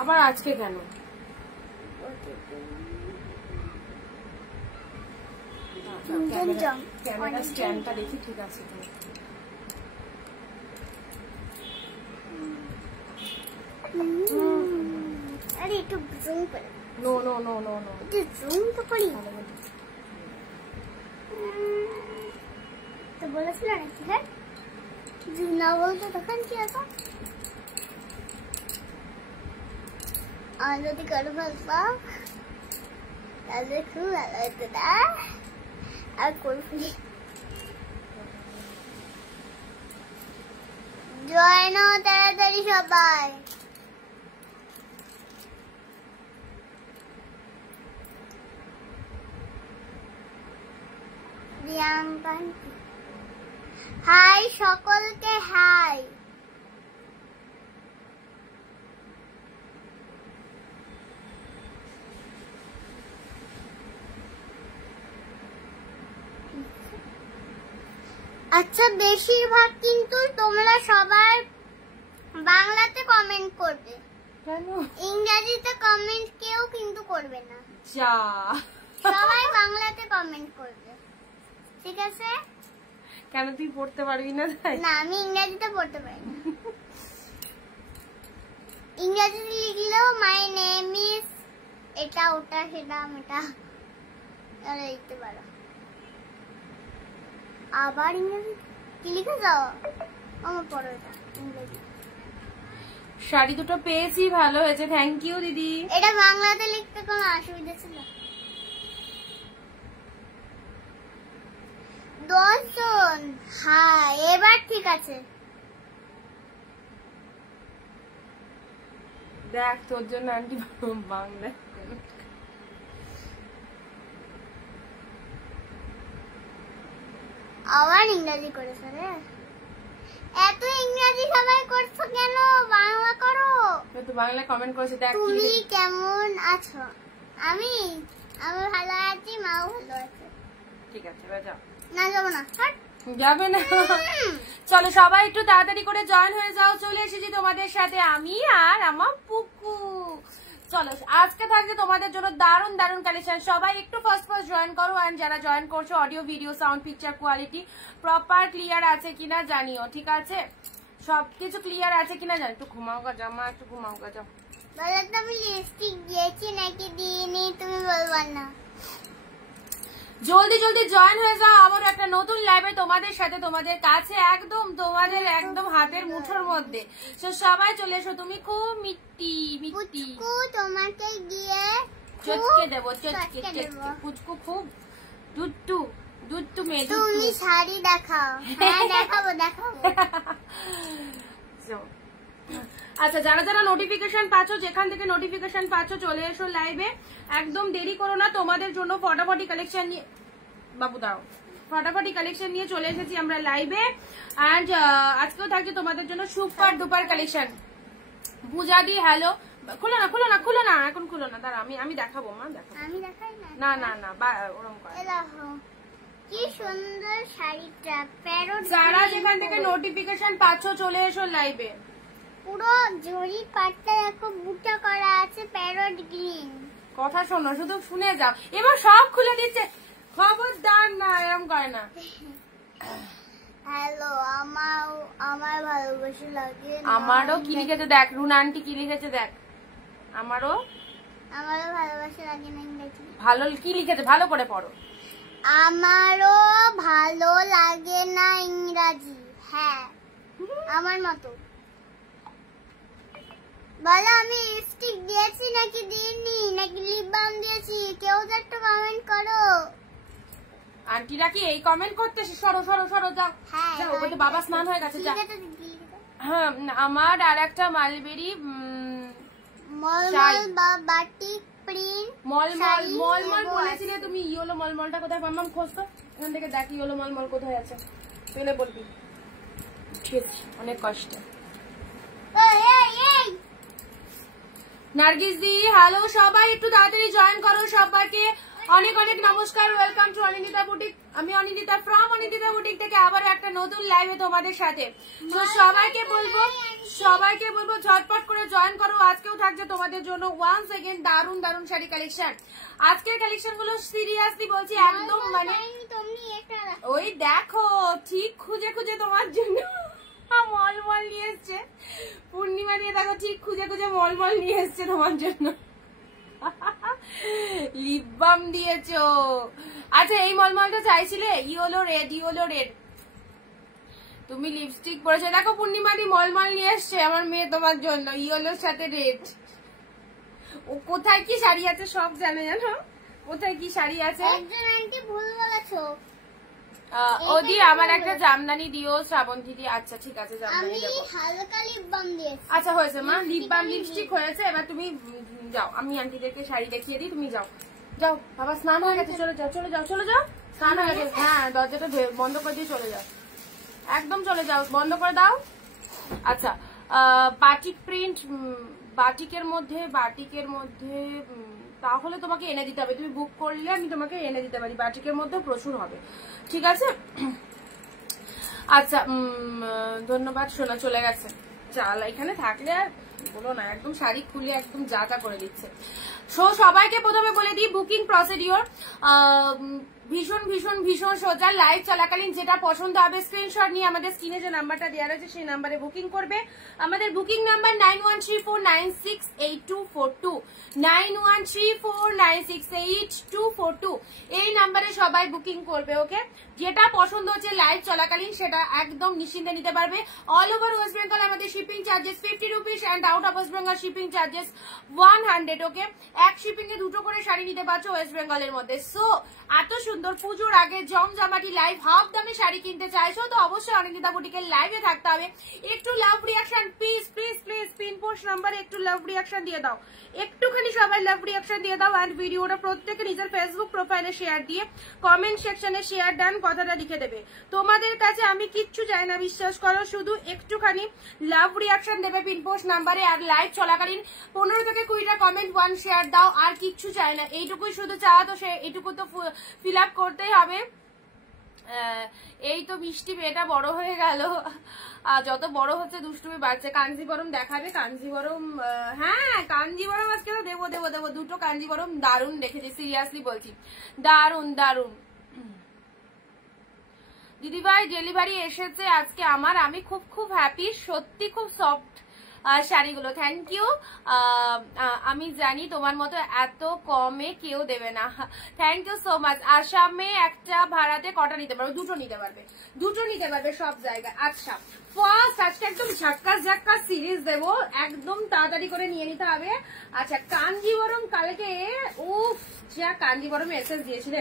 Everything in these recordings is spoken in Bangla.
আবার আজকে কেন? ক্যামেরা স্ট্যান্ডটা দেখি ঠিক আছে তো। আরে একটু জুম করে। No no no no no, একটু জুম তো করি। তো বলেছিল নাকি? হ্যাঁ জুম না বলতো তখন কি হতো? আর যদি করে ফেলতো তাহলে খুব ভালো হতো না। আর করবি জয়েন হও তাড়াতাড়ি সবাই। হাই সকলকে হাই। আচ্ছা বেশিরভাগ কিন্তু তোমরা সবাই বাংলাতে কমেন্ট করবে, কেন ইংরেজিতে কমেন্ট কেউ কিন্তু করবে না। যা, সবাই বাংলাতে কমেন্ট করবে, ঠিক আছে? কেন তুই পড়তে পারবি না? তাই না আমি ইংরেজিতে পড়তে পারি না। ইংরেজিতে লিখলেও মাই নেম ইজ এটা ওটা সেটা মেটা লিখতে পারো। আবার ইংরেজি কি লিখে যাও? আমার পড়ো এটা ইংরেজি। শাড়ি দুটো পেয়েছি, ভালো হয়েছে, থ্যাংক ইউ দিদি। এটা বাংলাতে লিখতে কোনো অসুবিধা ছিল? 10 জন। হ্যাঁ এবার ঠিক আছে। দেখ তোর জন্য আন্টি বাংলা আবার ইংরেজি করেছে রে। এত ইংরেজি সবাই করছো কেন? বাংলা করো। তো বাংলা কমেন্ট করেছে, দেখ তুমি কেমন আছো? আমি ভালো আছি, মাও ভালো আছে। ঠিক আছে এবার যাও। না যাবো না, যাবে না? চলো সবাই একটু তাড়াতাড়ি করে জয়েন হয়ে যাও। চলে এসেছি তোমাদের সাথে আমি আর আমার পুকু। চলো আজকে থাকছে তোমাদের জন্য দারুণ দারুণ কালেকশন। সবাই একটু ফার্স্ট জয়েন করো। আর যারা জয়েন করছো audio video sound picture quality proper clear আছে কিনা জানিও, ঠিক আছে? সবকিছু ক্লিয়ার আছে কিনা জানি। একটু ঘুমাও গা জামা, একটু ঘুমাও গা যাও। বলো তো আমি লিপস্টিক দিয়েছি নাকি দিইনি, তুমি বলবা না? জলদি জলদি জয়েন হয়ে যাও আবার একটা নতুন লাইভে তোমাদের সাথে, তোমাদের কাছে একদম, তোমাদের একদম হাতের মুঠোর মধ্যে। সবাই চলে এসো, তুমি খুব মিষ্টি মিষ্টি। তোমাকে গিয়ে চটকে দেবো, চটকে পুচকু খুব দুট্টু দুট্টু মেয়ে। তুমি শাড়ি দেখাও। হ্যাঁ দেখাবো দেখাবো। আচ্ছা যারা যারা নোটিফিকেশন পাচ্ছ, যেখান থেকে নোটিফিকেশন পাচ্ছ চলে এসো লাইভে, একদম দেরি করো না। তোমাদের জন্য ফটাফটি কালেকশন নিয়ে, বাবু দাও, ফটাফটি কালেকশন নিয়ে চলে এসেছি আমরা লাইভে। এন্ড আজকেও থাকছে তোমাদের জন্য সুপার ডুপার কালেকশন। পূজাদি হ্যালো, খুলো না খুলো না খুলো না, এখন খুলো না, দাঁড়া আমি দেখাবো মা, দেখাবো। আমি দেখাই না না না ওরকম করে। কি সুন্দর শাড়িটা, প্যারট। যারা যেখান থেকে নোটিফিকেশন পাচ্ছ চলে এসো লাইভে। পুরো জরি পাটটা দেখো, বুটা করা আছে প্যারট গ্রিন। কথা শোনো, শুধু শুনে যাও। এবার সব খুলে দিচ্ছে, খবরদার না, এরকম করে না। হ্যালো, আমার ভালোবাসা লাগে। আমারও কি লিখেছে দেখ, রুনা আন্টি কি লিখেছে দেখ। আমারও ভালোবাসা লাগে না ইংরেজি। ভালো কি লিখেছে, ভালো করে পড়ো। আমারও ভালো লাগে না ইংরাজি। হ্যাঁ আমার মতো। বলো আমি লিপস্টিক দিয়েছি নাকি দিইনি, নাকি লিপ বাম দিয়েছি, কেউ তো একটা কমেন্ট করো। আন্টিরা কি এই কমেন্ট করতে? সরো সরো সরো যাও। হ্যাঁ ওই বাবা স্নান হয়ে গেছে, যা। হ্যাঁ আমার আর একটা মালবেরি মলমল বা বাটিক প্রিন্ট মলমল মলমল বলেছিলে তুমি। ইয়েলো মলমলটা কোথায়? মাম্মাম খোঁজ তো এখান থেকে, দেখ ইয়েলো মলমল কোথায় আছে, পেলে বলবি। ঠিক অনেক কষ্ট। নার্গিস দি হ্যালো, সবাই একটু তাড়াতাড়ি জয়েন করো। সবাইকে অনেক অনেক নমস্কার, ওয়েলকাম টু অনিন্দিতা বুটিক। আমি অনিন্দিতা ফ্রম অনিন্দিতা বুটিক থেকে আবার একটা নতুন লাইভে তোমাদের সাথে। তো সবাইকে বলবো ঝটপট করে জয়েন করো। আজকেও থাকছে তোমাদের জন্য ওয়ান্স এগেন দারুন দারুন শাড়ি কালেকশন। আজকের কালেকশন গুলো সিরিয়াসলি বলছি একদম মানে ওই দেখো ঠিক খুঁজে খুঁজে তোমার জন্য মলমল নিয়ে এসছে। পূর্ণিমা দিয়ে দেখো ঠিক খুঁজে খুঁজে মলমল নিয়ে এসছে তোমার জন্য। লিপ বাম দিয়েছো। আচ্ছা এই মলমলটা চাইছিলে? Yellow red. তুমি লিপস্টিক পরেছো, দেখো পূর্ণিমাদি মলমল নিয়ে এসছে আমার মেয়ে তোমার জন্য, ইয়েলোর সাথে রেড। ও কোথায় কি শাড়ি আছে সব জানে, জানো কোথায় কি শাড়ি আছে। একজন আন্টি ভুল বলেছো। ওদি আমার একটা জামদানি দিও শ্রাবন্তী দি। আচ্ছা ঠিক আছে জামদানি দেবো। আমি হালকা লিপ বাম দিয়েছি। আচ্ছা হয়েছে মা, লিপ বাম লিপস্টিক হয়েছে। এবার তুমি যাও, আমি আন্টিদেরকে শাড়ি দেখিয়ে দিই, তুমি যাও যাও। বাবা স্নান হয়ে গেছে, চলে যাও স্নান হয়ে গেছে। হ্যাঁ দরজাটা বন্ধ করে দিয়ে চলে যাও, একদম চলে যাও, বন্ধ করে দাও। আচ্ছা বাটিক প্রিন্ট, বাটিকের মধ্যে তাহলে তোমাকে এনে দিতে হবে। তুমি বুক করলে আমি তোমাকে এনে দিতে পারি, বাটিকের মধ্যে প্রচুর হবে, ঠিক আছে। আচ্ছা ধন্যবাদ সোনা, চলে গেছে। চাল এখানে থাকলে আর বলো না, একদম শাড়ি খুলে একদম যা করে দিচ্ছে। সবাইকে প্রথমে বলে দিই বুকিং প্রসিডিওর ভীষণ ভীষণ ভীষণ সোজা। লাইভ চলাকালীন যেটা পছন্দ হবে স্ক্রিনশট নিয়ে আমাদের স্ক্রিনে যে নাম্বারটা দেওয়া রয়েছে সেই নাম্বারে বুকিং করবে। আমাদের বুকিং নাম্বার 9134968242 9134968242। এই নাম্বারে সবাই বুকিং করবে, ওকে। যেটা পছন্দ হচ্ছে লাইভ চলাকালীন সেটা একদম নিশ্চিন্তে নিতে পারবে। অল ওভার ওয়েস্ট বেঙ্গল আমাদের shipping charges 50 rupees and out of West Bengal shipping charges 100, ওকে। এক শিপিং এ দুটো করে শাড়ি নিতে পারছো ওয়েস্ট বেঙ্গলের মধ্যে। সো এত সুন্দর পুজোর আগে জমজমাটি লাইভ হাফ দামে শাড়ি কিনতে চাইছো তো অবশ্যই অনিন্দিতা বুটিকের লাইভে থাকতে হবে। একটু love reaction please please please, pin post নাম্বারে একটু লাভ রিয়াকশন দিয়ে দাও, একটুখানি সবাই লাভ রিয়াকশন দিয়ে দাও। অ্যান্ড ভিডিওটা প্রত্যেকে নিজের ফেসবুক প্রোফাইলে শেয়ার দিয়ে কমেন্ট সেকশনে শেয়ার ডান কথাটা লিখে দেবে। তোমাদের কাছে আমি কিচ্ছু চাই না, বিশ্বাস করো, শুধু একটুখানি লাভ রিয়াকশন দেবে পিন পোস্ট নাম্বারে। আর লাইভ চলাকালীন 15 থেকে 20টা কমেন্ট, 1 শেয়ার দাও, আর কিচ্ছু চাই না। এইটুকুই শুধু চাওয়া, তো এইটুকু তো ফিল আপ করতেই হবে। এই তো মিষ্টি মেয়েটা বড় হয়ে গেল, যত বড় হচ্ছে দুষ্টুমি বাড়ছে। কাঞ্জিবরম দেখাবে? কাঞ্জিবরম, হ্যাঁ কাঞ্জিবরম আজকে তো দেবো দুটো কাঞ্জিবরম দারুণ দেখেছি, সিরিয়াসলি বলছি, দারুণ। দিদিভাই ডেলিভারি এসেছে আজকে আমার, আমি খুব খুব হ্যাপি, সত্যি খুব সফট শাড়িগুলো, থ্যাংক ইউ। আমি জানি তোমার মতো এত কমে কেউ দেবে না, থ্যাংক ইউ সো মাচ। আসামে একটা ভাড়াতে কটা নিতে পারবে? দুটো নিতে পারবে সব জায়গায়। আচ্ছা ফার্স্ট আজকে একদম ঝাক্কাস সিরিজ দেবো, একদম তাড়াতাড়ি করে নিয়ে নিতে হবে। আচ্ছা কাঞ্জিবরম কালকে উফ যা কাঞ্জিবরম এসএস দিয়েছিলে,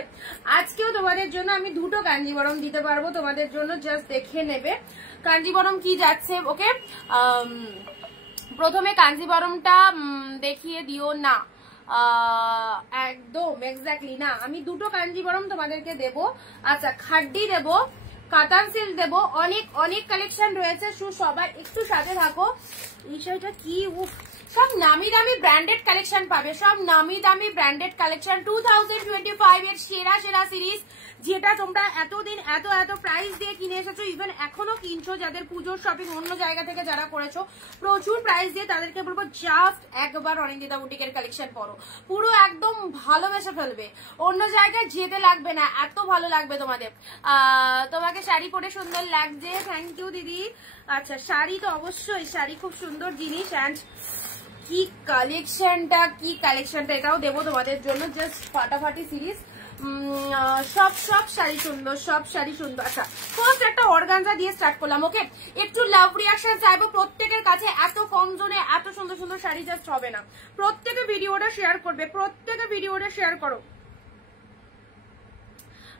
আজকেও তোমাদের জন্য আমি দুটো কাঞ্জিবরম দিতে পারবো তোমাদের জন্য, জাস্ট দেখে নেবে কাঞ্জিবরম কি যাচ্ছে, ওকে। প্রথমে কাঞ্জিবরমটা দেখিয়ে দিও না, একদম এক্স্যাক্টলি না, আমি দুটো কাঞ্জিবরম তোমাদেরকে দেব। আচ্ছা খাড্ডি দেব, কাতান সিল্ক দেবো, অনেক অনেক কালেকশন রয়েছে, সবাই একটু সাথে থাকো। এই শাড়িটা কি উফ, সব নামি দামি ব্র্যান্ডেড কালেকশন পাবে, সব নামি দামি ব্র্যান্ডেড কালেকশন। 2025 এর সেরা সিরিজ, যেটা তোমরা এতদিন এত প্রাইস দিয়ে কিনে এসেছো, ইভেন এখনো কিনছো, যাদের পুজোর শপিং অন্য জায়গা থেকে যারা করেছো প্রচুর প্রাইস দিয়ে, তাদেরকে বলবো জাস্ট একবার অনিন্দিতা বুটিকের কালেকশন পরো, পুরো একদম ভালোবেসে ফেলবে, অন্য জায়গায় যেতে লাগবে না, এত ভালো লাগবে তোমাদের। তোমাকে শাড়ি পরে সুন্দর লাগছে, থ্যাংক ইউ দিদি। আচ্ছা শাড়ি তো অবশ্যই, শাড়ি খুব সুন্দর জিনিস। অ্যান্ড কি কালেকশনটা এটাও দেবো তোমাদের জন্য, জাস্ট ফাটাফাটি সিরিজ, সব শাড়ি সুন্দর, সব শাড়ি সুন্দর। আচ্ছা ফার্স্ট একটা অর্গানজা দিয়ে স্টার্ট করলাম, ওকে। একটু লাভ রিয়াকশন চাইবো প্রত্যেকের কাছে, এত কম জনে এত সুন্দর সুন্দর শাড়ি জাস্ট হবে না। প্রত্যেকে ভিডিওটা শেয়ার করবে, প্রত্যেকে ভিডিওটা শেয়ার করো।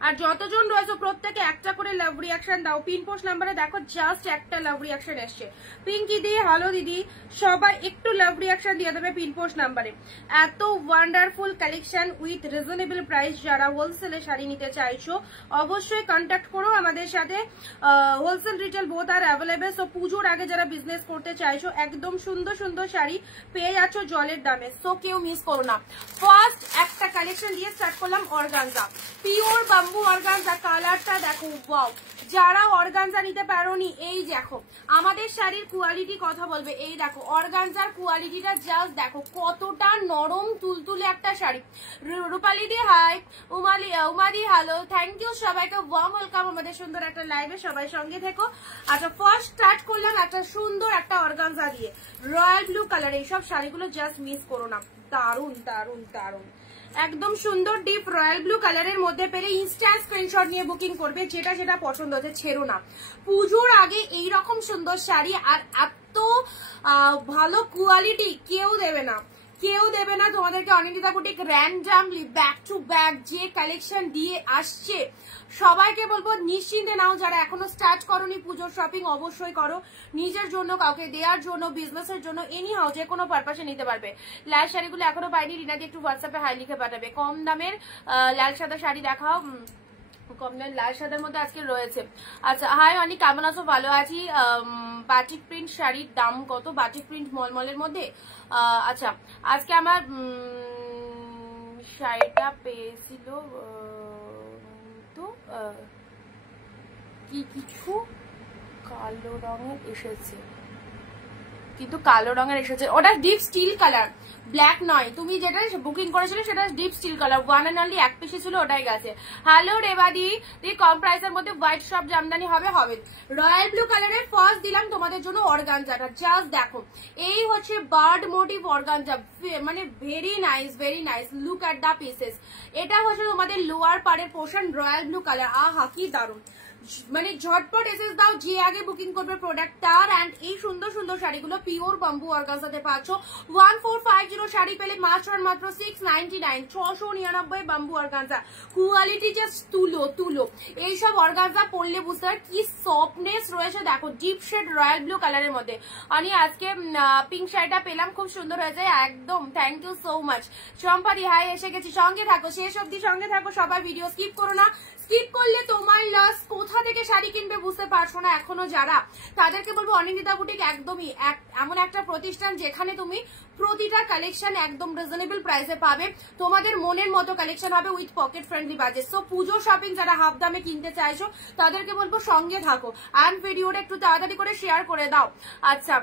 আর যতজন রয়েছে প্রত্যেকে একটা করে লাভ রিয়াকশন দাও। পিন পোস্ট নাম্বারে দেখো জাস্ট একটা লাভ রিয়াকশন এসছে। পিঙ্কি দি, হ্যালো দিদি, সবাই একটু লাভ রিয়াকশন দিয়ে দেবে পিন পোস্ট নাম্বারে। এত wonderful collection with reasonable price, যারা হোলসেলে শাড়ি নিতে চাইছো অবশ্যই কন্ট্যাক্ট করো আমাদের সাথে। হোলসেল রিটেল বোথ আর অ্যাভেলেবেল। সো পুজোর আগে যারা বিজনেস করতে চাইছো একদম সুন্দর সুন্দর শাড়ি পেয়ে যাচ্ছ জলের দামে। সো কেউ মিস করো না। ফার্স্ট একটা কালেকশন দিয়ে স্টার্ট করলাম অর্গানজা, পিওর বাম্বু অর্গানজা। কালারটা দেখো, ওয়াও। যারা অর্গানজা নিতে পারোনি, এই দেখো আমাদের শাড়ির কোয়ালিটি কথা বলবে। এই দেখো অর্গানজার কোয়ালিটিটা জাস্ট দেখো কতটা নরম তুলতুলে একটা শাড়ি। রূপালি দি হাই, উমাদি হ্যালো, থ্যাংক ইউ সবাইকে, ওয়ার্ম ওয়েলকাম আমাদের সুন্দর একটা লাইভে, সবাই সঙ্গে থেকো। আচ্ছা ফার্স্ট স্টার্ট করলাম একটা সুন্দর একটা অর্গানজা দিয়ে, রয়্যাল ব্লু কালার। এইসব শাড়িগুলো জাস্ট মিস করো না, দারুন দারুন দারুন, একদম সুন্দর ডিপ রয়্যাল ব্লু কালারের মধ্যে পেলে ইনস্ট্যান্ট স্ক্রিনশট নিয়ে বুকিং করবে, যেটা যেটা পছন্দ হচ্ছে ছেড়ো না। পুজোর আগে এইরকম সুন্দর শাড়ি আর এত ভালো কোয়ালিটি কেউ দেবে না, কেউ দেবে না তোমাদেরকে। Anindita boutique randomly back to back যে কালেকশন দিয়ে আসছে, সবাইকে বলবো নিশ্চিন্তে নাও। যারা এখনো স্টার্ট করোনি পুজোর শপিং অবশ্যই করো, নিজের জন্য, কাউকে দেওয়ার জন্য, বিজনেসের জন্য, এনি হাউ যে কোনো পারপাসে নিতে পারবে। লাল শাড়িগুলো এখনো পাইনি, রিনাকে একটু হোয়াটসঅ্যাপে হাই লিখে পাঠাবে। কম দামের লাল সাদা শাড়ি দেখাও, কম দামের লাল সাদার মধ্যে আজকে রয়েছে। আচ্ছা হাই অনেক, কেমন আছো? ভালো আছি। বাটিক প্রিন্ট শাড়ির দাম কত? বাটিক প্রিন্ট মলমলের মধ্যে। আচ্ছা আজকে আমার শাড়িটা পেয়েছিল তো কি কিছু কালো রঙের এসেছে, কিন্তু কালো রঙের এসেছে, ওটা ডিপ স্টিল কালার, ব্ল্যাক নয়। তুমি যেটা বুকিং করেছিলে সেটা deep steel colour, one and only এক পিসে ছিল, ওটাই গেছে। হ্যালো রেবাদি, কম প্রাইসের মধ্যে হোয়াইট সব জামদানি হবে। রয়্যাল ব্লু কালারের ফার্স্ট দিলাম তোমাদের জন্য অর্গানজাটা, জাস্ট দেখো এই হচ্ছে বার্ড মোটিভ অর্গানজা, মানে very nice, very nice. Look at the pieces. এটা হচ্ছে তোমাদের লোয়ার পাড়ের পোর্শন, রয়্যাল ব্লু কালার, আহা কি দারুন। মানে ঝটপট এসএস দাও, যে আগে বুকিং করবে প্রোডাক্ট তার। অ্যান্ড এই সুন্দর সুন্দর শাড়িগুলো পিওর বাম্বু অর্গানজাতে পাচ্ছ। 1450 শাড়ি পেলে মাত্র 699, 699 বাম্বু অর্গানজা। কোয়ালিটি জাস্ট তুলো তুলো। এইসব অর্গানজা পরলে বুঝতে পার কি সফটনেস রয়েছে। দেখো ডিপ শেড রয়্যাল ব্লু কালারের মধ্যে। আমি আজকে পিঙ্ক শাড়িটা পেলাম, খুব সুন্দর হয়েছে একদম, থ্যাংক ইউ সো মাচ। চম্পাদি হাই, এসে গেছি, সঙ্গে থাকো, শেষ অব্দি সঙ্গে থাকো সবাই, ভিডিও স্কিপ করো না। স্কিপ করলে তোমার লস। কোথা থেকে শাড়ি কিনবে বুঝতে পারছো না এখনো যারা, তাদেরকে বলবো অনিন্দিতা বুটিক একদমই এমন একটা প্রতিষ্ঠান যেখানে তুমি প্রতিটা কালেকশন একদম রিজনেবল প্রাইসে পাবে, তোমাদের মনের মতো কালেকশন হবে with pocket friendly budget. So Puja shopping যারা হাফ দামে কিনতে চাইছো তাদেরকে বলবো সঙ্গে থাকো, অ্যান্ড ভিডিওটা একটু তাড়াতাড়ি করে শেয়ার করে দাও। আচ্ছা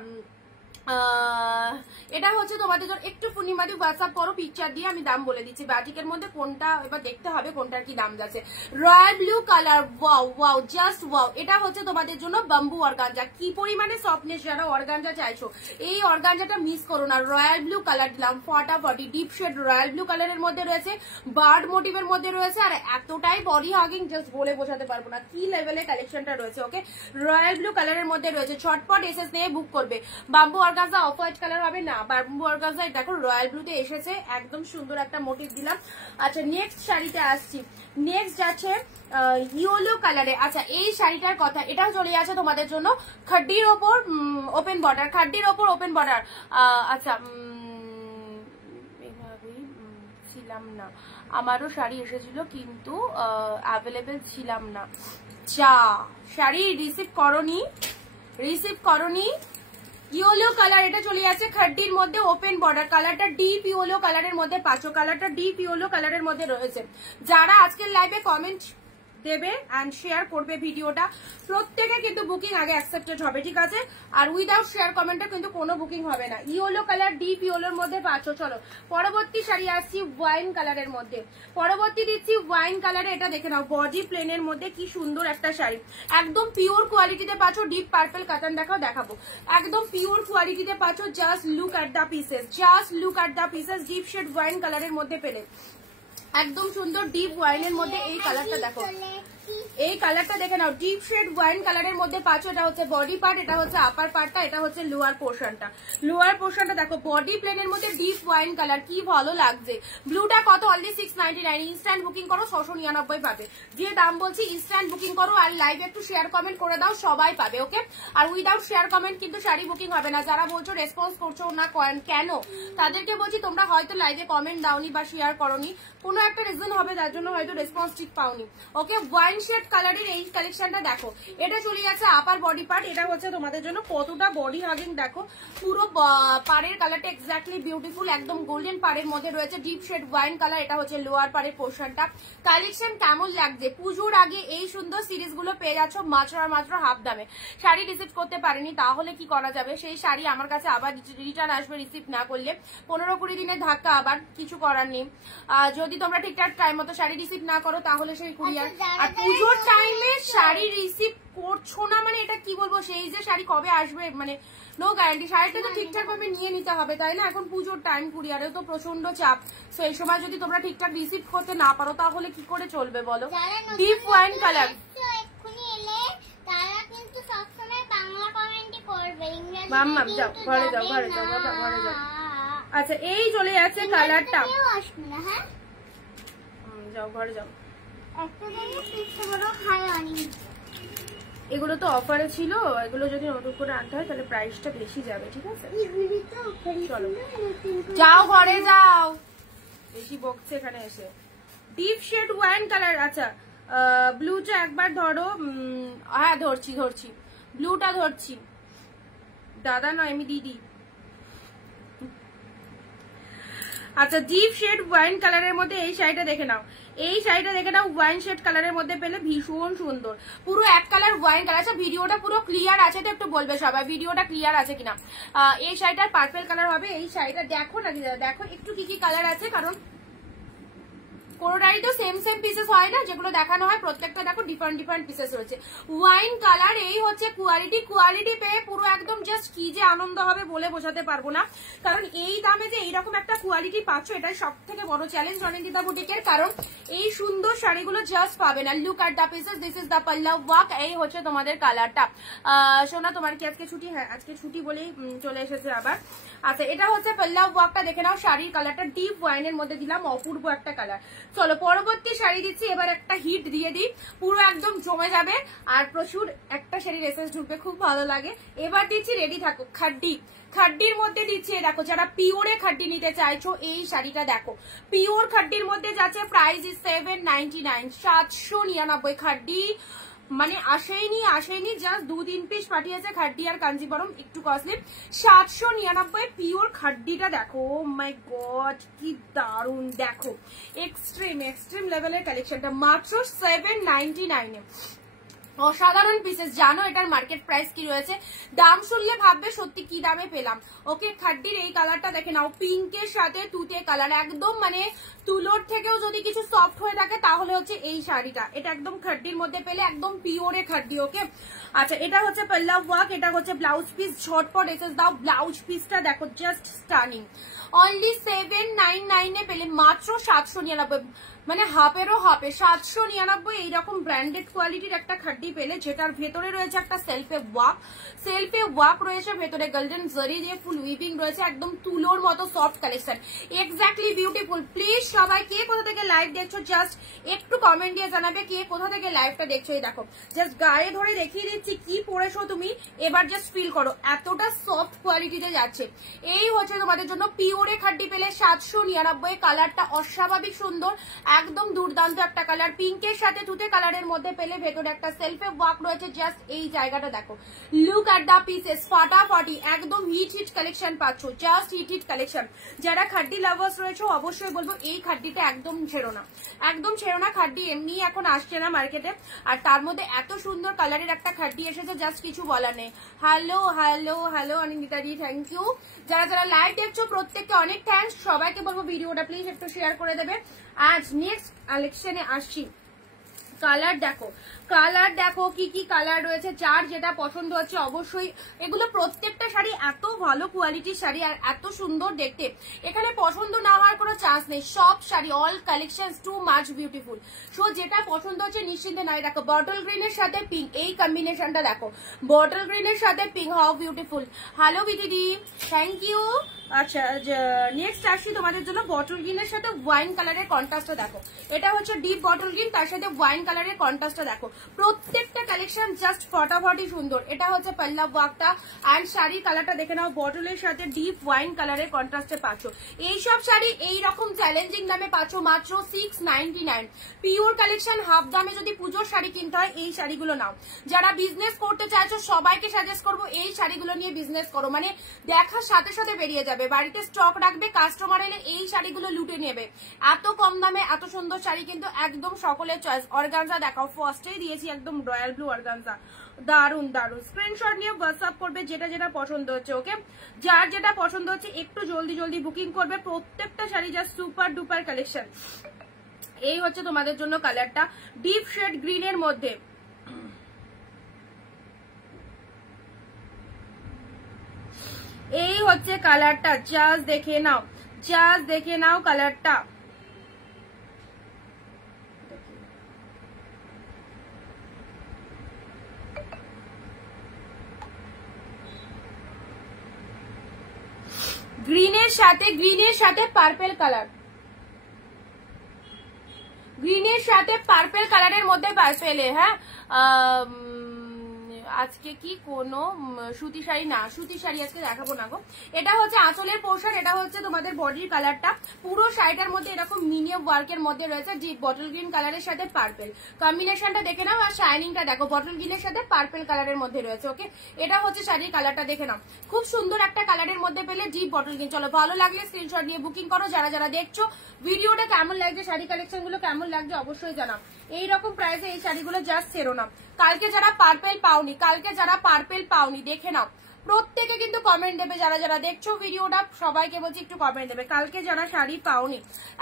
এটা হচ্ছে তোমাদের জন্য, একটু পূর্ণিমাদি হোয়াটসঅ্যাপ করো পিকচার দিয়ে, আমি দাম বলে দিচ্ছি বাটিকের মধ্যে কোনটা, এবার দেখতে হবে কোনটার কি দাম যাচ্ছে। Royal blue colour, wow wow, just wow. এটা হচ্ছে তোমাদের জন্য বাম্বু অর্গানজা, কি পরিমাণে সফটনেস, যারা অর্গানজা চাইছো এই অর্গানজাটা মিস করো না। রয়্যাল ব্লু কালার দিলাম ফটাফটি, ডিপ শেড রয়্যাল ব্লু কালারের মধ্যে রয়েছে, বার্ড মোটিভের মধ্যে রয়েছে, আর এতটাই বডি হাগিং জাস্ট বলে বোঝাতে পারবো না কি লেভেলের কালেকশনটা রয়েছে। ওকে, রয়্যাল ব্লু কালারের মধ্যে রয়েছে, ছটপট এসএস নিয়ে বুক করবে। Bamboo organza off white colour হবে না, বাম্বু অর্গানজা দেখো রয়্যাল ব্লুতে এসেছে, একদম সুন্দর একটা মোটিভ দিলাম। আচ্ছা নেক্সট শাড়িতে আসছি, নেক্সট আছে ইয়েলো কালারে। আচ্ছা এই শাড়িটার কথা, এটাও চলে আছে তোমাদের জন্য খাড্ডির ওপর ওপেন বর্ডার, খাড্ডির ওপর ওপেন বর্ডার। আচ্ছা এভাবেই ছিলাম না, আমারও শাড়ি এসেছিল কিন্তু অ্যাভেলেবেল ছিলাম না। যা শাড়ি রিসিভ করনি, ইয়েলো কালার, এটা চলে যাচ্ছে খাড্ডির মধ্যে ওপেন বর্ডার, কালারটা ডিপ ইয়েলো কালারের মধ্যে পাচ্ছো, কালারটা ডিপ ইয়েলো কালারের মধ্যে রয়েছে। যারা আজকের লাইভে কমেন্ট দেবে এন্ড শেয়ার করবে ভিডিওটা, প্রত্যেকে কিন্তু বুকিং আগে অ্যাকসেপ্টেড হবে, ঠিক আছে? আর উইদাউট শেয়ার কমেন্টে কিন্তু কোনো বুকিং হবে না। ইয়েলো কালার ডিপ ইয়েলোর মধ্যে পাচ্ছো। চলো পরবর্তী শাড়ি আসছি ওয়াইন কালারের মধ্যে, পরবর্তী দিচ্ছি ওয়াইন কালারে। এটা দেখে নাও বডি প্লেনের মধ্যে কি সুন্দর একটা শাড়ি, একদম পিওর কোয়ালিটিতে পাচ্ছো। ডিপ পার্পল কাতান দেখাবো, একদম পিওর কোয়ালিটিতে পাচ্ছো। Just look at the pieces, just look at the pieces. Deep shade wine কালারের মধ্যে পেলে একদম সুন্দর ডিপ ওয়াইনের মধ্যে এই কালারটা দেখো, এই কালারটা দেখে নাও, ডিপ শেড ওয়াইন কালারের মধ্যে পাচ্ছ। এটা হচ্ছে বডি পার্ট, এটা হচ্ছে আপার পার্টটা, এটা হচ্ছে লোয়ার পোর্শনটা। লোয়ার পোর্শনটা দেখো বডি প্লেনের মধ্যে ডিপ ওয়াইন কালার, কি ভালো লাগছে। ব্লুটা কত? অনলি 699। ইনস্ট্যান্ট বুকিং করো, 699 পাবে। যে দাম বলছি ইনস্ট্যান্ট বুকিং করো, আর লাইভ একটু শেয়ার কমেন্ট করে দাও, সবাই পাবে। ওকে, আর উইদাউট শেয়ার কমেন্ট কিন্তু শাড়ি বুকিং হবে না। যারা বলছো রেসপন্স করছো না কেন, তাদেরকে বলছি তোমরা হয়তো লাইভে কমেন্ট দাওনি বা শেয়ার করোনি, কোনো একটা রিজন হবে যার জন্য হয়তো রেসপন্স ঠিক পাওনি। ওকে, ওয়াইন শেড কালারের এই কালেকশনটা দেখো, এটা চলে যাচ্ছে আপার বডি পার্ট। এটা হচ্ছে তোমাদের জন্য কতটা বডি হাগিং দেখো, পুরো পাড়ের কালারটা এক্স্যাক্টলি বিউটিফুল, একদম গোল্ডেন পাড়ের মধ্যে রয়েছে ডিপ শেড ওয়াইন কালার। এটা হচ্ছে লোয়ার পাড়ের পোর্শনটা। কালেকশন কেমন লাগছে? পুজোর আগে এই সুন্দর সিরিজ গুলো পেয়ে যাচ্ছ মাত্র হাফ দামে। শাড়ি রিসিভ করতে পারেনি তাহলে কি করা যাবে? সেই শাড়ি আমার কাছে আবার রিটার্ন আসবে রিসিভ না করলে, 15-20 দিনের ধাক্কা, আবার কিছু করার নেই। যদি তোমরা ঠিকঠাক টাইম মতো শাড়ি রিসিভ না করো তাহলে সেই কুরিয়ার। আর পুজোর টাইমে শাড়ি রিসিভ করছো না মানে এটা কি বলবো, সেই যে শাড়ি কবে আসবে মানে নো গ্যারান্টি। শাড়িটা তো ঠিকঠাক ভাবে নিয়ে নিতে হবে, তাই না? এখন পুজোর টাইম, কুরিয়ারে তো প্রচন্ড চাপ। তো এই সময় যদি তোমরা ঠিকঠাক রিসিভ করতে না পারো তাহলে কি করে চলবে বলো? ডিপ ওয়াইন কালার, তারা কিন্তু সবসময় বাংলা কমেন্টই করবে, ইংরেজি মাম্মা যাও ঘরে যাও, ঘরে যাও, ঘরে যাও। আচ্ছা, এই চলে যাচ্ছে কালারটা, হ্যাঁ যাও ঘরে যাও। একটা জায়গায় পিছনে বড় হাই অনেক, এগুলো তো অফারে ছিল, এগুলো যদি নতুন করে আনতে হয় তাহলে প্রাইসটা বেশি যাবে, ঠিক আছে? চলো যাও ঘরে যাও, বেশি বকছে এখানে এসে। ডিপ শেড ওয়াইন কালার, আচ্ছা ব্লুটা একবার ধরো। হ্যাঁ ধরছি, ব্লুটা ধরছি, দাদা নয় আমি দিদি। আচ্ছা, ডিপ শেড ওয়াইন কালারের মধ্যে এই শাড়িটা দেখে নাও, এই শাড়িটা দেখে নাও, ওয়াইন শেড কালারের মধ্যে পেলে ভীষণ সুন্দর, পুরো এক কালার ওয়াইন কালার। আচ্ছা, ভিডিওটা পুরো ক্লিয়ার আছে তো একটু বলবে সবাই ভিডিওটা ক্লিয়ার আছে কিনা। এই শাড়িটার পার্পল কালার হবে। এই শাড়িটা দেখো না, দেখো একটু কি কি কালার আছে, কারণ কোনোটারই তো সেম পিসেস হয় না, যেগুলো দেখানো হয় প্রত্যেকটা দেখো ডিফারেন্ট পিসেস রয়েছে। ওয়াইন কালার, এই হচ্ছে কোয়ালিটি পেয়ে পুরো একদম জাস্ট কি যে আনন্দ হবে বলে বোঝাতে পারবো না। কারণ এই দামে যে এইরকম একটা কোয়ালিটি পাচ্ছ, এটাই সব থেকে বড় চ্যালেঞ্জ রনিন্দিতা বুটিকের। কারণ এই সুন্দর শাড়িগুলো জাস্ট পাবে না। Look at the pieces, this is the পাল্লা ওয়ার্ক। এই হচ্ছে তোমাদের কালারটা। সোনা তোমার কি আজকে ছুটি? হ্যাঁ আজকে ছুটি বলেই চলে এসেছে আবার। আচ্ছা, এটা হচ্ছে পাল্লা ওয়ার্কটা দেখে নাও, শাড়ির কালারটা ডিপ ওয়াইনের মধ্যে দিলাম, অপূর্ব একটা কালার। চলো পরবর্তী শাড়ি দিচ্ছি, এবার একটা হিট দিয়ে দিই, পুরো একদম জমে যাবে আর প্রচুর একটা শাড়ির এসেস ঢুকবে, খুব ভালো লাগে। এবার দিচ্ছি, রেডি থাকো, খাড্ডির মধ্যে দিচ্ছি। দেখো যারা পিওরে খাড্ডি নিতে চাইছো, এই শাড়িটা দেখো, পিওর খাড্ডির মধ্যে যাচ্ছে, প্রাইস ইজ 799, 799 খাড্ডি। মানে আসেনি, জাস্ট 2-3 পিস পাঠিয়েছে খাড্ডি আর কাঞ্জিবরম, একটু কস্টলি। 799 পিওর খাড্ডিটা দেখো, ও মাই গড কি দারুন, দেখো এক্সট্রিম লেভেলের কালেকশনটা মাত্র 799 এ। অসাধারণ পিসেস। জানো এটার মার্কেট প্রাইস কি রয়েছে? দাম শুনলে ভাববে সত্যি কি দামে পেলাম। ওকে, খাড্ডির এই কালারটা দেখে নাও, পিঙ্কের সাথে তুতে কালার, একদম মানে তুলোর থেকেও যদি কিছু সফট হয়ে থাকে তাহলে হচ্ছে এই শাড়িটা। এটা একদম খাড্ডির মধ্যে পেলে, একদম পিওরে খাড্ডি। ওকে, আচ্ছা এটা হচ্ছে পাল্লা ওয়ার্ক, এটা হচ্ছে ব্লাউজ পিস। ঝটপট এসে দাও, ব্লাউজ পিসটা দেখো জাস্ট স্টানিং। অনলি 799 এ পেলে মাত্র 799, মানে হাফেরও হাফে 799 এইরকম ব্র্যান্ডেড কোয়ালিটির একটা খাড্ডি পেলে, যেটার ভেতরে রয়েছে একটা সেলফে ওয়ার্ক রয়েছে, ভেতরে গোল্ডেন জরি দিয়ে ফুল উইভিং রয়েছে, একদম তুলোর মতো soft collection, exactly beautiful. Please সবাই কে কোথা থেকে লাইভ দেখছো জাস্ট একটু কমেন্ট দিয়ে জানাবে কে কোথা থেকে লাইভটা দেখছো। এই দেখো জাস্ট গায়ে ধরে দেখিয়ে দিচ্ছি কি পরেছো তুমি, এবার জাস্ট ফিল করো এতটা সফট কোয়ালিটিতে যাচ্ছে। এই হচ্ছে তোমাদের জন্য পিওরে খাড্ডি পেলে 799। কালারটা অস্বাভাবিক সুন্দর, একদম দুর্দান্ত একটা কালার, পিঙ্কের সাথে তুতে কালারের মধ্যে পেলে, ভেতরে একটা সেলফে ওয়ার্ক রয়েছে। জাস্ট এই জায়গাটা দেখো, লুক এট দা পিসেস, ফাটাফাটি একদম হিট কালেকশন পাচ্ছ, জাস্ট হিট কালেকশন। যারা খাড্ডি লাভার্স রয়েছে অবশ্যই বলবো এই খাড্ডিটা একদম ছেড়ো না, খাড্ডি এমনি এখন আসছে না মার্কেটে, আর তার মধ্যে এত সুন্দর কালারের একটা খাড্ডি এসেছে, জাস্ট কিছু বলার নেই। Hello Anindita ji, thank you. যারা লাইভ দেখছো প্রত্যেককে অনেক থ্যাঙ্কস। সবাইকে বলবো ভিডিওটা প্লিজ একটু শেয়ার করে দেবে। আজ নেক্সট কালেকশনে আসছি। কালার দেখো কি কি কালার রয়েছে, যার যেটা পছন্দ হচ্ছে অবশ্যই। এগুলো প্রত্যেকটা শাড়ি এত ভালো কোয়ালিটির শাড়ি আর এত সুন্দর দেখতে, এখানে পছন্দ না হওয়ার কোনো কোনো চান্স নেই, সব sari all collection too much beautiful. So যেটা পছন্দ হচ্ছে নিশ্চিন্তে নাই। দেখো বটল গ্রিনের সাথে পিঙ্ক, এই কম্বিনেশনটা দেখো, বটল গ্রিনের সাথে পিঙ্ক, হাউ বিউটিফুল। হ্যালো বিদিদি, থ্যাংক ইউ। আচ্ছা নেক্সট আসছি তোমাদের জন্য বটল গ্রিনের সাথে ওয়াইন কালারের কন্ট্রাস্টটা দেখো, এটা হচ্ছে ডিপ বটল গ্রিন, তার সাথে ওয়াইন কালারের কন্ট্রাস্টটা দেখো। প্রত্যেকটা কালেকশন জাস্ট ফটাফটি সুন্দর। এটা হচ্ছে পল্লব ওয়ার্কটা অ্যান্ড শাড়ির কালারটা দেখে নাও, বটলের সাথে ডিপ ওয়াইন কালারের কন্ট্রাস্টে পাচ্ছ। এইসব শাড়ি এইরকম চ্যালেঞ্জিং দামে পাচ্ছ মাত্র 699। পিওর কালেকশন, হাফ দামে যদি পুজোর শাড়ি কিনতে হয় এই শাড়িগুলো নাও। যারা বিজনেস করতে চাইছো সবাইকে সাজেস্ট করবো এই শাড়িগুলো নিয়ে বিজনেস করো, মানে দেখার সাথে সাথে বেরিয়ে যাবে। বাড়িতে স্টক রাখবে, কাস্টমার এলে এই শাড়িগুলো লুটে নেবে। এত কম দামে এত সুন্দর শাড়ি কিন্তু একদম সকলের চয়েস। অর্গানজা দেখাও, ফার্স্টেই দিয়েছি একদম রয়্যাল ব্লু অর্গানজা, দারুন দারুন। স্ক্রিনশট নিয়ে হোয়াটসঅ্যাপ করবে যেটা যেটা পছন্দ হচ্ছে। ওকে, যার যেটা পছন্দ হচ্ছে একটু জলদি জলদি বুকিং করবে। প্রত্যেকটা শাড়ি যা সুপার ডুপার কালেকশন। এই হচ্ছে তোমাদের জন্য কালারটা ডিপ শেড গ্রিনের মধ্যে, এই হচ্ছে কালারটা, জাস্ট দেখে নাও, জাস্ট দেখে নাও কালারটা। গ্রিনের সাথে পার্পেল কালার, গ্রিনের সাথে পার্পেল কালারের মধ্যে পার্পেলে। হ্যাঁ আজকে কি কোনো সুতি শাড়ি না, সুতি শাড়ি আজকে দেখাবো না গো। এটা হচ্ছে আঁচলের পোর্শন, এটা হচ্ছে তোমাদের বডির কালারটা। পুরো শাড়িটার মধ্যে এরকম মিনিয়াম ওয়ার্কের মধ্যে রয়েছে যে বটল গ্রিন কালারের সাথে পার্পেল কম্বিনেশনটা দেখে নাও। আর শাইনিংটা দেখো, বটল গ্রিনের সাথে পার্পেল কালারের মধ্যে রয়েছে। ওকে, এটা হচ্ছে শাড়ির কালারটা দেখে নাও, খুব সুন্দর একটা কালারের মধ্যে পেলে ডিপ বটল গ্রিন। চলো ভালো লাগলে স্ক্রিনশট নিয়ে বুকিং করো। যারা যারা দেখছো ভিডিওটা কেমন লাগছে, শাড়ি কালেকশন গুলো কেমন লাগছে অবশ্যই জানাও। এইরকম প্রাইসে এই শাড়িগুলো জাস্ট ছেড়ো না। কালকে যারা পার্পেল পাওনি দেখে নাও, প্রত্যেকে কিন্তু কমেন্ট দেবে। যারা যারা দেখছো ভিডিওটা সবাইকে বলছি একটু কমেন্ট দেবে। কালকে যারা শাড়ি পাওনি,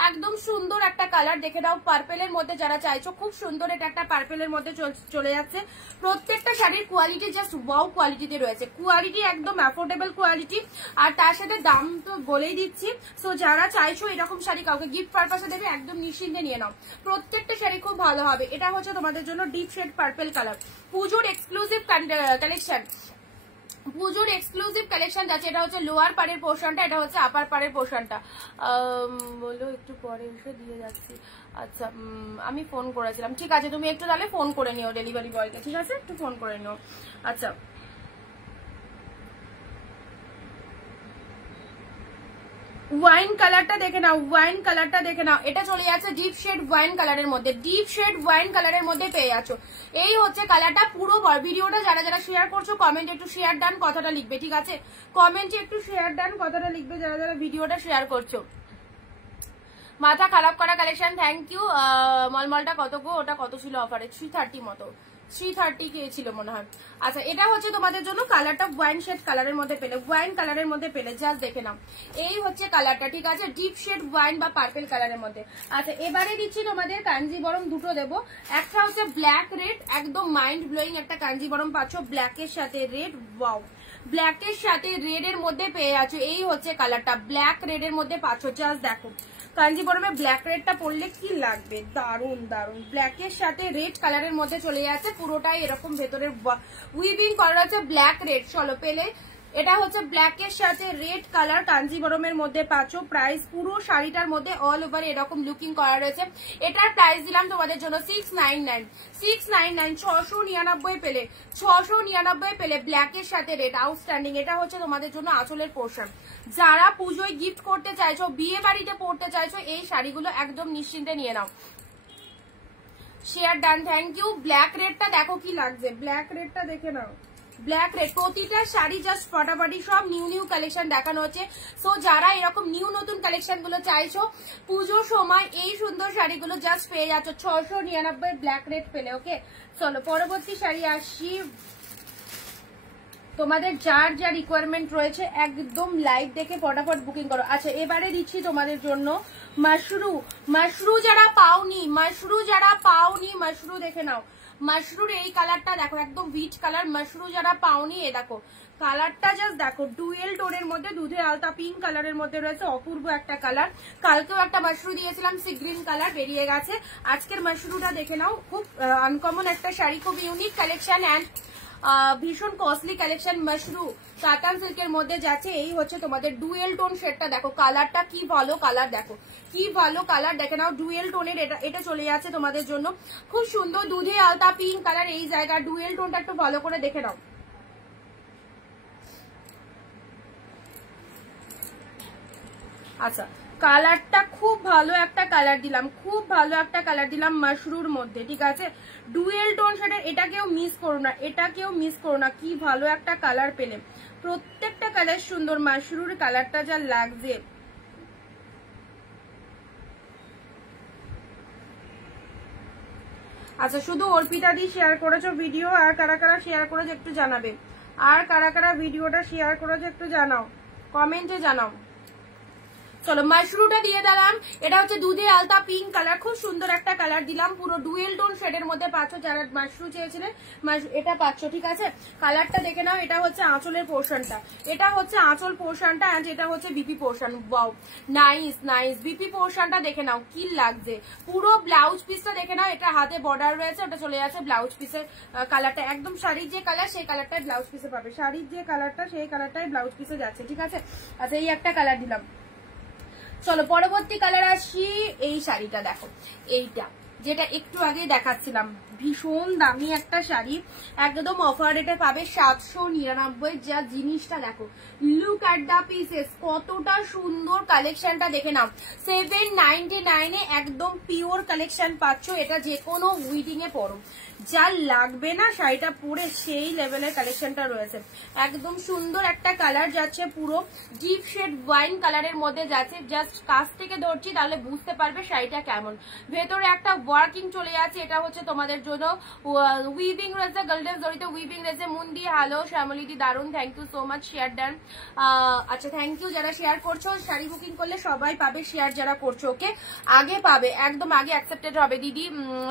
একদম সুন্দর একটা কালার দেখে নাও পার্পেলের মধ্যে যারা চাইছো, খুব সুন্দর এটা একটা পার্পেলের মধ্যে চলে যাচ্ছে। প্রত্যেকটা শাড়ির কোয়ালিটি জাস্ট ওয়াও কোয়ালিটিতে রয়েছে, কোয়ালিটি একদম অ্যাফোর্ডেবল কোয়ালিটি। আর তার সাথে দাম তো বলেই দিচ্ছি। সো যারা চাইছো এরকম শাড়ি কাউকে গিফট পারপাসে দেবে, একদম নিশ্চিন্তে নিয়ে নাও। প্রত্যেকটা শাড়ি খুব ভালো হবে। এটা হচ্ছে তোমাদের জন্য ডিপ শেড পার্পেল কালার, পুজোর এক্সক্লুসিভ কালেকশন, পুজোর এক্সক্লুসিভ কালেকশন যাচ্ছে। এটা হচ্ছে লোয়ার পাড়ের পোর্শনটা, এটা হচ্ছে আপার পাড়ের পোর্শনটা। বলো একটু পরে এসে দিয়ে যাচ্ছি। আচ্ছা আমি ফোন করেছিলাম, ঠিক আছে তুমি একটু তাহলে ফোন করে নিও ডেলিভারি বয়কে, ঠিক আছে একটু ফোন করে নিও। আচ্ছা ওয়াইন কালারটা দেখে নাও, ওয়াইন কালারটা দেখে নাও। এটা চলে যাচ্ছে ডিপ শেড ওয়াইন কালারের মধ্যে, ডিপ শেড ওয়াইন কালারের মধ্যে পেয়ে যাচ্ছ। এই হচ্ছে কালারটা। পুরো ভিডিওটা যারা যারা শেয়ার করছো কমেন্ট একটু শেয়ার ডান কথাটা লিখবে, ঠিক আছে কমেন্টে একটু শেয়ার ডান কথাটা লিখবে যারা যারা ভিডিওটা শেয়ার করছো। মাথা খারাপ করা কালেকশন, থ্যাংক ইউ। মলমলটা কত গো, ওটা কত ছিল অফারে? 330 মতো, 330 কে ছিল মনে হয়। আচ্ছা এটা হচ্ছে তোমাদের জন্য কালারটা ওয়াইন শেড কালারের মধ্যে পেলে, ওয়াইন কালারের মধ্যে পেলে জাস্ট দেখে নাও। এই হচ্ছে কালারটা, ঠিক আছে ডিপ শেড ওয়াইন বা পার্পেল কালারের মধ্যে। আচ্ছা এবারে দিচ্ছি তোমাদের কাঞ্জিবরম দুটো দেবো। একটা হচ্ছে ব্ল্যাক রেড, একদম মাইন্ড ব্লোয়িং একটা কাঞ্জিবরম পাচ্ছ ব্ল্যাকের সাথে রেড। ওয়াও, ব্ল্যাকের সাথে রেড এর মধ্যে পেয়ে আছো। এই হচ্ছে কালারটা, ব্ল্যাক রেড এর মধ্যে পাচ্ছ। জাস্ট দেখো কাঞ্জিবরমে ব্ল্যাক রেডটা পরলে কি লাগবে, দারুন দারুন। ব্ল্যাকের সাথে রেড কালারের মধ্যে চলে যাচ্ছে, পুরোটাই এরকম ভেতরের উইভিং করা আছে ব্ল্যাক রেড। চলো পেলে এটা হচ্ছে ব্ল্যাকের সাথে রেড কালার কাঞ্জিবরমের মধ্যে পাচ্ছ। প্রাইস পুরো শাড়িটার মধ্যে অল ওভার এরকম লুকিং করা রয়েছে। এটার প্রাইস দিলাম তোমাদের জন্য 699, 699 পেলে, 699 পেলে ব্ল্যাকের সাথে রেড, আউটস্ট্যান্ডিং। এটা হচ্ছে তোমাদের জন্য আঁচলের পোর্শন। যারা পুজোয় গিফট করতে চাইছো, বিয়ে বাড়িতে পড়তে চাইছো, এই শাড়িগুলো একদম নিশ্চিন্তে নিয়ে নাও। Share done, thank you. Black রেডটা দেখো কি লাগছে, ব্ল্যাক রেডটা দেখে নাও, ব্ল্যাক রেড। প্রতিটা শাড়ি জাস্ট ফটাফটি, সব নিউ নিউ কালেকশন দেখানো হচ্ছে। সো যারা এরকম নিউ নতুন কালেকশন গুলো চাইছো পুজোর সময় এই সুন্দর শাড়িগুলো জাস্ট পেয়ে যাচ্ছ 699 ব্ল্যাক রেড পেলে। ওকে চলো পরবর্তী শাড়ি আসছি। তোমাদের যার যা রিকোয়ারমেন্ট রয়েছে একদম লাইভ দেখে ফটাফট বুকিং করো। আচ্ছা এবারে দিচ্ছি তোমাদের জন্য মাশরু, মাশরু যারা পাওনি, মাশরু যারা পাওনি, মাশরু দেখে নাও। মাশরুর এই কালারটা দেখো, একদম হুইট কালার। মাশরু যারা পাওনি, এ দেখো কালারটা জাস্ট দেখো, ডুয়েল টোনের মধ্যে দুধে আলতা পিঙ্ক কালারের মধ্যে রয়েছে, অপূর্ব একটা কালার। কালকেও একটা মাশরু দিয়েছিলাম সি গ্রিন কালার, বেরিয়ে গেছে। আজকের মাশরুটা দেখে নাও, খুব আনকমন একটা শাড়ি, খুব ইউনিক কালেকশন অ্যান্ড ভীষণ কস্টলি কালেকশন। মাশরু কাতান সিল্কের মধ্যে যাচ্ছে। এই হচ্ছে তোমাদের ডুয়েল টোন শেডটা, দেখো কালারটা কি ভালো কালার, দেখো কি ভালো কালার, দেখে নাও ডুয়েল টোনের। এটা চলে যাচ্ছে তোমাদের জন্য, খুব সুন্দর দুধে আলতা পিঙ্ক কালার। এই জায়গা ডুয়েল টোনটা একটু ভালো করে দেখে নাও। আচ্ছা, কালারটা খুব ভালো একটা কালার দিলাম, খুব ভালো একটা কালার দিলাম মাশরুর মধ্যে, ঠিক আছে? ডুয়েল টোন শেডের, এটাকেও মিস করো না, এটাকেও মিস করো না। কি ভালো একটা কালার পেলে, প্রত্যেকটা কালার সুন্দর। মাশরুর কালারটা যা লাগছে, আচ্ছা শুধু অর্পিতা দি শেয়ার করেছো ভিডিও, আর কারা কারা শেয়ার করেছো একটু জানাবে, আর কারা কারা ভিডিওটা শেয়ার করেছো একটু জানাও, কমেন্টে জানাও। চলো মাশরুটা দিয়ে দিলাম, এটা হচ্ছে দুধে আলতা পিঙ্ক কালার, খুব সুন্দর একটা কালার দিলাম, পুরো ডুয়েল টোন শেডের মধ্যে পাচ্ছ। যারা মাশরু চেয়েছিলেন এটা পাচ্ছ, ঠিক আছে? কালারটা দেখে নাও। এটা হচ্ছে আঁচলের পোর্শনটা, এটা হচ্ছে আঁচল পোর্শনটা, এন্ড এটা হচ্ছে BP portion. Wow, nice nice. BP পোর্শনটা দেখে নাও কি লাগছে, পুরো ব্লাউজ পিসটা দেখে নাও। এটা হাতে বর্ডার রয়েছে, ওটা চলে যাচ্ছে ব্লাউজ পিসের কালারটা, একদম শাড়ির যে কালার সেই কালারটাই ব্লাউজ পিসে পাবে, শাড়ির যে কালারটা সেই কালারটাই ব্লাউজ পিসে যাচ্ছে, ঠিক আছে? আচ্ছা এই একটা কালার দিলাম। চলো পরবর্তী কালার আসি। এই শাড়িটা দেখো, এইটা যেটা একটু আগে দেখাচ্ছিলাম, ভীষণ দামি একটা শাড়ি, একদম অফার রেটে পাবে 799। যা জিনিসটা দেখো, লুক অ্যাট দা পিসেস, কতটা সুন্দর কালেকশনটা দেখে নাও। 799 একদম পিওর কালেকশন পাচ্ছ। এটা যে কোনো উইডিং এ পরো, যা লাগবে না শাড়িটা পরে সেই লেভেলের কালেকশনটা রয়েছে। একদম সুন্দর একটা কালার যাচ্ছে, পুরো ডিপ শেড ওয়াইন কালারের মধ্যে যাচ্ছে। জাস্ট কাছ থেকে ধরছি তাহলে বুঝতে পারবে শাড়িটা কেমন। ভেতরে একটা ওয়ার্কিং চলে যাচ্ছে, এটা হচ্ছে তোমাদের জন্য উইভিং রয়েছে, গোল্ডেন জরিতে উইভিং রয়েছে। মুন্দি হ্যালো, শ্যামলিদি দারুন, thank you so much share done. আচ্ছা থ্যাংক ইউ যারা শেয়ার করছো, শাড়ি বুকিং করলে সবাই পাবে, শেয়ার যারা করছো ওকে আগে পাবে, একদম আগে অ্যাকসেপ্টেড হবে। দিদি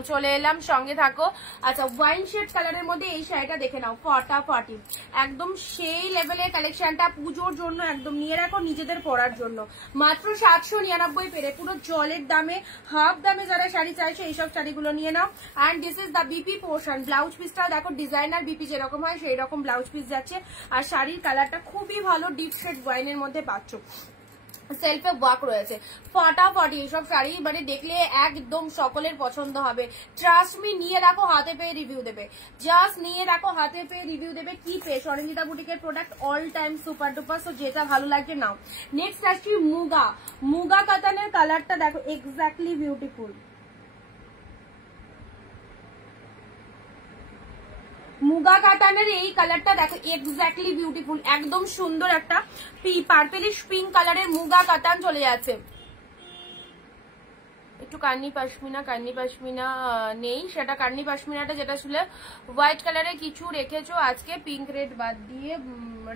চলে এলাম, সঙ্গে থাকো। আচ্ছা ওয়াইন শেড কালারের মধ্যে এই শাড়িটা দেখে নাও, ফাটাফাটি, একদম সেই লেভেলের কালেকশনটা, পুজোর জন্য একদম নিয়ে রাখো, নিজেদের পরার জন্য। মাত্র 799 পেরে, পুরো জলের দামে, হাফ দামে যারা শাড়ি চাইছে এইসব শাড়িগুলো নিয়ে নাও। And this is the BP portion. Blouse পিসটাও দেখো, ডিজাইনার বিপি যেরকম হয় সেই রকম ব্লাউজ পিস যাচ্ছে। আর শাড়ির কালারটা খুবই ভালো, ডিপ শেড ওয়াইনের মধ্যে পাচ্ছ, সেলফে ওয়ার্ক রয়েছে, ফাটাফাটি। এইসব শাড়ি মানে দেখলে একদম সকলের পছন্দ হবে। ট্রাস্ট মি, নিয়ে রাখো, হাতে পেয়ে রিভিউ দেবে, জাস্ট নিয়ে রাখো, হাতে পেয়ে রিভিউ দেবে। কি পেয়ে সরঞ্জিতা বুটিকের product all time super duper, so যেটা ভালো লাগছে নাও। নেক্সট আসছি মুগা, মুগা কাতানের কালারটা দেখো, এক্স্যাক্টলি বিউটিফুল। মুগা কাতানের এই কালারটা দেখো, এক্স্যাক্টলি বিউটিফুল, একদম সুন্দর একটা পার্পেলিশ পিঙ্ক কালারের মুগা কাতান চলে যাচ্ছে। একটু কার্নি পাশমিনা নেই, সেটা কার্নি পাশমিনাটা যেটা ছিল হোয়াইট কালারে কিছু রেখেছো আজকে, পিঙ্ক রেড বাদ দিয়ে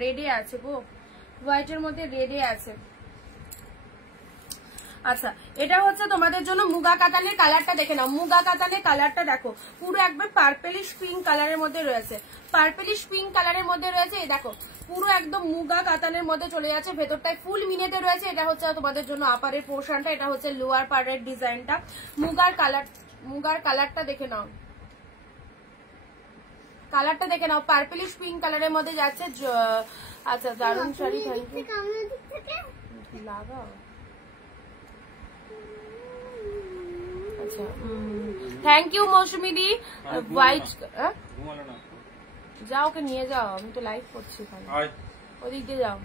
রেডে আছে গো, হোয়াইটের মধ্যে রেডে আছে। আচ্ছা এটা হচ্ছে তোমাদের জন্য মুগা কাতানের কালারটা দেখে নাও। মুগা কাতানের কালারটা দেখো, পুরো একবার পার্পেলিশ পিঙ্ক কালারের মধ্যে রয়েছে, পার্পেলিশ পিঙ্ক কালারের মধ্যে রয়েছে। এই দেখো পুরো একদম মুগা কাতানের মধ্যে চলে যাচ্ছে, ভেতরটায় ফুল মিনেতে রয়েছে। এটা হচ্ছে তোমাদের জন্য আপারের পোর্শনটা, এটা হচ্ছে লোয়ার পার্টের ডিজাইনটা। মুগার কালারটা দেখে নাও, কালারটা দেখে নাও, পার্পেলিশ পিঙ্ক কালারের মধ্যে যাচ্ছে। আচ্ছা দারুন শাড়ি, থ্যাংক ইউ, লাগাও। আচ্ছা thank you Mousumi di. White যাও, ওকে নিয়ে যাও, আমি তো লাইভ করছি, ওদিক দিয়ে যাও।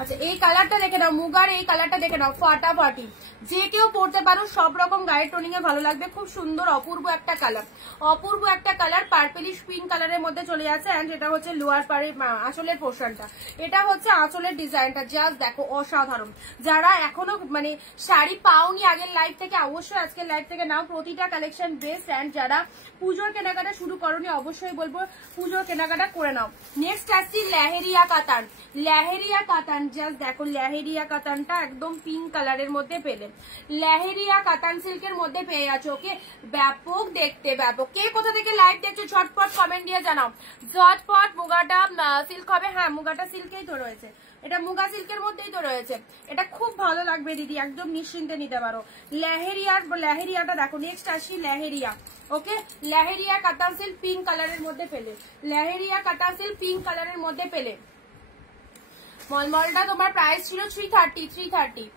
আচ্ছা এই কালারটা দেখে নাও, মুগার এই কালারটা দেখে নাও, ফাটাফাটি, যে কেউ পড়তে পারো, সব রকম গায়ের টোনিং এ ভালো লাগবে। খুব সুন্দর অপূর্ব একটা কালার, অপূর্ব একটা কালার, পার্পেলিশ পিঙ্ক কালারের মধ্যে চলে যাচ্ছে। এন্ড এটা হচ্ছে লোয়ার পাড়ে আঁচলের পোর্শনটা, এটা হচ্ছে আঁচলের ডিজাইনটা, জাস্ট দেখো অসাধারণ। যারা এখনো মানে শাড়ি পাওনি আগের লাইভ থেকে, অবশ্যই আজকের লাইভ থেকে নাও, প্রতিটা কালেকশন বেস্ট। এন্ড যারা পুজোর কেনাকাটা শুরু করনি অবশ্যই বলবো পুজোর কেনাকাটা করে নাও। নেক্সট আসছি লেহেরিয়া কাতান, লেহেরিয়া কাতান, জাস্ট দেখো লেহেরিয়া কাতানটা একদম পিঙ্ক কালারের মধ্যে পেলে, লেহেরিয়া কাতান সিল্কের মধ্যে পেয়ে যাচ্ছে। ওকে, ব্যাপক দেখতে, ব্যাপক। কে কোথা থেকে লাইভ দেখছো ঝটপট কমেন্ট দিয়ে জানাও, ঝটপট। মুগাটা সিল্ক হবে? হ্যাঁ, মুগাটা সিল্কেই তো রয়েছে, এটা মুগা সিল্কের মধ্যেই তো রয়েছে। এটা খুব ভালো লাগবে দিদি, একদম নিশ্চিন্তে নিতে পারো। লেহেরিয়াটা দেখো। নেক্সট আসি লেহেরিয়া। ওকে, লেহেরিয়া কাতান সিল্ক পিঙ্ক কালারের মধ্যে পেলে, লেহেরিয়া কাতান সিল্ক পিঙ্ক কালারের মধ্যে পেলে। মলমলটা তোমার প্রাইস ছিল 330।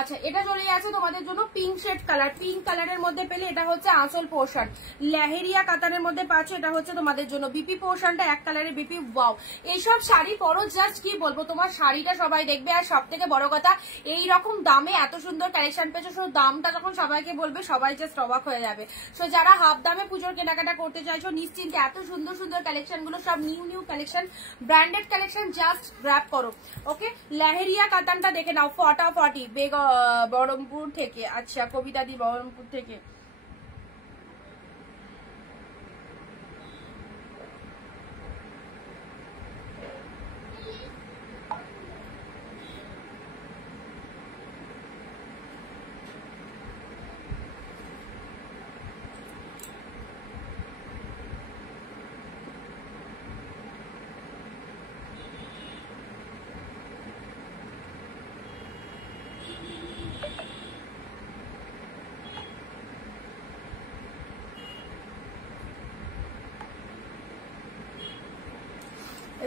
আচ্ছা, এটা চলে যাচ্ছে তোমাদের জন্য পিঙ্ক শেড কালার, পিঙ্ক কালারের মধ্যে পেলে। এটা হচ্ছে আঁচল পোর্শন, লেহেরিয়া কাতানের মধ্যে পাচ্ছ। এটা হচ্ছে তোমাদের জন্য বিপি পোর্শনটা এক কালারের বিপি। ওয়াও, এইসব শাড়ি পরো, জাস্ট কি বলবো, তোমার শাড়িটা সবাই দেখবে। আর সব থেকে বড় কথা, এই রকম দামে এত সুন্দর কালেকশন পেয়েছো। শুধু দামটা যখন সবাইকে বলবে, সবাই জাস্ট অবাক হয়ে যাবে। সো যারা হাফ দামে পুজোর কেনাকাটা করতে চাইছো, নিশ্চিন্তে এত সুন্দর সুন্দর কালেকশন গুলো সব new collection, branded collection, just grab করো। ওকে, লেহেরিয়া কাতানটা দেখে নাও ফটাফটি বহরমপুর থেকে। আচ্ছা, কবিতা দি বহরমপুর থেকে।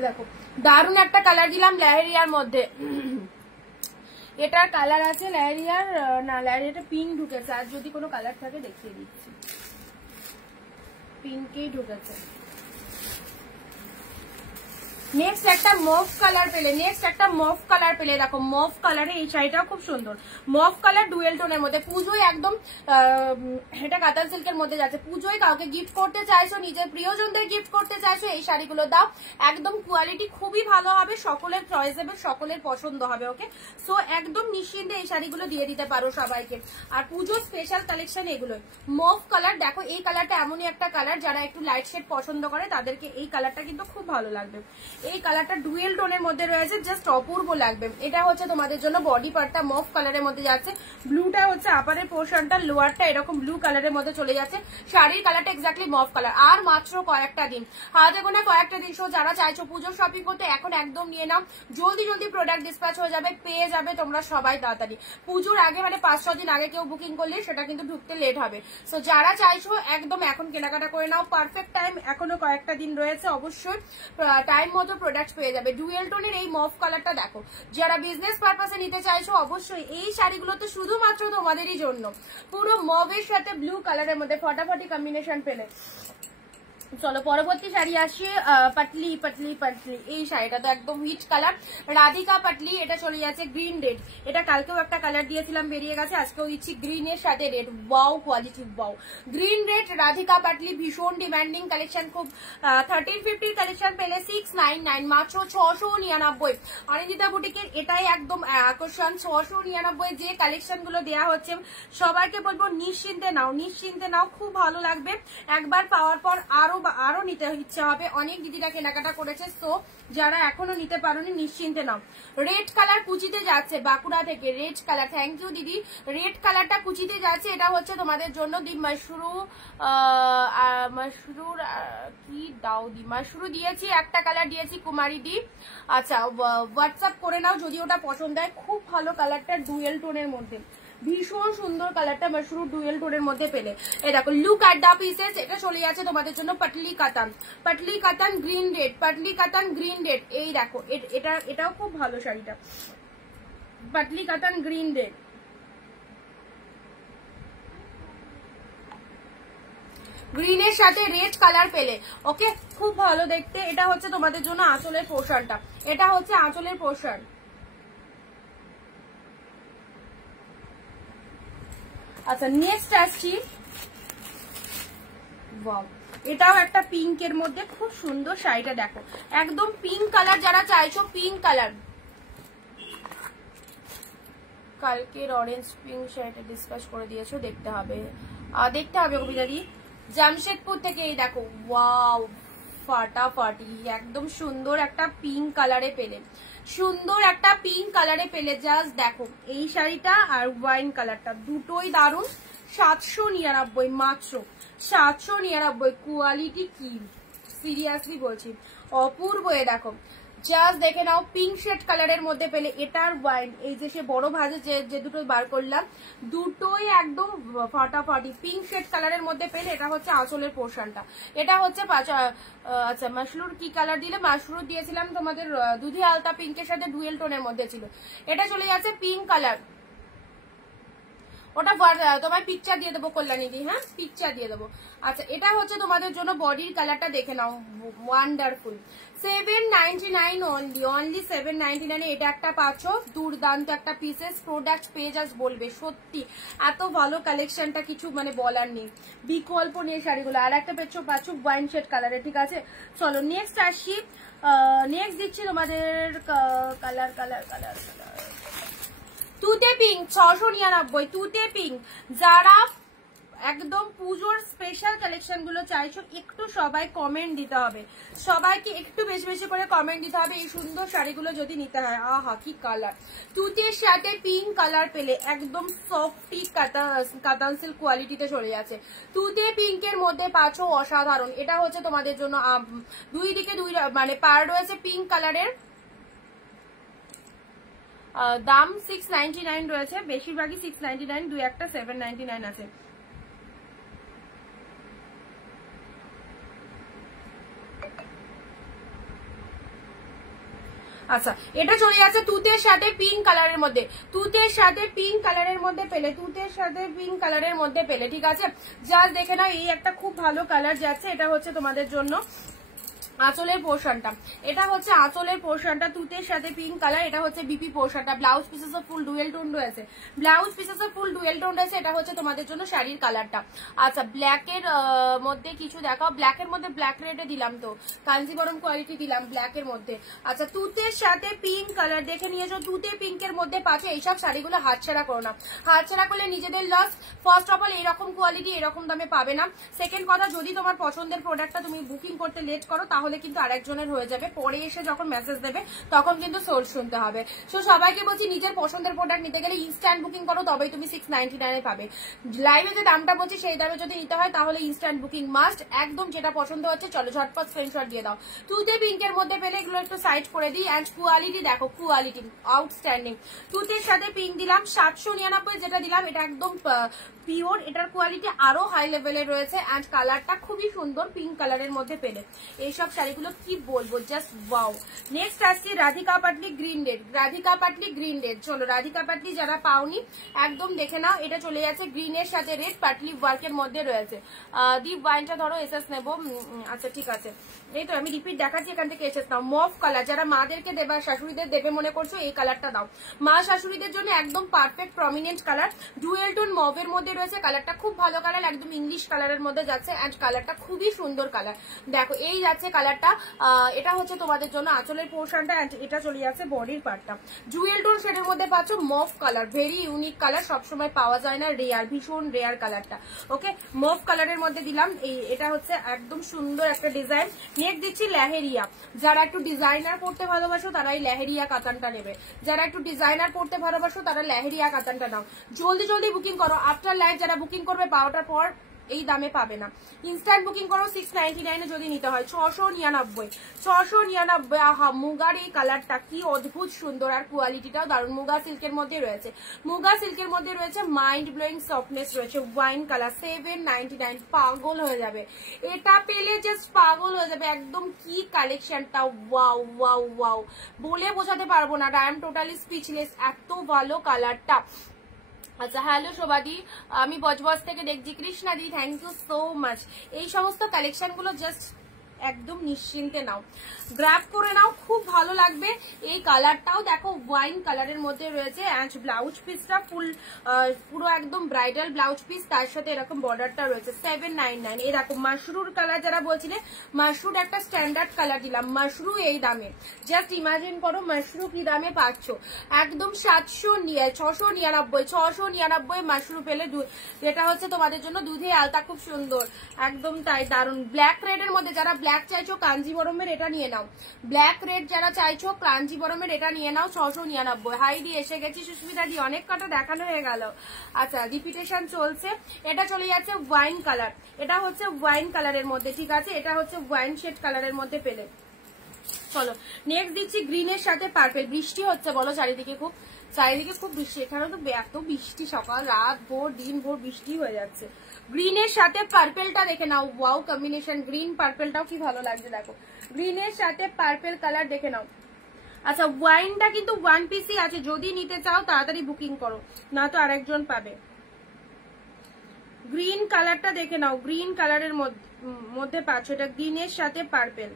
দেখো, দারুন একটা কালার দিলাম লেহেরিয়ার মধ্যে। এটার কালার আছে লেহেরিয়ার, না লেহেরিয়াটা পিঙ্ক ঢুকেছে। আর যদি কোনো কালার থাকে দেখিয়ে দিচ্ছি, পিঙ্কেই ঢুকেছে। নেক্সট একটা মফ কালার পেলে, নেক্সট একটা মফ কালার পেলে। দেখো, মফ কালারে এই শাড়িটাও খুব সুন্দর, মফ কালার ডুয়েল টোনের মধ্যে। পুজোয় একদম এটা কাতান সিল্কের মধ্যে যাচ্ছে। পুজোয় কাউকে গিফট করতে চাইছো, নিজের প্রিয়জনদের গিফট করতে চাইছো, এই শাড়িগুলো দাও। একদম কোয়ালিটি খুবই ভালো হবে, সকলের চয়েসেবল, সকলের পছন্দ হবে। ওকে, সো একদম নিশ্চিন্তে এই শাড়িগুলো দিয়ে দিতে পারো সবাইকে। আর পুজো স্পেশাল কালেকশন এগুলো। মফ কালার দেখো, এই কালারটা এমনই একটা কালার, যারা একটু লাইট শেড পছন্দ করে তাদেরকে এই কালারটা কিন্তু খুব ভালো লাগবে। এই কালারটা ডুয়েল টোনের মধ্যে রয়েছে, জাস্ট অপূর্ব লাগবে। এটা হচ্ছে তোমাদের জন্য বডি পার্টটা মফ কালারের মধ্যে যাচ্ছে। ব্লুটা হচ্ছে আপারের পোর্শনটা, লোয়ারটা এরকম ব্লু কালারের মধ্যে চলে যাচ্ছে। শাড়ির কালারটা এক্স্যাক্টলি মফ কালার। আর মাত্র কয়েকটা দিন, হাতে গোনা কয়েকটা দিন। সো যারা চাইছো পুজোর শপিং করতে, এখন একদম নিয়ে নাও। জলদি জলদি প্রোডাক্ট ডিসপ্যাচ হয়ে যাবে, পেয়ে যাবে তোমরা সবাই তাড়াতাড়ি। পুজোর আগে মানে 5-6 দিন আগে কেউ বুকিং করলে সেটা কিন্তু ঢুকতে লেট হবে। সো যারা চাইছো একদম এখন কেনাকাটা করে নাও, পারফেক্ট টাইম, এখনো কয়েকটা দিন রয়েছে। অবশ্যই টাইম মতো প্রোডাক্ট পেয়ে যাবে। ডুয়েল টোনের এই মফ কালারটা দেখো, যারা বিজনেস পারপাসে নিতে চাইছো, অবশ্যই এই শাড়িগুলো তো শুধুমাত্র তোমাদেরই জন্য। পুরো মভের সাথে ব্লু কালারের মধ্যে ফটাফটি কম্বিনেশন পেলে। চলো পরবর্তী শাড়ি আসি, পাটলি পাটলি পাটলি। এই শাড়িটা তো একদম হিট কালার, রাধিকা পাটলি। এটা চলে যাচ্ছে গ্রিন রেড। এটা কালকেও একটা কালার দিয়েছিলাম, বেরিয়ে গেছে, আজকেও দিচ্ছি গ্রিনের সাথে red. Wow quality, wow. Green red Radhika Patli, ভীষণ ডিমান্ডিং কালেকশন। খুব 1350 কালেকশন পেলে 699, মাত্র 699। অনিন্দিতা বুটিকের এটাই একদম আকর্ষণ, 699 যে কালেকশন গুলো দেওয়া হচ্ছে। সবাইকে বলবো নিশ্চিন্তে নাও, নিশ্চিন্তে নাও, খুব ভালো লাগবে। একবার পাওয়ার পর আরো নিতে ইচ্ছে হবে। অনেক দিদিরা কেনাকাটা করেছে, তো যারা এখনো নিতে পারোনি নিশ্চিন্তে নাও। রেড কালার কুচিতে যাচ্ছে বাঁকুড়া থেকে, রেড কালার। থ্যাংক ইউ দিদি। রেড কালারটা কুচিতে যাচ্ছে। এটা হচ্ছে তোমাদের জন্য দি মাশরুর কি দাও দি মাশরু দিয়েছি, একটা কালার দিয়েছি কুমারী দি। আচ্ছা, হোয়াটসঅ্যাপ করে নাও যদি ওটা পছন্দ হয়। খুব ভালো কালারটা, ডুয়েল টোনের মধ্যে, ভীষণ সুন্দর কালারটা মাশরুম ডুয়েল টোনের মধ্যে পেলে। এই দেখো, লুক অ্যাট দা পিসেস। এটা চলে যাচ্ছে তোমাদের জন্য পাটলি কাতান, পাটলি কাতান গ্রিন রেড, পাটলি কাতান গ্রিন রেড। এই দেখো, এটাও খুব ভালো শাড়িটা, পাটলি কাতান গ্রিন রেড। গ্রিনের সাথে রেড কালার পেলে। ওকে, খুব ভালো দেখতে। এটা হচ্ছে তোমাদের জন্য আঁচলের পোর্শনটা, এটা হচ্ছে আঁচলের পোর্শন। আচ্ছা, নেক্সট আসছি, ওয়াও, এটাও একটা পিঙ্কের মধ্যে খুব সুন্দর শাড়িটা দেখো, একদম পিঙ্ক কালার। যারা চাইছো পিঙ্ক কালার, কালকের অরেঞ্জ পিঙ্ক শাড়িটা ডিসকাস করে দিয়েছো, দেখতে হবে কবিতাদি। জামশেদপুর থেকে এই দেখো, ওয়াও ফাটাফাটি, একদম সুন্দর একটা পিঙ্ক কালারে পেলে। সুন্দর একটা পিঙ্ক কালারে পেলে। জাস্ট দেখো এই শাড়িটা আর ওয়াইন কালারটা দুটোই দারুণ। 799 মাত্র, 799। কোয়ালিটি কি সিরিয়াসলি বলছি, অপূর্ব। এ দেখো জাস্ট দেখে নাও, পিঙ্ক শেড কালারের মধ্যে পেলে। এটার ওয়াইন, এই যে সে বড় ভাজে যে দুটো বার করলাম, দুটোই একদম ফাটাফাটি পিঙ্ক শেড কালারের মধ্যে পেলে। এটা হচ্ছে আঁচলের পোর্শনটা। এটা হচ্ছে আচ্ছা মাশরুর কি কালার দিলে, মাশরুর দিয়েছিলাম তোমাদের দুধি আলতা পিঙ্কের সাথে ডুয়েল টোনের মধ্যে ছিল। এটা চলে যাচ্ছে পিঙ্ক কালার। ওটা তোমায় পিকচার দিয়ে দেবো কল্যাণী দি, হ্যাঁ পিকচার দিয়ে দেবো। আচ্ছা এটা হচ্ছে তোমাদের জন্য বডির কালারটা দেখে নাও, ওয়ান্ডারফুল। 799 অনলি 799। এটা একটা পাচ্ছ, দুর্দান্ত একটা পিসেস প্রোডাক্ট পেয়ে জাস্ট বলবে সত্যি এত ভালো কালেকশনটা কিছু মানে বলার নেই, বিকল্প নেই শাড়িগুলো। আর একটা পাচ্ছ ওয়াইন শেড কালারে, ঠিক আছে। চলো নেক্সট আসি, নেক্সট দিচ্ছি তোমাদের কালার কালার কালার কালার তুতে পিঙ্ক 699। তুতে পিঙ্ক, যারা একদম পুজোর স্পেশাল কালেকশন গুলো চাইছো একটু সবাই কমেন্ট দিতে হবে, সবাইকে একটু বেশি বেশি করে কমেন্ট দিতে হবে এই সুন্দর শাড়িগুলো যদি নিতে হয়। আহা কি কালার, তুতের সাথে পিঙ্ক কালার পেলে একদম সফটি কাতান সিল্ক কোয়ালিটিতে চলে যাচ্ছে। তুতে পিঙ্কের মধ্যে পাচ্ছ অসাধারণ। এটা হচ্ছে তোমাদের জন্য দুই দিকে দুই মানে পার রয়েছে পিঙ্ক কালারের। দাম 699 রয়েছে, বেশিরভাগই 699, দুই একটা 799 আছে। আচ্ছা এটা চলে যাচ্ছে তুতের সাথে পিঙ্ক কালারের মধ্যে। তুতের সাথে পিঙ্ক কালারের মধ্যে পেলে, তুতের সাথে পিঙ্ক কালারের মধ্যে পেলে, ঠিক আছে। জাস্ট দেখে নাও, এই একটা খুব ভালো কালার যাচ্ছে। এটা হচ্ছে তোমাদের জন্য আঁচলের পোর্শনটা। এটা হচ্ছে আঁচলের পোর্শনটা, তুতের সাথে পিঙ্ক কালার। এটা হচ্ছে বিপি পোর্শনটা। ব্লাউজ পিসেস ফুল ডুয়েল টোন রয়েছে, ব্লাউজ পিসেস ফুল ডুয়েল টোন রয়েছে। এটা হচ্ছে তোমাদের জন্য শাড়ির কালারটা। আচ্ছা ব্ল্যাকের মধ্যে কিছু দেখাও। ব্ল্যাকের মধ্যে ব্ল্যাক রেডে দিলাম তো, কাঞ্জিবরম কোয়ালিটি দিলাম ব্ল্যাকের মধ্যে। আচ্ছা তুতের সাথে পিঙ্ক কালার দেখে নিয়েছো, তুতে পিঙ্কের মধ্যে পাচ্ছে। এইসব শাড়িগুলো হাতছাড়া করো না, হাতছাড়া করলে নিজেদের লস। ফার্স্ট অফ অল এরকম কোয়ালিটি এরকম দামে পাবে না। সেকেন্ড কথা, যদি তোমার পছন্দের প্রোডাক্টটা তুমি বুকিং করতে লেট করো তাহলে কিন্তু আরেকজনের হয়ে যাবে, পরে এসে যখন মেসেজ দেবে তখন কিন্তু সোল শুনতে হবে। সো সবাইকে বলছি নিজের পছন্দের প্রোডাক্ট নিতে গেলে ইনস্ট্যান্ট বুকিং করো, তবেই তুমি 699 পাবে। লাইভে যে দামটা বলছি সেই দামে যদি নিতে হয় তাহলে ইনস্ট্যান্ট বুকিং মাস্ট। একদম যেটা পছন্দ হচ্ছে চলো ঝটপট স্ক্রিনশট দিয়ে দাও। তুতে পিঙ্কের মধ্যে পেলে এগুলো একটু সাইড করে দিই। অ্যান্ড কোয়ালিটি দেখো, কোয়ালিটি আউটস্ট্যান্ডিং। তুতের সাথে পিঙ্ক দিলাম 799, যেটা দিলাম এটা একদম পিওর। এটার কোয়ালিটি আরো হাই লেভেলের রয়েছে। অ্যান্ড কালারটা খুবই সুন্দর পিঙ্ক কালারের মধ্যে পেলে। এইসব শাড়িগুলো কি বলবো, জাস্ট ওয়াও। নেক্সট আসছি Radhika Patli green red. Radhika Patli green red, চলো রাধিকা পাটলি যারা পাওনি একদম দেখে নাও। এটা চলে যাচ্ছে গ্রিনের সাথে রেড, পাটলি ওয়ার্কের মধ্যে রয়েছে। দীপ ওয়াইনটা ধরো, এসএস নেবো। আচ্ছা ঠিক আছে, এই তো আমি রিপিট দেখাচ্ছি, এখান থেকে এসএস নাও। মফ কালার, যারা মাদেরকে দেবে শাশুড়িদের দেবে মনে করছো এই কালারটা দাও। মা শাশুড়িদের জন্য একদম perfect prominent colour, dual tone মভের মধ্যে রয়েছে। কালারটা খুব ভালো কালার, একদম ইংলিশ কালারের মধ্যে যাচ্ছে। অ্যান্ড কালারটা খুবই সুন্দর কালার, দেখো এই যাচ্ছে কালারটা। এটা হচ্ছে তোমাদের জন্য আঁচলের পোর্শনটা। এটা চলে যাচ্ছে বডির পার্টটা। জুয়েল টোন শেডের মধ্যে পাচ্ছ মফ কালার, ভেরি ইউনিক কালার, সবসময় পাওয়া যায় না, রেয়ার, ভীষণ রেয়ার কালারটা। ওকে মফ কালারের মধ্যে দিলাম। এটা হচ্ছে একদম সুন্দর একটা ডিজাইন। নেক্সট দিচ্ছি লেহেরিয়া। যারা একটু ডিজাইনার পড়তে ভালোবাসো তারা এই লেহেরিয়া কাতানটা নেবে, যারা একটু ডিজাইনার পড়তে ভালোবাসো তারা লেহেরিয়া কাতানটা নাও। জলদি জলদি বুকিং করো, আফটার লাইভ যারা বুকিং করবে 12টার পর এই দামে পাবে না। ইনস্ট্যান্ট বুকিং করো 699 যদি নিতে হয়। 699। আহা মুগার এই কালারটা কি অদ্ভুত সুন্দর, আর কোয়ালিটিটাও দারুণ। মুগা সিল্কের মধ্যে রয়েছে, মুগা সিল্কের মধ্যে রয়েছে, মাইন্ড ব্লোয়িং সফটনেস রয়েছে। ওয়াইন কালার 799, পাগল হয়ে যাবে এটা পেলে, জাস্ট পাগল হয়ে যাবে একদম। কি কালেকশনটা, ওয়াও ওয়াও ওয়াও, বলে বোঝাতে পারবো না। আই এম টোটালি স্পিচলেস, এত ভালো কালারটা। আচ্ছা হ্যালো শোভাদি, আমি বজবজ থেকে দেখছি। কৃষ্ণা দি থ্যাংক ইউ সো মাচ। এই সমস্ত কালেকশন গুলো জাস্ট একদম নিশ্চিন্তে নাও, গ্র্যাব করে নাও, খুব ভালো লাগবে। এই কালারটাও দেখো ওয়াইন কালারের মধ্যে রয়েছে। অ্যান্ড ব্লাউজ পিসটা পুরো একদম ব্রাইডাল ব্লাউজ পিস, তার সাথে এরকম বর্ডারটা রয়েছে। 799। এরকম মাশরুর কালার যারা বলছিলে, মাশরুর একটা স্ট্যান্ডার্ড কালার দিলাম, মাশরু এই দামে। জাস্ট ইমাজিন করো মাশরু কি দামে পাচ্ছ, একদম 699 মাশরু পেলে। যেটা হচ্ছে তোমাদের জন্য দুধে আলতা, খুব সুন্দর, একদম তাই দারুন। ব্ল্যাক রেড এর মধ্যে যারা ব্ল্যাক চাইছো কাঞ্জিবরমের এটা নিয়ে নাও, ব্ল্যাক রেড যারা চাইছো কাঞ্জিবরমের এটা নিয়ে নাও 699। হাই দিয়ে এসে গেছি সুস্মিতা দি, অনেক কটা দেখানো হয়ে গেল। আচ্ছা রিপিটেশন চলছে। এটা চলে যাচ্ছে ওয়াইন কালার, এটা হচ্ছে ওয়াইন কালারের মধ্যে, ঠিক আছে, এটা হচ্ছে ওয়াইন শেড কালারের মধ্যে পেলে। চলো নেক্সট দিচ্ছি গ্রিনের সাথে পার্পেল। বৃষ্টি হচ্ছে বলো চারিদিকে, খুব চারিদিকে খুব বৃষ্টি, এখানে তো এত বৃষ্টি, সকাল রাত ভোর দিন ভোর বৃষ্টি হয়ে যাচ্ছে। গ্রিনের সাথে পার্পেলটা দেখে নাও, ওয়াও কম্বিনেশন, গ্রিন পার্পেলটাও কি ভালো লাগছে দেখো, গ্রিনের সাথে পার্পেল কালার দেখে নাও। আচ্ছা ওয়াইনটা কিন্তু 1 পিসই আছে, যদি নিতে চাও তাড়াতাড়ি বুকিং করো, না তো আরেকজন পাবে। গ্রিন কালারটা দেখে নাও, গ্রিন কালারের মধ্যে পাচ্ছ, এটা গ্রিনের সাথে পার্পেল।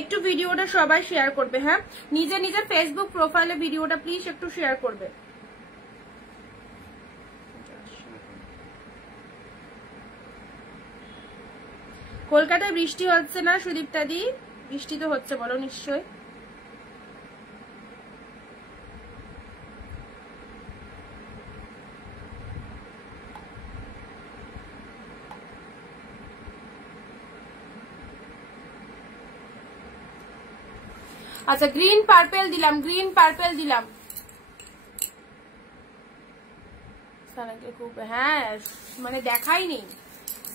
একটু ভিডিওটা সবাই শেয়ার করবে, হ্যাঁ নিজের নিজের ফেসবুক প্রোফাইলে ভিডিওটা প্লিজ একটু শেয়ার করবে। কলকাতায় বৃষ্টি হচ্ছে না সুদীপ্তা দি? বৃষ্টি তো হচ্ছে বলো নিশ্চয়। আচ্ছা গ্রিন পার্পেল দিলাম, গ্রিন পার্পেল দিলাম। খুব হ্যাঁ মানে দেখাই নেই,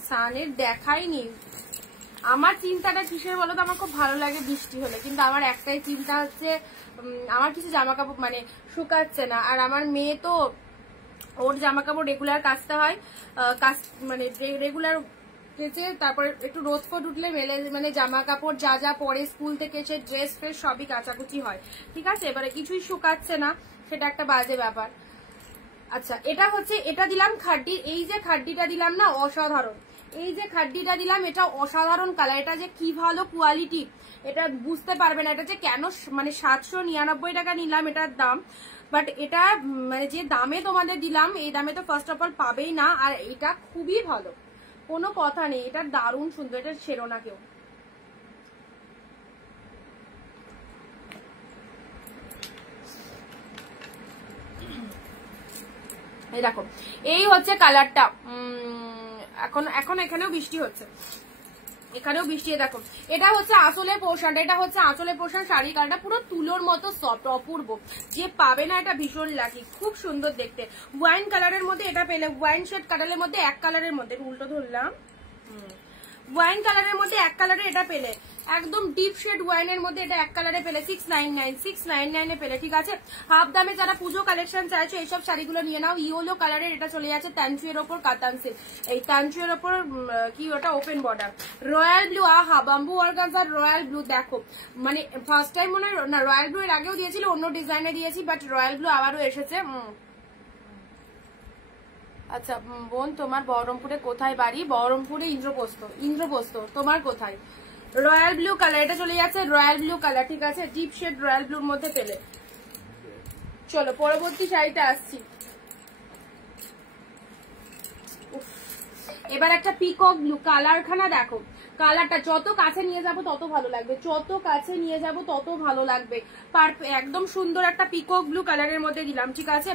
সানের দেখাই নেই। আমার চিন্তাটা কিসের বলো তো, আমার খুব ভালো লাগে বৃষ্টি হলে, কিন্তু আমার একটাই চিন্তা হচ্ছে আমার কিছু জামা কাপড় মানে শুকাচ্ছে না, আর আমার মেয়ে তো ওর জামা কাপড় রেগুলার কাচতে হয়, মানে রেগুলার কেচে তারপর একটু রোদ ফোদ উঠলে মেলে, মানে জামা কাপড় যা যা পরে স্কুল থেকে এসে ড্রেস ফ্রেস সবই কাচাকুচি হয়, ঠিক আছে, এবারে কিছুই শুকাচ্ছে না, সেটা একটা বাজে ব্যাপার। আচ্ছা এটা হচ্ছে, এটা দিলাম খাড্ডি, এই যে খাড্ডিটা দিলাম না অসাধারণ, এই যে খাড্ডিটা দিলাম এটা অসাধারণ কালার, এটা যে কি ভালো কোয়ালিটি এটা বুঝতে পারবে না, এটা যে কেন মানে 799 টাকা নিলাম এটার দাম, বাট এটা মানে যে দামে তোমাদের দিলাম এই দামে তো ফার্স্ট অফ অল পাবেই না, আর এটা খুবই ভালো, কোনো কথা নেই, এটা দারুণ সুন্দর, এটা ছেড়ো না কেউ। এই দেখো এই হচ্ছে কালারটা, এখন এখানেও বৃষ্টি হচ্ছে, এখানেও বৃষ্টি, দেখো এটা হচ্ছে আঁচলের পোর্শনটা, এটা হচ্ছে আঁচলের পোর্শন, শাড়ি কালারটা পুরো তুলোর মতো সফট, অপূর্ব, যে পাবে না এটা ভীষণ লাকি, খুব সুন্দর দেখতে। ওয়াইন কালারের মধ্যে এটা পেলে, ওয়াইন শেড কালারের মধ্যে এক কালারের মধ্যে, উল্টো ধরলাম, ওয়াইন কালারের মধ্যে এক কালারে এটা পেলে, একদম ডিপ শেড ওয়াইনের মধ্যে এটা এক কালারে পেলে 699 এ পেলে, ঠিক আছে। হাফ দামে যারা পুজো কালেকশন চাইছো এইসব শাড়িগুলো নিয়ে নাও। ইয়েলো কালারের এটা চলে যাচ্ছে তানচুয়ের ওপর কাতান সিল্ক, এই তানচুয়ের ওপর কি ওটা ওপেন বর্ডার, রয়্যাল ব্লু, আহা বাম্বু অর্গানজার রয়্যাল ব্লু, দেখো মানে ফার্স্ট টাইম মনে হয় না, রয়্যাল ব্লু এর আগেও দিয়েছিল, অন্য ডিজাইনে দিয়েছি, বাট রয়্যাল ব্লু আবারও এসেছে। আচ্ছা বোন তোমার বহরমপুরে কোথায় বাড়ি? বহরমপুরে ইন্দ্রপ্রস্থ। ইন্দ্রপ্রস্থ, তোমার কোথায়? রয়্যাল ব্লু কালার, এটা চলে যাচ্ছে রয়্যাল ব্লু কালার, ঠিক আছে, ডিপ শেড রয়্যাল ব্লুর মধ্যে পেলে। চলো পরবর্তী শাড়িতে আসছি। এবার একটা পিকক ব্লু কালারখানা দেখো, কালারটা যত কাছে নিয়ে যাব তত ভালো লাগবে, যত কাছে নিয়ে যাব তত ভালো লাগবে। একদম সুন্দর একটা পিকক ব্লু কালারের মধ্যে দিলাম, ঠিক আছে,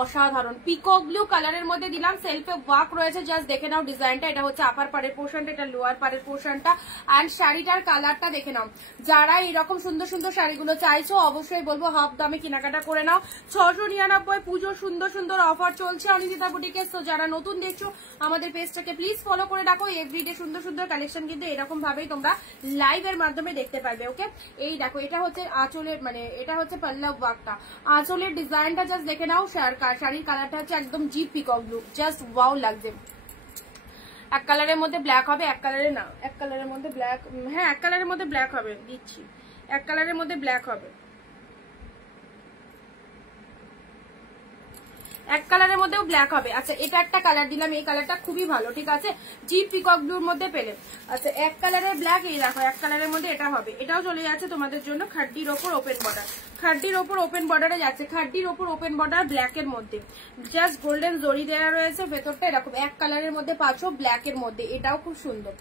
অসাধারণ পিকক ব্লু কালারের মধ্যে দিলাম, সেলফে ওয়ার্ক রয়েছে, জাস্ট দেখে নাও ডিজাইনটা, এটা হচ্ছে আপার পাড়ের পোর্শনটা, এটা লোয়ার পাড়ের পোর্শনটা, অ্যান্ড শাড়িটার কালারটা দেখে নাও। যারা এরকম সুন্দর সুন্দর শাড়িগুলো চাইছো অবশ্যই বলবো হাফ দামে কেনাকাটা করে নাও। 699 পুজোর সুন্দর সুন্দর অফার চলছে অনিন্দিতা বুটিকে। তো যারা নতুন দেখছো আমাদের পেজটাকে প্লিজ ফলো করে রাখো, এভরিডে সুন্দর সুন্দর কালেকশন কিন্তু এরকম ভাবেই তোমরা লাইভ এর মাধ্যমে দেখতে পারবে। ওকে এই দেখো এটা হচ্ছে আঁচলের মানে এটা হচ্ছে পল্লব ওয়ার্কটা, আঁচলের ডিজাইনটা জাস্ট দেখে নাও, শাড়ির কালারটা হচ্ছে একদম deep peacock blue, just wow লাগছে। এক কালারের মধ্যে ব্ল্যাক হবে, এক কালারে না, এক কালারের মধ্যে ব্ল্যাক, হ্যাঁ এক কালারের মধ্যে ব্ল্যাক হবে, দিচ্ছি এক কালারের মধ্যে ব্ল্যাক হবে, এক কালারের মধ্যেও ব্ল্যাক হবে। আচ্ছা এটা একটা কালার দিলাম, এই কালারটা খুবই ভালো, ঠিক আছে, জিপ পিকক ব্লুর মধ্যে পেলে। আচ্ছা এক কালারের ব্ল্যাক, এই দেখো এক কালারের মধ্যে এটা হবে, এটাও চলে যাচ্ছে তোমাদের জন্য খাড্ডির ওপর ওপেন বর্ডার, খাড্ডির ওপর ওপেন বর্ডারে যাচ্ছে, খাড্ডির ওপর ওপেন বর্ডার ব্ল্যাকের মধ্যে, জাস্ট গোল্ডেন জরি দেওয়া রয়েছে, ভেতরটা এরকম এক কালারের মধ্যে পাচ্ছ ব্ল্যাকের মধ্যে, এটাও খুব সুন্দর,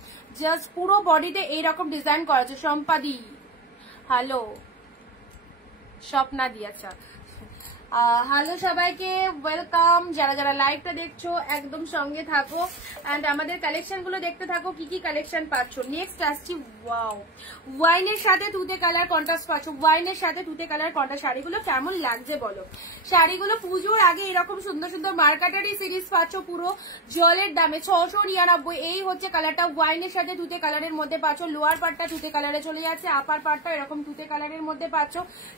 জাস্ট পুরো বডিতে এইরকম ডিজাইন করা আছে। সম্পাদি হ্যালো, স্বপ্না দি, আচ্ছা হ্যালো সবাইকে, ওয়েলকাম। যারা যারা লাইভটা দেখছো একদম সঙ্গে থাকো এন্ড আমাদের কালেকশন গুলো দেখতে থাকো, কি কি কালেকশন পাচ্ছ। নেক্সট আসছি, ওয়াও, ওয়াইনের সাথে তুতে কালার কন্ট্রাস্ট পাচ্ছ। ওয়াইনের সাথে তুতে কালার কন্ট্রাস্ট। শাড়িগুলো কেমন লাগছে বলো? শাড়িগুলো পুজোর আগে এরকম সুন্দর সুন্দর মার্কাটারি সিরিজ পাচ্ছ পুরো জলের দামে 699। এই হচ্ছে কালারটা, ওয়াইনের সাথে তুতে কালারের মধ্যে পাচ্ছ। লোয়ার পার্টটা তুতে কালারে চলে যাচ্ছে, আপার পার্টটা এরকম তুতে কালারের মধ্যে পাচ্ছ।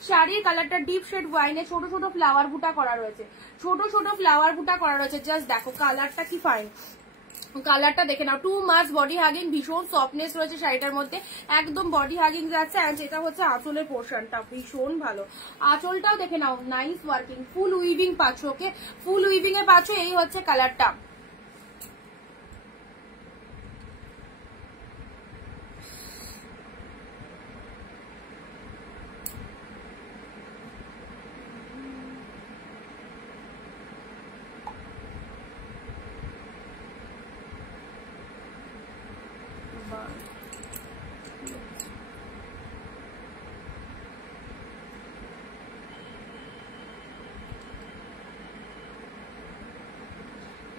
শাড়ির কালারটা ডিপ শেড ওয়াইনে, ছোট ছোট ফ্লাওয়ার বুটা করা রয়েছে, ছোট ছোট ফ্লাওয়ার বুটা করা রয়েছে। জাস্ট দেখো কালারটা কি ফাইন, কালারটা দেখে নাও। 2 মাস বডি হাগিং, ভীষণ সফটনেস রয়েছে শাড়িটার মধ্যে, একদম বডি হাগিং যাচ্ছে। এন্ড এটা হচ্ছে আঁচলের পোর্শনটা, ভীষণ ভালো। আঁচলটাও দেখে নাও, নাইস ওয়ার্কিং, ফুল উইভিং পাচ্ছ। ওকে, ফুল উইভিং এ পাচ্ছ। এই হচ্ছে কালারটা।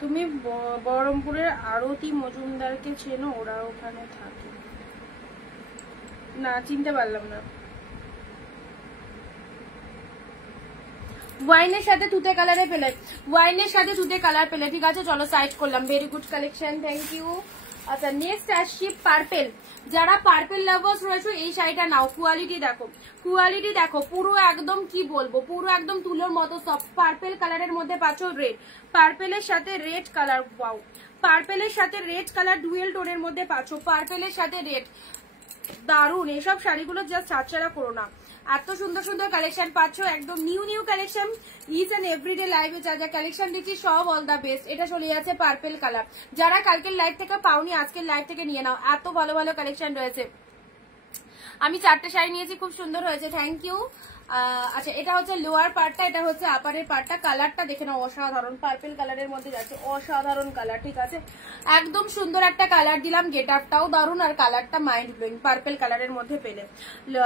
তুমি বহরমপুরের আরতি মজুমদারকে চেনো? ওরা ওখানে থাকে না, চিনতে পারলাম না। ওয়াইনের সাথে তুতে কালারে পেলে, ওয়াইনের সাথে তুতে কালার পেলে। ঠিক আছে, চলো সাইড করলাম। Very good collection, thank you. আচ্ছা, নেক্সট আসছি পার্পেল। যারা পার্পেল লাভার্স রয়েছে এই শাড়িটা নাও। কোয়ালিটি দেখো, কোয়ালিটি দেখো, পুরো একদম কি বলবো, পুরো একদম তুলোর মতো সফট। পার্পেল কালারের মধ্যে পাচ্ছ রেড, পার্পেলের সাথে রেড কালার। ওয়াও, পার্পেলের সাথে রেড কালার ডুয়েল টোনের মধ্যে পাচ্ছ, পার্পেলের সাথে রেড। দারুন, এইসব শাড়িগুলো জাস্ট ছাড়ছাড়া করো না, এত সুন্দর সুন্দর কালেকশন পাচ্ছ, একদম new new collection. Each and everyday লাইভে যা যা কালেকশন দিচ্ছি সব অল দা বেস্ট। এটা চলে যাচ্ছে পার্পেল কালার। যারা কালকের লাইভ থেকে পাওনি আজকের লাইভ থেকে নিয়ে নাও, এত ভালো ভালো কালেকশন রয়েছে। আমি 4টে শাড়ি নিয়েছি, খুব সুন্দর হয়েছে, থ্যাংক ইউ। আচ্ছা, এটা হচ্ছে লোয়ার পার্টটা, এটা হচ্ছে আপারের পার্টটা। কালারটা দেখে নাও, অসাধারণ, পার্পেল কালারের মধ্যে যাচ্ছে, অসাধারণ কালার। ঠিক আছে, একদম সুন্দর একটা কালার দিলাম, গেট আপটাও দারুন আর কালারটা মাইন্ড ব্লোয়িং, পার্পেল কালারের মধ্যে পেলে।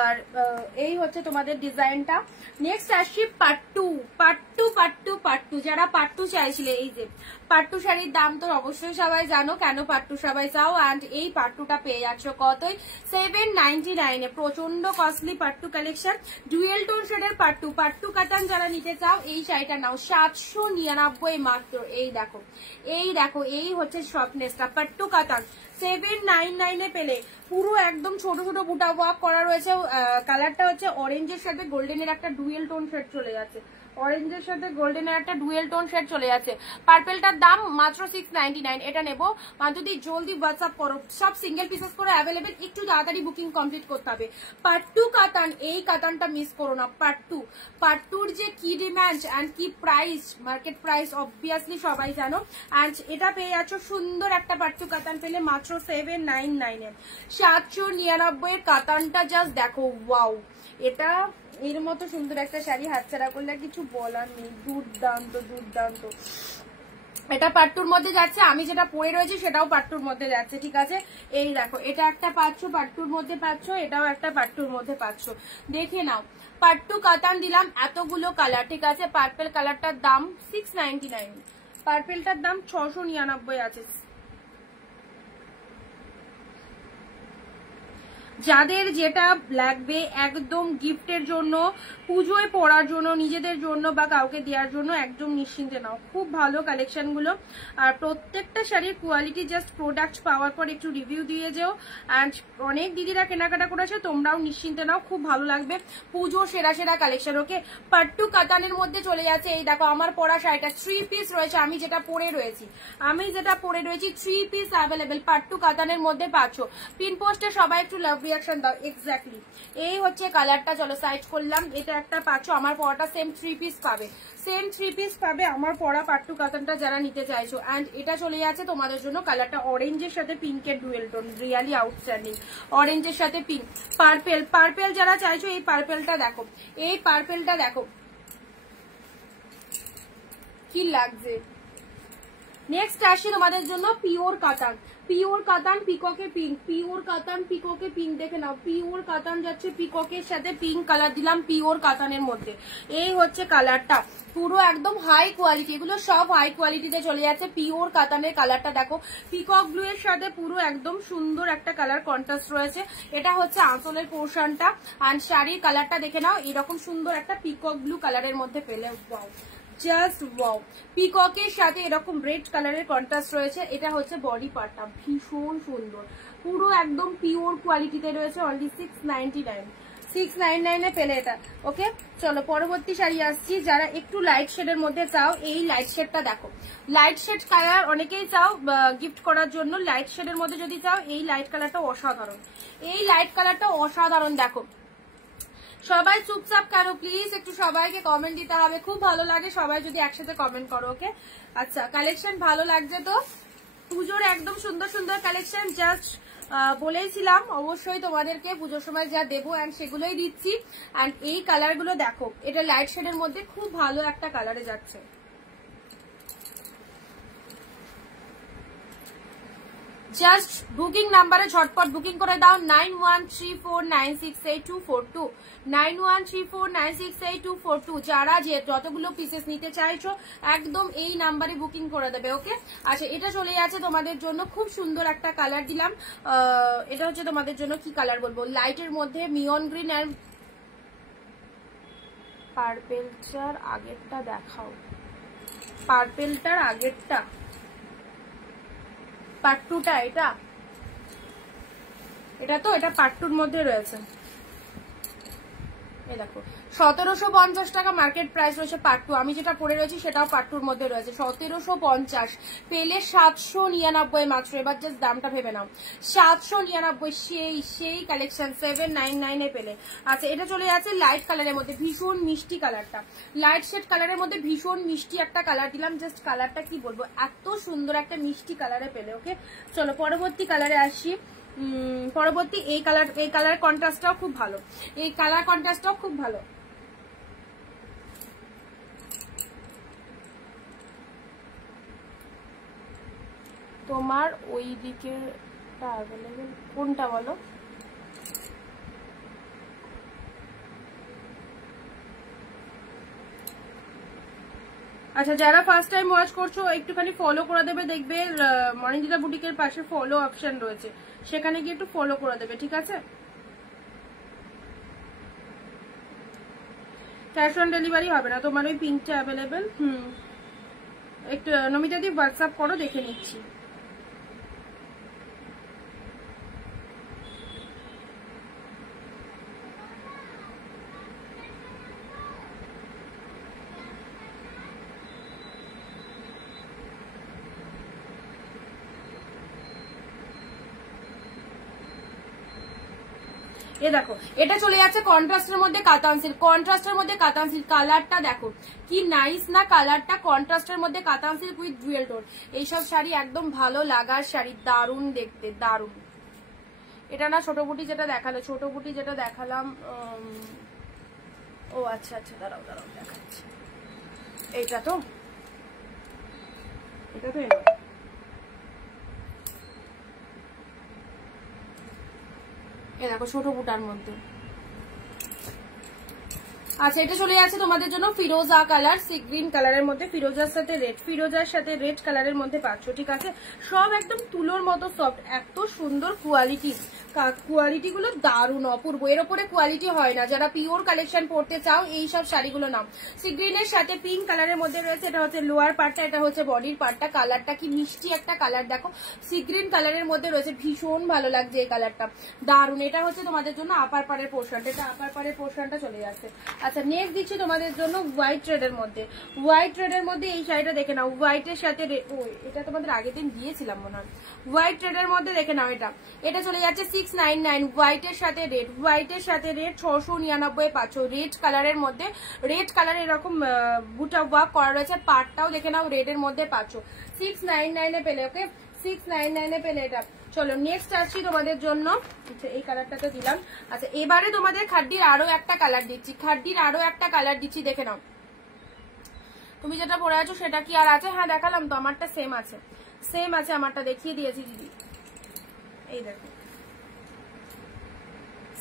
আর এই হচ্ছে তোমাদের ডিজাইনটা। নেক্সট আসছি পাট্টু, পাট্টু পাট্টু পাট্টু। যারা পাট্টু চাইছিলে, এই যে পাট্টু শাড়ির দাম তো অবশ্যই সবাই জানো, কেন পাট্টু সবাই চাও। অ্যান্ড এই পাট্টুটা পেয়ে যাচ্ছ কতই? 799 এ। প্রচন্ড costly pattu collection, dual tone শেডের পাট্টু। পাট্টু কাতান যারা নিতে চাও এই শাড়িটা নাও, 799 মাত্র। এই দেখো, এই দেখো, এই হচ্ছে সফটনেসটা, পাট্টু কাতান 799 এ পেলে। পুরো একদম ছোট ছোট বুটা ওয়ার্ক করা রয়েছে। কালারটা হচ্ছে অরেঞ্জের সাথে গোল্ডেনের একটা ডুয়েল টোন শেড চলে যাচ্ছে, অরেঞ্জের সাথে গোল্ডেনের একটা ডুয়েল টোন শেড চলে যাচ্ছে। পার্পেলটার দাম মাত্র 699। এটা নেবো যদি জলদি হোয়াটসঅ্যাপ করো, সব সিঙ্গেল পিসেস করে অ্যাভেলেবেল, একটু তাড়াতাড়ি বুকিং কমপ্লিট করতে হবে। পাট্টু কাতান, এই কাতানটা মিস করো না। পাট্টু, পাট্টুর যে কি ডিমান্ড অ্যান্ড কি প্রাইস, মার্কেট প্রাইস অবভিয়াসলি সবাই জানো। অ্যান্ড এটা পেয়ে যাচ্ছ সুন্দর একটা পাট্টু কাতান পেলে মাত্র 799 এ। 799 এর কাতানটা জাস্ট দেখো, ওয়াও, এটা এর মতো সুন্দর একটা শাড়ি হাতছাড়া করলে কিছু বলার নেই, দুর্দান্ত দুর্দান্ত। এটা পাট্টুর মধ্যে যাচ্ছে, আমি যেটা পরে রয়েছি সেটাও পাট্টুর মধ্যে যাচ্ছে। ঠিক আছে, এই দেখো, এটা একটা পাচ্ছ পাট্টুর মধ্যে পাচ্ছ, এটাও একটা পাট্টুর মধ্যে পাচ্ছ, দেখে নাও। পাট্টু কাতান দিলাম এতগুলো কালার। ঠিক আছে, পার্পেল কালারটার দাম 699, পার্পেলটার দাম 699 আছে। যাদের যেটা লাগবে একদম গিফটের জন্য, পুজোয় পরার জন্য, নিজেদের জন্য বা কাউকে দেওয়ার জন্য, একদম নিশ্চিন্তে নাও। খুব ভালো কালেকশন গুলো, আর প্রত্যেকটা শাড়ির কোয়ালিটি জাস্ট প্রোডাক্ট পাওয়ার পর একটু রিভিউ দিয়ে যেও। অ্যান্ড অনেক দিদিরা কেনাকাটা করেছে, তোমরাও নিশ্চিন্তে নাও, খুব ভালো লাগবে। পুজো সেরা সেরা কালেকশন। ওকে, পাট্টু কাতানের মধ্যে চলে যাচ্ছে। এই দেখো, আমার পরা শাড়িটা 3 পিস রয়েছে, আমি যেটা পরে রয়েছি 3 পিস অ্যাভেলেবেল পাট্টু কাতানের মধ্যে পাচ্ছ। পিন পোস্টে সবাই একটু লাভ রিয়াকশন দাও। এক্স্যাক্টলি এই হচ্ছে কালারটা, চলো সাইড করলাম। এটা একটা পাচ্ছ, আমার পরাটা সেম 3 পিস পাবে, সেম 3 পিস পাবে আমার পরা পাট্টু কাতানটা যারা নিতে চাইছো। অ্যান্ড এটা চলে যাচ্ছে তোমাদের জন্য কালারটা অরেঞ্জের সাথে পিঙ্কের ডুয়েল টোন, রিয়ালি আউটস্ট্যান্ডিং। অরেঞ্জের সাথে পিঙ্ক, পার্পেল, পার্পেল যারা চাইছো এই পার্পেলটা দেখো, এই পার্পেলটা দেখো কি লাগছে। নেক্সট আসি তোমাদের জন্য পিওর কাতান, পিওর কাতান পিককে পিঙ্ক, পিওর কাতান পিককে পিঙ্ক, দেখে নাও পিওর কাতান যাচ্ছে পিককের সাথে পিঙ্ক কালার দিলাম পিওর কাতানের মধ্যে। এই হচ্ছে কালারটা, পুরো একদম হাই কোয়ালিটি, এগুলো সব হাই কোয়ালিটিতে চলে যাচ্ছে। পিওর কাতানের কালারটা দেখো, পিকক ব্লু এর সাথে পুরো একদম সুন্দর একটা কালার কন্ট্রাস্ট রয়েছে। এটা হচ্ছে আঁচলের পোর্শনটা, আর শাড়ির কালারটা দেখে নাও, এরকম সুন্দর একটা পিকক ব্লু কালারের মধ্যে পেলে ওয়াও, জাস্ট ওয়াও। পিককের সাথে এরকম রেড কালারের কন্ট্রাস্ট রয়েছে। এটা হচ্ছে বডি পার্টটা, ভীষণ সুন্দর, পুরো একদম পিওর কোয়ালিটিতে রয়েছে। অনলি 699, 699 এ পেলে এটা। ওকে, চলো পরবর্তী শাড়ি আসছি। যারা একটু লাইট শেডের মধ্যে চাও, এই লাইট শেডটা দেখো, লাইট শেড কালার অনেকেই চাও গিফট করার জন্য। লাইট শেডের মধ্যে যদি চাও, এই লাইট কালারটা অসাধারণ, এই লাইট কালারটা অসাধারণ। দেখো সবাই চুপচাপ কেন প্লিজ, একটু সবাইকে কমেন্ট দিতে হবে, খুব ভালো লাগে সবাই যদি একসাথে কমেন্ট করো। ওকে, আচ্ছা কালেকশন ভালো লাগছে তো? পুজোর একদম সুন্দর সুন্দর কালেকশন জাস্ট বলেছিলাম অবশ্যই তোমাদেরকে পুজোর সময় যা দেবো অ্যান্ড সেগুলোই দিচ্ছি। অ্যান্ড এই কালারগুলো দেখো, এটা লাইট শেডের মধ্যে খুব ভালো একটা কালারে যাচ্ছে। জাস্ট বুকিং নাম্বারে ঝটপট বুকিং করে দাও, 9134968242, 9134968242। যারা যতগুলো পিসেস নিতে চাইছো একদম এই নাম্বারে বুকিং করে দেবে। ওকে, আচ্ছা এটা চলে যাচ্ছে তোমাদের জন্য, খুব সুন্দর একটা কালার দিলাম। এটা হচ্ছে তোমাদের জন্য কি কালার বলবো, লাইটের মধ্যে মিয়ন গ্রিন অ্যান্ড পার্পেলটার আগেরটা দেখাও, পার্পেলটার আগেরটা পার্ট 2টা, এটা তো এটা পার্ট 2র মধ্যে রয়েছে। এই দেখো 1750 টাকা মার্কেট প্রাইস রয়েছে পার্ট 2। আমি যেটা পরে রয়েছি সেটাও পার্ট 2র মধ্যে রয়েছে, 1750 পেলে 799 মাত্র। এবার জাস্ট দামটা ভেবে নাও, 799, সেই কালেকশন 799 এ পেলে। আচ্ছা এটা চলে যাচ্ছে লাইট কালারের মধ্যে, ভীষণ মিষ্টি কালারটা, লাইট শেড কালারের মধ্যে ভীষণ মিষ্টি একটা কালার দিলাম। জাস্ট কালারটা কি বলবো, এত সুন্দর একটা মিষ্টি কালারে পেলে। ওকে, চলো পরবর্তী কালারে আসি। পরবর্তী এই কালার কন্ট্রাস্টটাও খুব ভালো, এই কালার কন্ট্রাস্টটাও খুব ভালো। তোমার ওই দিকে অ্যাভেলেবেল কোনটা বলো? আচ্ছা যারা ফার্স্ট টাইম ওয়াচ করছো একটুখানি ফলো করে দেবে, দেখবে মর্নিংদিতা বুটিকের পাশে ফলো অপশন রয়েছে, সেখানে গিয়ে একটু ফলো করে দেবে, ঠিক আছে? ক্যাশ অন ডেলিভারি হবে না, তোমার ওই পিঙ্কটা অ্যাভেলেবেল। একটু নমিতা দি হোয়াটসঅ্যাপ করো, দেখে নিচ্ছি। এ দেখো এটা চলে যাচ্ছে কন্ট্রাস্টের মধ্যে কাতান সিল্ক, কন্ট্রাস্টের মধ্যে কাতান সিল্ক। কালারটা দেখো কি নাইস না, কালারটা কন্ট্রাস্টের মধ্যে কাতান সিল্ক উইথ ডুয়েল টোন। এইসব শাড়ি একদম ভালো লাগার শাড়ি, দারুণ দেখতে, দারুণ। এটা না ছোট বুটি যেটা দেখালো, ছোট বুটি যেটা দেখালাম, ও আচ্ছা আচ্ছা দাঁড়াও দেখাচ্ছি। এইটা তো দেখো ছোট বুটার মধ্যে। আচ্ছা এটা চলে যাচ্ছে তোমাদের জন্য ফিরোজা কালার, সি গ্রিন কালারের মধ্যে, ফিরোজার সাথে রেড, ফিরোজার সাথে রেড কালারের মধ্যে পাচ্ছ, ঠিক আছে? সব একদম তুলোর মতো সফট, এত সুন্দর কোয়ালিটি, কোয়ালিটি গুলো দারুণ অপূর্ব, এর উপরে কোয়ালিটি হয় না। যারা পিওর কালেকশন পড়তে চাও এই সব শাড়িগুলো নাও। সি গ্রিনের সাথে পিঙ্ক কালারের মধ্যে রয়েছে, এটা হচ্ছে লোয়ার পার্টটা, এটা হচ্ছে বডির পার্টটা। কালারটা কি মিষ্টি একটা কালার দেখো, সি গ্রিন কালারের মধ্যে রয়েছে, ভীষণ ভালো লাগছে এই কালারটা, দারুণ। এটা হচ্ছে তোমাদের জন্য আপার পাড়ের পোর্শনটা, এটা আপার পাড়ের পোর্শনটা চলে যাচ্ছে। আচ্ছা নেক্সট দিচ্ছি তোমাদের জন্য হোয়াইট রেডের মধ্যে, হোয়াইট রেডের মধ্যে এই শাড়িটা দেখে নাও, হোয়াইটের সাথে এটা তোমাদের আগের দিন দিয়েছিলাম মনে হয়। হোয়াইট রেডের মধ্যে দেখে নাও, এটা চলে যাচ্ছে 699, হোয়াইটের সাথে রেড, হোয়াইটের সাথে রেড 699 পাচ্ছ। রেড কালারের মধ্যে, রেড কালার এরকম বুটা ওয়ার্ক করা রয়েছে, পার্টটাও দেখে নাও রেডের মধ্যে পাচ্ছ, 699 এ পেলে। ওকে 699 এ পেলে এটা। চলো নেক্সট আসছি তোমাদের জন্য, এই কালারটা তো দিলাম। আচ্ছা এবারে তোমাদের খাড্ডির আরো একটা কালার দিচ্ছি, খাড্ডির আরো একটা কালার দিচ্ছি, দেখে নাও। তুমি যেটা পরে আছো সেটা কি আর আছে? হ্যাঁ দেখালাম তো, আমারটা সেম আছে, সেম আছে আমারটা, দেখিয়ে দিয়েছি দিদি। এই দেখো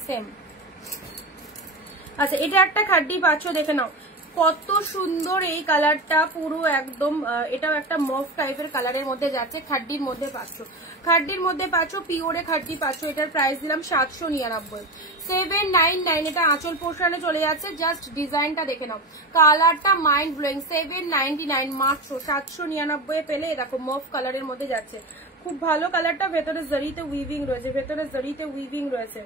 সেম। আচ্ছা এটা একটা খাড্ডি পাচ্ছ, দেখে নাও কত সুন্দর এই কালারটা, পুরো একদম এটাও একটা মফ টাইপের কালারের মধ্যে যাচ্ছে, খাড্ডির মধ্যে পাচ্ছ, খাড্ডির মধ্যে পাচ্ছ, পিওরে খাড্ডি পাচ্ছ। এটার প্রাইস দিলাম 799, 799। এটা আঁচল পোর্শনে চলে যাচ্ছে, জাস্ট ডিজাইনটা দেখে নাও, কালারটা মাইন্ড ব্লোয়িং। 799 মাত্র 799 পেলে। দেখো মফ কালারের মধ্যে যাচ্ছে, খুব ভালো কালারটা। ভেতরে জরিতে উইভিং রয়েছে, ভেতরে জরিতে উইভিং রয়েছে।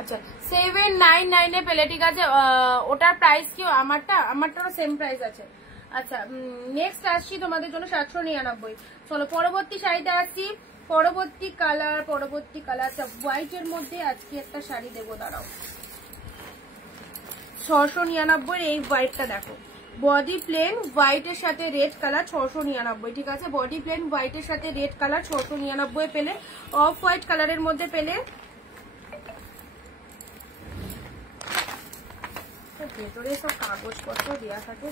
আচ্ছা 799 এ পেলে, ঠিক আছে। ওটার প্রাইস কি? আমারটারও সেম প্রাইস আছে। আচ্ছা নেক্সট আসছি তোমাদের জন্য 799। চলো পরবর্তী শাড়িতে আসছি, পরবর্তী কালার আচ্ছা হোয়াইট এর মধ্যে আজকে একটা শাড়ি দেবো, দাঁড়াও। 699 এই হোয়াইটটা দেখো, বডি প্লেন হোয়াইটের সাথে রেড কালার, 699, ঠিক আছে। বডি প্লেন হোয়াইটের সাথে রেড কালার 699 পেলে। অফ হোয়াইট কালারের মধ্যে পেলে। ভেতরে সব কাগজপত্র দেওয়া থাকে,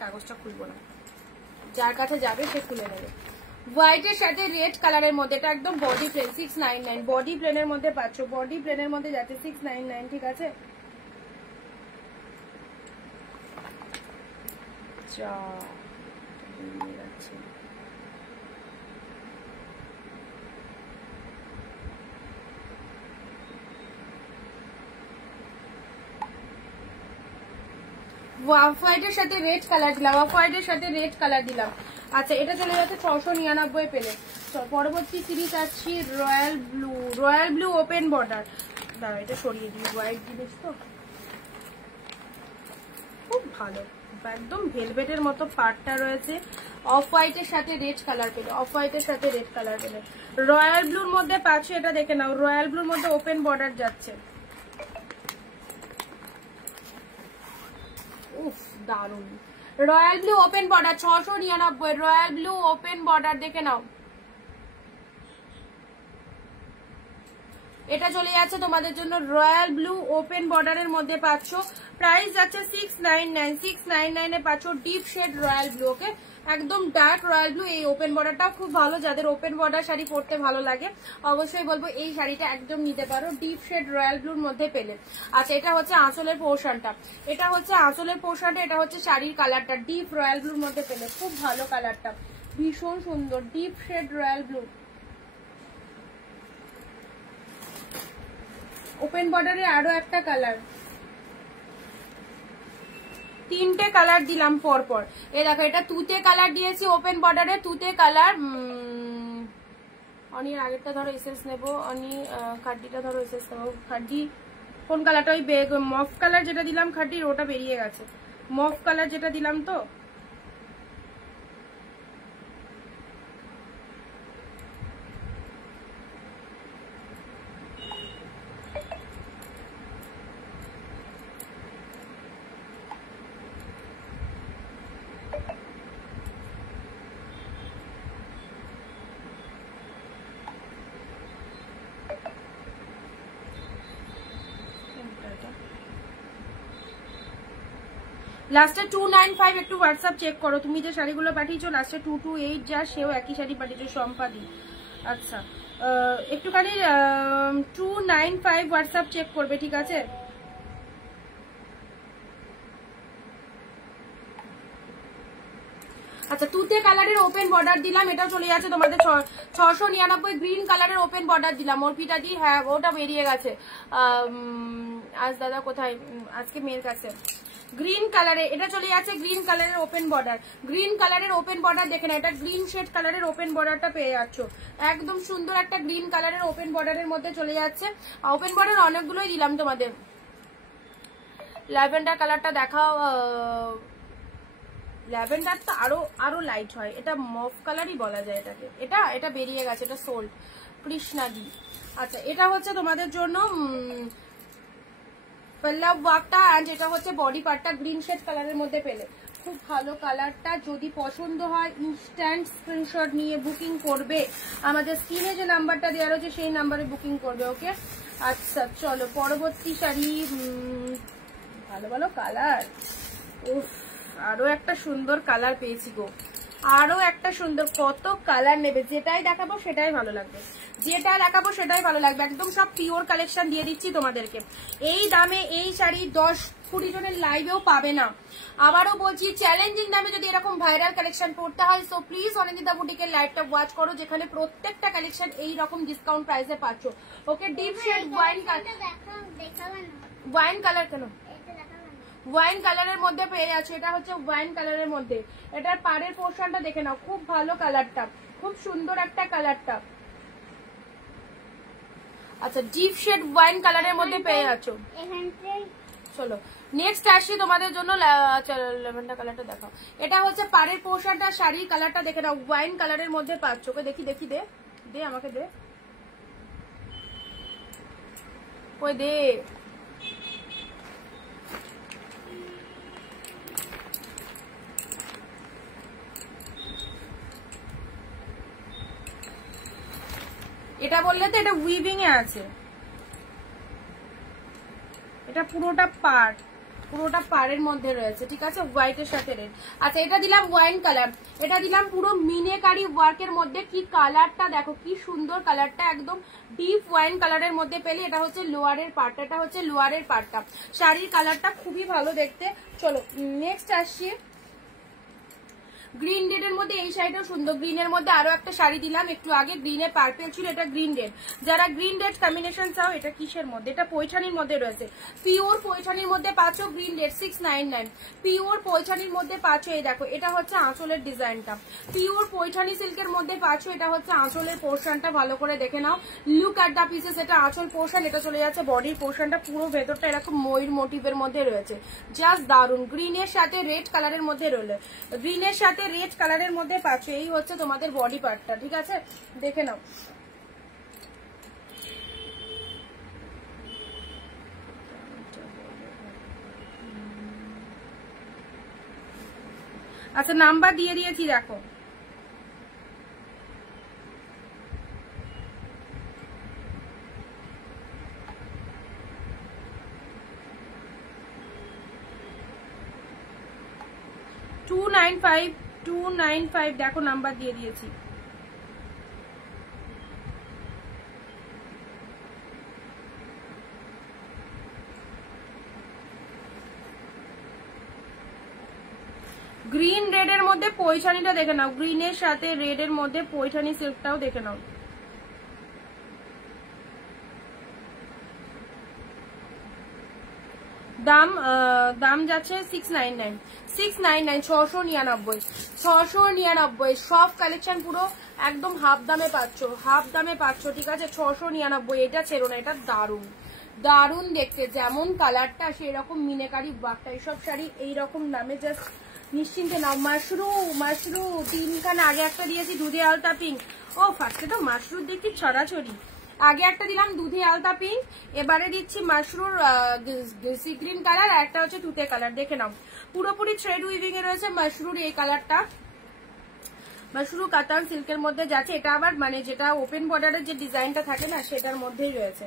কাগজটা খুলবো না, যার কাছে যাবে সে খুলে নেবে। হোয়াইটের সাথে রেড কালারের মধ্যে, এটা একদম বডি প্লেন 699, বডি প্লেনের মধ্যে পাচ্ছ, বডি প্লেনের মধ্যে যাচ্ছে 699, ঠিক আছে। অফ হোয়াইটের সাথে রেড কালার দিলাম, অফ হোয়াইটের সাথে রেড কালার দিলাম। আচ্ছা এটা চলে যাচ্ছে 699 পেলে। পরবর্তী সিরিজ আসছি রয়্যাল ব্লু ওপেন বর্ডার। দাঁড়া এটা সরিয়ে দিই, হোয়াইট জিনিস তো খুব ভালো, একদম ভেলভেটের মতো পার্টটা রয়েছে। অফ হোয়াইটের সাথে রেড কালার পেলে, অফ হোয়াইটের সাথে রেড কালার পেলে। রয়্যাল ব্লুর মধ্যে পাচ্ছ, এটা দেখে নাও, রয়্যাল ব্লুর মধ্যে ওপেন বর্ডার যাচ্ছে। উফ দারুন, royal blue open border 699, royal blue open border দেখে নাও। এটা চলে যাচ্ছে তোমাদের জন্য রয়্যাল ব্লু ওপেন বর্ডারের মধ্যে পাচ্ছ, প্রাইস যাচ্ছে 699, 699 এ পাচ্ছ ডিপ শেড রয়্যাল ব্লু। ওকে একদম ডার্ক রয়্যাল ব্লু। এই ওপেন বর্ডারটাও খুব ভালো, যাদের ওপেন বর্ডার শাড়ি পরতে ভালো লাগে অবশ্যই বলবো এই শাড়িটা একদম নিতে পারো, ডিপ শেড রয়্যাল ব্লুর মধ্যে পেলে। আচ্ছা এটা হচ্ছে আঁচলের পোর্শনটা, এটা হচ্ছে আঁচলের পোর্শনটা, এটা হচ্ছে শাড়ির কালারটা, ডিপ রয়্যাল ব্লুর মধ্যে পেলে, খুব ভালো কালারটা, ভীষণ সুন্দর, deep shade royal blue. Open বর্ডারে আরো একটা কালার, তিনটে কালার দিলাম পরপর। এ দেখো এটা তুতে কালার দিয়েছি, ওপেন বর্ডারে তুতে কালার। অনির আগেরটা ধরো এসএস নেবো, অনি খাড্ডিটা ধরো এসএস নেবো। খাড্ডি কোন কালারটা? ওই মফ কালার যেটা দিলাম খাড্ডির, ওটা বেরিয়ে গেছে, মফ কালার যেটা দিলাম তো। লাস্টে 295 একটু হোয়াটসঅ্যাপ চেক করো, তুমি যে শাড়িগুলো পাঠিয়েছো লাস্টে 228 যা সেও একই শাড়ি পাঠিয়েছো সম্পাদি। আচ্ছা একটুখানি 295 হোয়াটসঅ্যাপ চেক করবে, ঠিক আছে। আচ্ছা তুতে কালারের ওপেন বর্ডার দিলাম, এটাও চলে যাচ্ছে তোমাদের 699। গ্রিন কালারের ওপেন বর্ডার দিলাম, অর্পিতা দি, হ্যাঁ ওটা বেরিয়ে গেছে। আজ দাদা কোথায়? আজকে মেয়ের কাছে। গ্রিন কালারে এটা চলে যাচ্ছে, গ্রিন কালারের ওপেন বর্ডার, গ্রিন কালারের ওপেন বর্ডার দেখে না, এটা গ্রিন শেড কালারের ওপেন বর্ডারটা পেয়ে যাচ্ছ, একদম সুন্দর একটা গ্রিন কালারের ওপেন বর্ডারের মধ্যে চলে যাচ্ছে। ওপেন বর্ডার অনেকগুলোই দিলাম তোমাদের। ল্যাভেন্ডার কালারটা দেখাও, ল্যাভেন্ডার তো আরো লাইট হয়, এটা মফ কালারই বলা যায় এটাকে। এটা বেরিয়ে গেছে, এটা সোল্ড। কৃষ্ণাদি। আচ্ছা এটা হচ্ছে তোমাদের জন্য পল্লব ওয়ার্কটা, এন্ড এটা হচ্ছে বডি পার্টটা গ্রিন শেড কালারের মধ্যে পেলে। খুব ভালো কালারটা, যদি পছন্দ হয় ইনস্ট্যান্ট স্ক্রিনশট নিয়ে বুকিং করবে, আমাদের স্ক্রিনে যে নাম্বারটা দেওয়া রয়েছে সেই নাম্বারে বুকিং করবে। ওকে আচ্ছা চলো পরবর্তী শাড়ি। ভালো ভালো কালার, উফ আরো একটা সুন্দর কালার পেয়েছি গো, আরো একটা সুন্দর। কত কালার নেবে, যেটাই দেখাবো সেটাই ভালো লাগবে, যেটা দেখাবো সেটাই ভালো লাগবে। একদম সব পিওর কালেকশন দিয়ে দিচ্ছি তোমাদেরকে। এই দামে এই শাড়ি 10-20 জনের লাইভেও পাবে না। আবারও বলছি, চ্যালেঞ্জিং দামে যদি এরকম ভাইরাল কালেকশন পড়তে হয়, সো প্লিজ অনিন্দিতা বুটিকের লাইভটা ওয়াচ করো, যেখানে প্রত্যেকটা কালেকশন এই রকম ডিসকাউন্ট প্রাইসে পাচ্ছ। Okay deep shade wine colour, wine colour কেন, ওয়াইন কালারের মধ্যে পেয়ে যাচ্ছে। এটা হচ্ছে ওয়াইন কালারের মধ্যে, এটার পাড়ের পোর্শনটা দেখে নাও, খুব ভালো কালারটা, খুব সুন্দর একটা কালারটা। আচ্ছা ডিপ শেড ওয়াইন কালারের মধ্যে পেয়ে যাচ্ছ। চলো নেক্সট আসি তোমাদের জন্য। ল্যাভেন্ডার কালারটা দেখাও। এটা হচ্ছে পাড়ের পোর্শনটা, শাড়ির কালারটা দেখে নাও, ওয়াইন কালারের মধ্যে পাচ্ছ। ওকে দেখি দেখি, দে দে আমাকে দে, ওই দে। এটা বললে তো এটা উইভিং এ আছে, এটা পুরোটা পাড়, পুরোটা পাড়ের মধ্যে রয়েছে, ঠিক আছে, হোয়াইটের সাথে রেড। আচ্ছা এটা দিলাম ওয়াইন কালার, এটা দিলাম পুরো মিনেকারি ওয়ার্কের মধ্যে। কি কালারটা দেখো, কি সুন্দর কালারটা, একদম ডিপ ওয়াইন কালারের মধ্যে পেলে। এটা হচ্ছে লোয়ারের পার্টটা, এটা হচ্ছে লোয়ারের পার্টটা। শাড়ির কালারটা খুবই ভালো দেখতে। চলো নেক্সট আসছি গ্রিন রেড এর মধ্যে। এই শাড়িটাও সুন্দর, গ্রিনের মধ্যে আরো একটা শাড়ি দিলাম একটু আগে, গ্রিনে পার্পেল ছিল, এটা গ্রিন রেড। যারা গ্রিন রেড কম্বিনেশন চাও, এটা কিসের মধ্যে, এটা পৈঠানির মধ্যে রয়েছে, পিওর পৈঠানির মধ্যে পাচ্ছ। গ্রিন রেড 699, পিওর পৈঠানির মধ্যে পাচ্ছ। এই দেখো এটা হচ্ছে আঁচলের ডিজাইনটা, পিওর পৈঠানি সিল্কের মধ্যে পাচ্ছ। এটা হচ্ছে আঁচলের পোর্শনটা, ভালো করে দেখে নাও। লুক অ্যাট দা পিসেস, এটা আঁচল পোর্শন, এটা চলে যাচ্ছে বডির পোর্শনটা, পুরো ভেতরটা এরকম ময়ূর মোটিভের মধ্যে রয়েছে, জাস্ট দারুন। গ্রিনের সাথে রেড কালারের মধ্যে রয়েছে, গ্রিনের সাথে রেড কালারের মধ্যে পাচ্ছ। এই হচ্ছে তোমাদের বডি পার্টটা, ঠিক আছে, দেখে নাও। আচ্ছা নাম্বার দিয়ে দিয়েছি দেখো। টু 295 দেখো নাম্বার দিয়ে দিয়েছি। গ্রিন রেড এর মধ্যে পৈঠানিটা দেখে নাও, গ্রিনের সাথে রেড এর মধ্যে পৈঠানি সিল্কটাও দেখে নাও। দাম যাচ্ছে 699, 699 সব কালেকশন পুরো একদম হাফ দামে পাচ্ছ, হাফ দামে পাচ্ছ, ঠিক আছে, 699। এটা ছেড়ো না, এটা দারুন দারুন দেখতে, যেমন কালারটা সেই রকম মিনেকারি ওয়ার্কটা। এইসব শাড়ি এইরকম দামে জাস্ট নিশ্চিন্তে নাও। মাশরু 3খানা, আগে একটা দিয়েছি দুধে আলতা পিঙ্ক। ও ফার্স্টে তো মাশরুর দেখি ছড়াছড়ি, আগে একটা দিলাম দুধে আলতা পিঙ্ক, এবারে দিচ্ছি মাশরুর সি গ্রিন কালার, আর একটা হচ্ছে তুতে কালার। দেখে নাও পুরোপুরি থ্রেড উইভিং এ রয়েছে মাশরুর এই কালারটা, মাশরু কাতান সিল্কের মধ্যে যাচ্ছে। এটা আবার মানে যেটা ওপেন বর্ডারের যে ডিজাইনটা থাকে না সেটার মধ্যেই রয়েছে,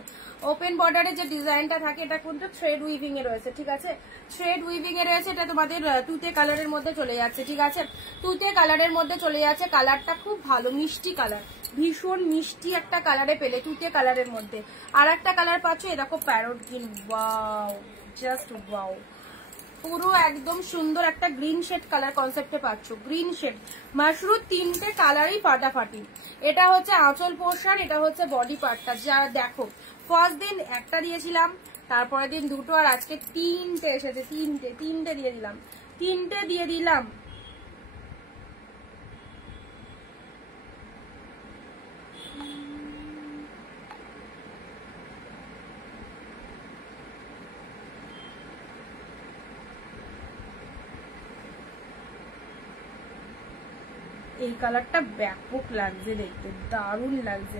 ওপেন বর্ডারের যে ডিজাইনটা থাকে এটা কিন্তু থ্রেড উইভিং এ রয়েছে, ঠিক আছে, থ্রেড উইভিং এ রয়েছে। এটা তোমাদের তুতে কালারের মধ্যে চলে যাচ্ছে, ঠিক আছে, তুতে কালারের মধ্যে চলে যাচ্ছে। কালারটা খুব ভালো, মিষ্টি কালার, ভীষণ মিষ্টি একটা কালারে পেলে তুতে কালারের মধ্যে। আর একটা কালার পাচ্ছ, এ দেখো parrot green, wow just wow, পুরো একদম সুন্দর একটা গ্রিন শেড কালার কনসেপ্টে পাচ্ছ। গ্রিন শেড মাশরুর 3টে কালারই ফাটাফাটি। এটা হচ্ছে আঁচল পোর্শন, এটা হচ্ছে বডি পার্টটা। যা দেখো ফার্স্ট দিন একটা দিয়েছিলাম, তারপরের দিন দুটো, আর আজকে 3টে এসেছে, 3টে দিয়ে দিলাম, 3টে দিয়ে দিলাম। এই কালারটা ব্যাপক লাগছে দেখতে, দারুণ লাগছে।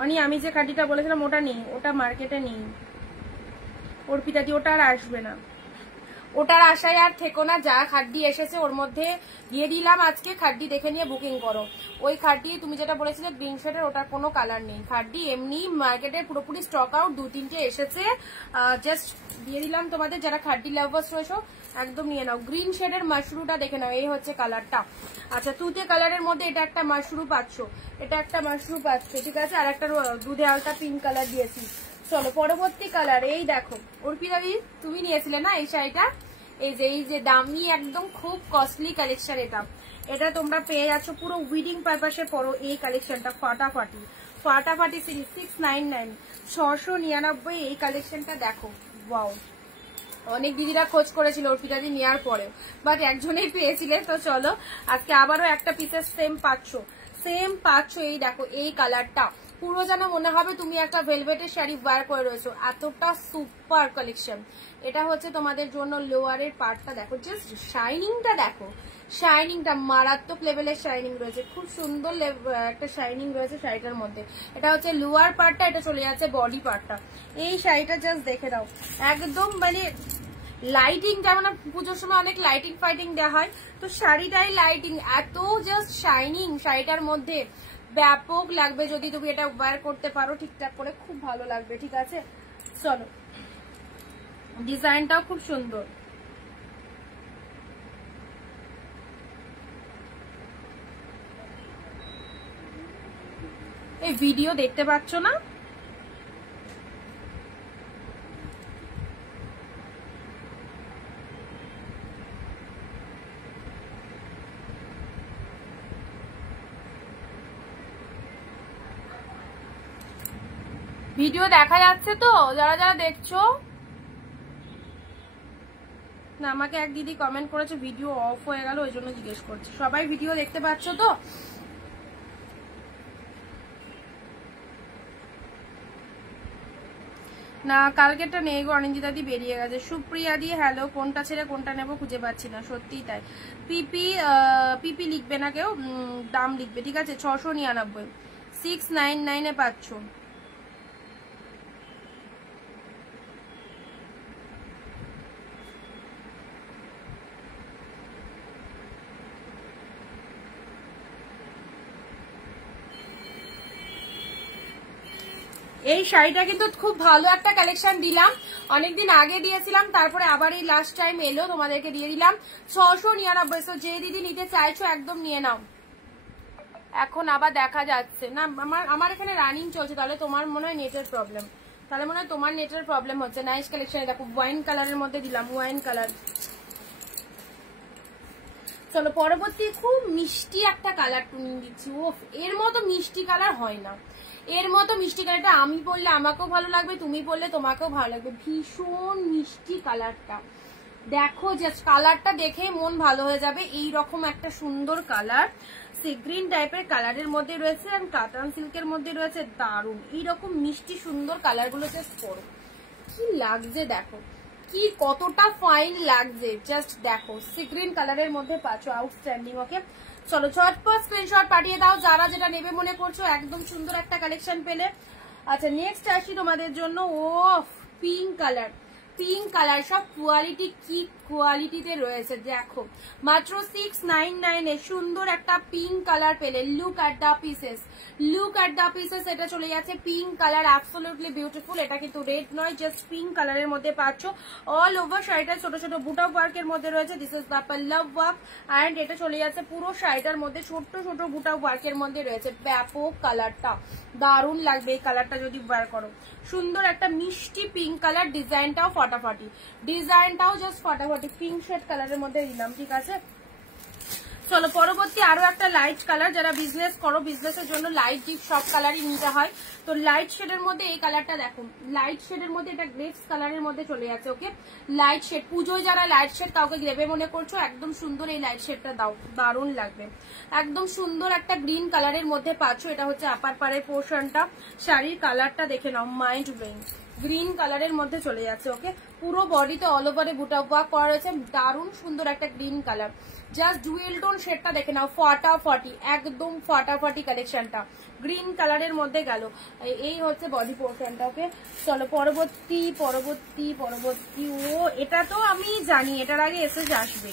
অনি আমি যে খাটিটা বলেছিলাম ওটা নেই, ওটা মার্কেটে নেই অর্পিতাদি, ওটা আর আসবে না, ওটার আশায় আর থেকো না। যা খাড্ডি এসেছে ওর মধ্যে দিয়ে দিলাম আজকে, খাড্ডি দেখে নিয়ে বুকিং করো। ওই খাড্ডি তুমি যেটা বলেছিলে গ্রিন শেডের, ওটার কোনো কালার নেই। খাড্ডি এমনি মার্কেটে পুরোপুরি স্টক আউট, 2-3টে এসেছে, জাস্ট দিয়ে দিলাম তোমাদের। যারা খাড্ডি লাভার্স রয়েছো একদম নিয়ে নাও। গ্রিন শেডের মাশরুটা দেখে নাও, এই হচ্ছে কালারটা। আচ্ছা, তুতে কালারের মধ্যে এটা একটা মাশরু পাচ্ছ, এটা একটা মাশরু পাচ্ছ, ঠিক আছে। আর একটা দুধে আলটা পিঙ্ক কালার দিয়েছি। চলো পরবর্তী কালার, এই দেখো অর্পিতাদি তুমি নিয়েছিলে না এই শাড়িটা, এই যে দামি একদম খুব কস্টলি কালেকশন। এটা তোমরা পেয়ে যাচ্ছ পুরো উইডিং পারপাসে পরো এই কালেকশনটা, ফাটাফাটি সিরিজ 699, 699 এই কালেকশনটা দেখো। ওয়াও, অনেক দিদিরা খোঁজ করেছিল অর্পিতাদি নেওয়ার পরে, বাট একজনেই পেয়েছিলে। তো চলো আজকে আবারও একটা পিসের সেম পাচ্ছ। এই দেখো এই কালারটা, পুরো যেন মনে হবে তুমি একটা ভেলভেটের শাড়ি ওয়্যার করে রয়েছো, এতটা সুপার কালেকশন। এটা হচ্ছে তোমাদের জন্য লোয়ারের পার্টটা দেখো, জাস্ট শাইনিংটা দেখো, শাইনিংটা মারাত্মক লেভেলের শাইনিং রয়েছে, খুব সুন্দর একটা শাইনিং রয়েছে শাড়িটার মধ্যে। এটা হচ্ছে লোয়ার পার্টটা, এটা চলে যাচ্ছে বডি পার্টটা। এই শাড়িটা জাস্ট দেখে দাও, একদম মানে লাইটিং, যেমন পুজোর সময় অনেক লাইটিং ফাইটিং দেওয়া হয়, তো শাড়িটাই লাইটিং, এত জাস্ট শাইনিং শাড়িটার মধ্যে, ব্যাপক লাগবে যদি তুমি এটা ওয়্যার করতে পারো ঠিকঠাক করে, খুব ভালো লাগবে, ঠিক আছে। চলো, ডিজাইনটাও খুব সুন্দর। এই ভিডিও দেখতে পাচ্ছ না? ভিডিও দেখা যাচ্ছে তো যারা যারা দেখছো? না, আমাকে এক দিদি কমেন্ট করেছে ভিডিও অফ হয়ে গেল, ওই জন্য জিজ্ঞেস করছি। সবাই ভিডিও দেখতে পাচ্ছ তো? না, কালকেরটা নেই গো, অনিন্দিতা দি বেরিয়ে গেছে। সুপ্রিয়া দি হ্যালো, কোনটা ছেড়ে কোনটা নেবো খুঁজে পাচ্ছি না, সত্যিই তাই। পিপি লিখবে না কেউ, দাম লিখবে, ঠিক আছে। 699, 699 পাচ্ছ। এই শাড়িটা কিন্তু খুব ভালো একটা কালেকশন দিলাম, অনেকদিন আগে দিয়েছিলাম, তারপরে আবার এই লাস্ট টাইম এলো, তোমাদেরকে দিয়ে দিলাম 699। যে দিদি নিতে চাইছো একদম নিয়ে নাও। এখন আবার দেখা যাচ্ছে না, আমার এখানে রানিং চলছে, তাহলে তোমার মনে হয় নেটের প্রবলেম, তাহলে মনে হয় তোমার নেটের প্রবলেম হচ্ছে। নাইস কালেকশন, দেখো ওয়াইন কালারের মধ্যে দিলাম, ওয়াইন কালার। চলো পরবর্তী, খুব মিষ্টি একটা কালার তুমি দিচ্ছি, ওফ, এর মতো মিষ্টি কালার হয় না, এর মতো মিষ্টি কালারটা আমি পরলে আমাকেও ভালো লাগবে, তুমি পরলে তোমাকেও ভালো লাগবে, ভীষণ মিষ্টি কালারটা দেখো, জাস্ট কালারটা দেখে মন ভালো হয়ে যাবে। এই রকম একটা সুন্দর কালার, সি গ্রিন টাইপের কালারের মধ্যে রয়েছে, আর কাতান সিল্কের মধ্যে রয়েছে, দারুন। এইরকম মিষ্টি সুন্দর কালার গুলো জাস্ট পরো, কি লাগছে দেখো, কি কতটা ফাইন লাগছে, জাস্ট দেখো। সি গ্রিন কালারের মধ্যে পাচ্ছ, আউটস্ট্যান্ডিং। ওকে, চলো ঝটপট স্ক্রিনশট পাঠিয়ে দাও যারা যেটা নেবে মনে করছো, একদম সুন্দর একটা কালেকশন পেলে। আচ্ছা, নেক্সট আসি তোমাদের জন্য, ও পিঙ্ক কালার, পিঙ্ক কালার, সব কোয়ালিটি কি কোয়ালিটিতে রয়েছে দেখো, মাত্র 699 এ সুন্দর একটা পিঙ্ক কালার পেলে। Look at the pieces, look at the pieces, এটা চলে যাচ্ছে পিঙ্ক কালার, অ্যাবসলিউটলি বিউটিফুল। এটা কিন্তু রেড নয়, জাস্ট পিঙ্ক কালারের মধ্যে পাচ্ছ। অল ওভার শাড়িটা ছোট ছোট বুটা ওয়ার্কের মধ্যে রয়েছে, this is the pallav work, and এটা চলে যাচ্ছে পুরো শাড়িটার মধ্যে ছোট ছোট বুটা ওয়ার্কের মধ্যে রয়েছে। ব্যাপক কালারটা, দারুণ লাগবে এই কালারটা যদি ওয়্যার করো। সুন্দর একটা মিষ্টি পিঙ্ক কালার, ডিজাইনটাও ফাটাফাটি, ডিজাইনটাও জাস্ট ফাটাফাটি, পিঙ্ক শেড কালারের মধ্যে দিলাম, ঠিক আছে। চলো পরবর্তী আরো একটা লাইট কালার, যারা বিজনেস করো, বিজনেসের জন্য লাইট ডিপ সব কালারই নিতে হয়, তো লাইট শেডের মধ্যে এই কালারটা দেখুন, লাইট শেডের মধ্যে এটা গ্রেপস কালারের মধ্যে চলে যাচ্ছে। ওকে, লাইট শেড, পুজোয় যারা লাইট শেড কাউকে দেবে মনে করছো, একদম সুন্দর এই লাইট শেডটা দাও, দারুণ লাগবে। একদম সুন্দর একটা গ্রিন কালারের মধ্যে পাচ্ছ, এটা হচ্ছে আপার পাড়ের পোর্শনটা। শাড়ির কালারটা দেখে নাও, মাইন্ড ব্লোয়িং, গ্রিন কালারের মধ্যে চলে যাচ্ছে। ওকে, পুরো বডিতে অল ওভারে বুটা ওয়ার্ক করা রয়েছে, দারুণ সুন্দর একটা green colour. Just dual tone শেডটা দেখে নাও, ফাটাফাটি, একদম ফাটাফাটি কালেকশনটা গ্রিন কালারের মধ্যে গেল। এই হচ্ছে বডি পোর্শনটা। ওকে, চলো পরবর্তী পরবর্তী পরবর্তী। ও এটা তো আমি জানি, এটার আগে এসে আসবে।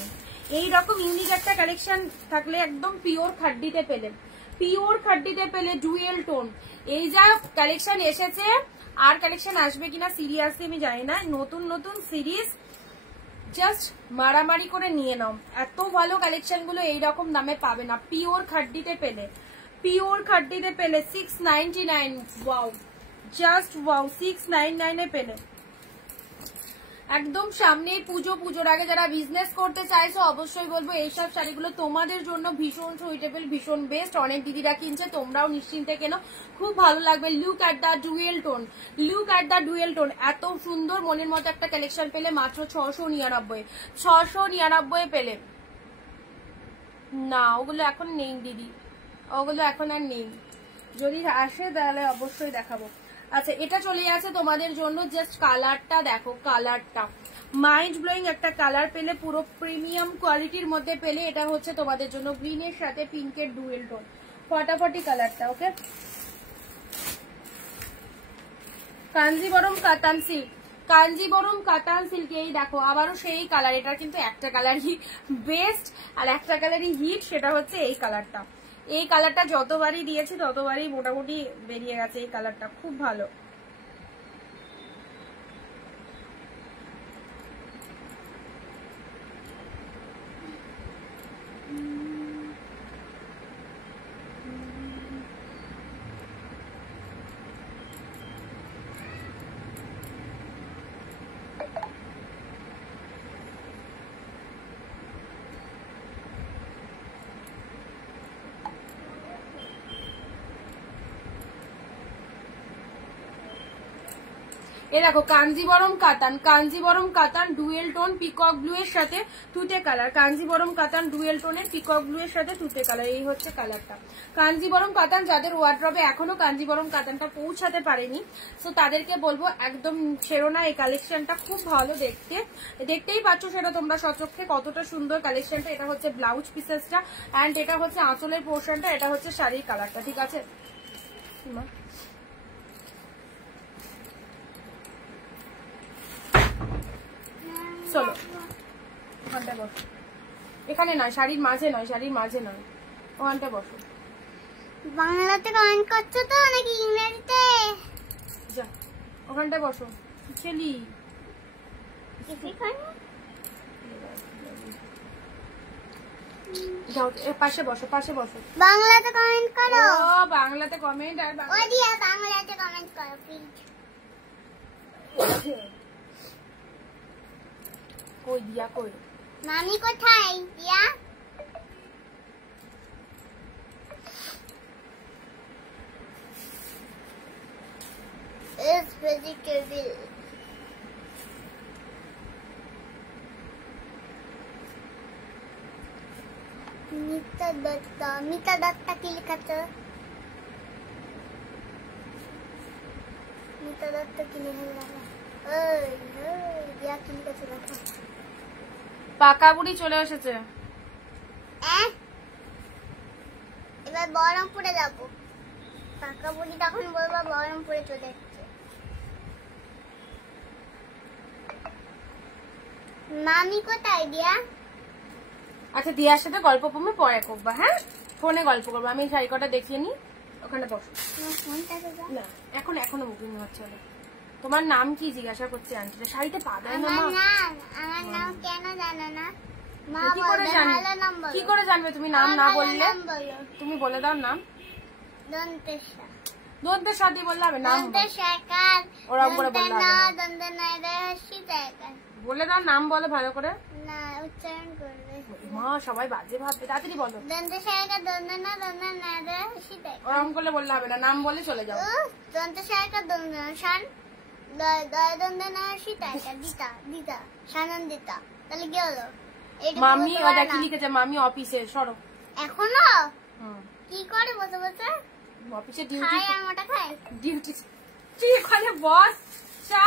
এইরকম ইউনিক একটা কালেকশন থাকলে একদম পিওর খাড্ডিতে পেলে, পিওর খাড্ডিতে পেলে ডুয়েল টোন। এই যা কালেকশন এসেছে, আর কালেকশন আসবে কিনা সিরিয়াসলি আমি জানি না। নতুন নতুন সিরিজ জাস্ট মারামারি করে নিয়ে নাও, এত ভালো কালেকশন গুলো এইরকম দামে পাবে না। পিওর খাড্ডিতে পেলে, পিওর খাড্ডিতে পেলে 699। ওয়াও, জাস্ট ওয়াও, 699 এ পেলে। একদম সামনে পুজো, পুজোর আগে যারা বিজনেস করতে চাইছো অবশ্যই বলবো এইসব শাড়িগুলো তোমাদের জন্য ভীষণ সুইটেবল, ভীষণ বেস্ট। অনেক দিদিরা কিনছে, তোমরাও নিশ্চিন্তে কেনো, খুব ভালো লাগবে। Look at the dual tone, look at the dual tone. এত সুন্দর মনের মতো একটা কালেকশন পেলে মাত্র 699, 699 পেলে। না ওগুলো এখন নেই দিদি, ওগুলো এখন আর নেই, যদি আসে তাহলে অবশ্যই দেখাবো। আচ্ছা, এটা চলে আসে তোমাদের জন্য। জাস্ট কালারটা দেখো, কালারটা মাইন্ড ব্লোয়িং একটা কালার পেলে, পুরো প্রিমিয়াম কোয়ালিটির মধ্যে পেলে। এটা হচ্ছে তোমাদের জন্য গ্রিনের সাথে পিঙ্কের ডুয়েল টোন, ফাটাফাটি কালারটা। ওকে, কাঞ্জিবরম কাতান সিল্ক, কাঞ্জিবরম কাতান সিল্ক। এই দেখো আবারও সেই কালার, এটা কিন্তু একটা কালারই বেস্ট আর একটা কালারই হিট, সেটা হচ্ছে এই কালারটা। এই কালারটা যতবারই দিয়েছি ততবারই মোটামুটি বেরিয়ে গেছে। এই কালারটা খুব ভালো। এ দেখো কাঞ্জিবরম কাতান, কাঞ্জিবরম কাতান ডুয়েল টোন পিকক ব্লু এর সাথে তুতে কালার। কাঞ্জিবরম কাতান ডুয়েল টোনের পিকক ব্লু এর সাথে তুতে কালার, এই হচ্ছে কালারটা। কাঞ্জিবরম কাতান যাদের ওয়ার্ড্রবে এখনো কাঞ্জিবরম কাতানটা পৌঁছাতে পারেনি, তো তাদেরকে বলবো একদম ছেড়ো না, এই কালেকশনটা খুব ভালো দেখতে। দেখতেই পাচ্ছ সেটা তোমরা সচক্ষে কতটা সুন্দর কালেকশনটা। এটা হচ্ছে ব্লাউজ পিসেসটা অ্যান্ড এটা হচ্ছে আঁচলের পোর্শনটা, এটা হচ্ছে শাড়ির কালারটা। ঠিক আছে, চলো ওখানটায় বসো। এখানে নয়, শাড়ির মাঝে নয়, শাড়ির মাঝে নয়, ওখানটায় বসো। বাংলাতে কমেন্ট করছো তো নাকি ইংরেজিতে? যা ওখানটায় বসো। চলি যাও, পাশে বসো, পাশে বসো। বাংলাতে কমেন্ট করো। ও বাংলাতে কমেন্ট, আর ওই দিয়া বাংলাতে কমেন্ট করো প্লিজ। কই দিয়া, কই মামি কোথায় দিয়া? It's vegetable. মিতা দত্তা কি লেখাচ্ছে? মিতা দত্তা কি লেখা? দিয়া কি লেখাচ্ছে দেখো। পাকা বুড়ি চলে এসেছে। এবার বহরমপুরে যাবো। পাকা বুড়ি তখন বলবো বহরমপুরে চলে এসেছে। মামি কোথায় দিয়া? আচ্ছা, দিয়ার সাথে গল্প করবো পরে করবা, হ্যাঁ ফোনে গল্প করবো। আমি শাড়ি কটা দেখিয়ে নি, ওখানে বসো। না এখন, এখনো বুকিং হচ্ছে না। তোমার নাম কি জিজ্ঞাসা করছে আন্টিটা? শাড়িতে পা দেয় না মা। আমার নাম কেন জানো না? মা কি করে জানবে? কি করে জানবে তুমি নাম না বললে? তুমি বলে দাও নাম। দন্তেশা। দন্তেশা দিয়ে বললে হবে নাম? দন্তেশাকার। ওরকম করে বললে হবে না। দন্তনায়দাশিতাকার। বলে দাও নাম, বলো ভালো করে। না উচ্চারণ করবে। মা সবাই বাজে ভাববে, তাড়াতাড়ি বলো। দন্তশায়কার দন্তনা দন্তনায়দাশিতাকার। ওরকম করলে বললে হবে না, নাম বলে চলে যাও। দন্তশায়কার দন্তনাশান দন্তনাশিতাকার দিতা দিতা সানন্দিতা। তাহলে কি হলো? মামি ওটা কি লিখেছে? মামি অফিসে। সরো এখনো কি করে বসে বসে? অফিসে ডিউটি খায় আর মোটা খায়। ডিউটি তুই এখানে বস, চা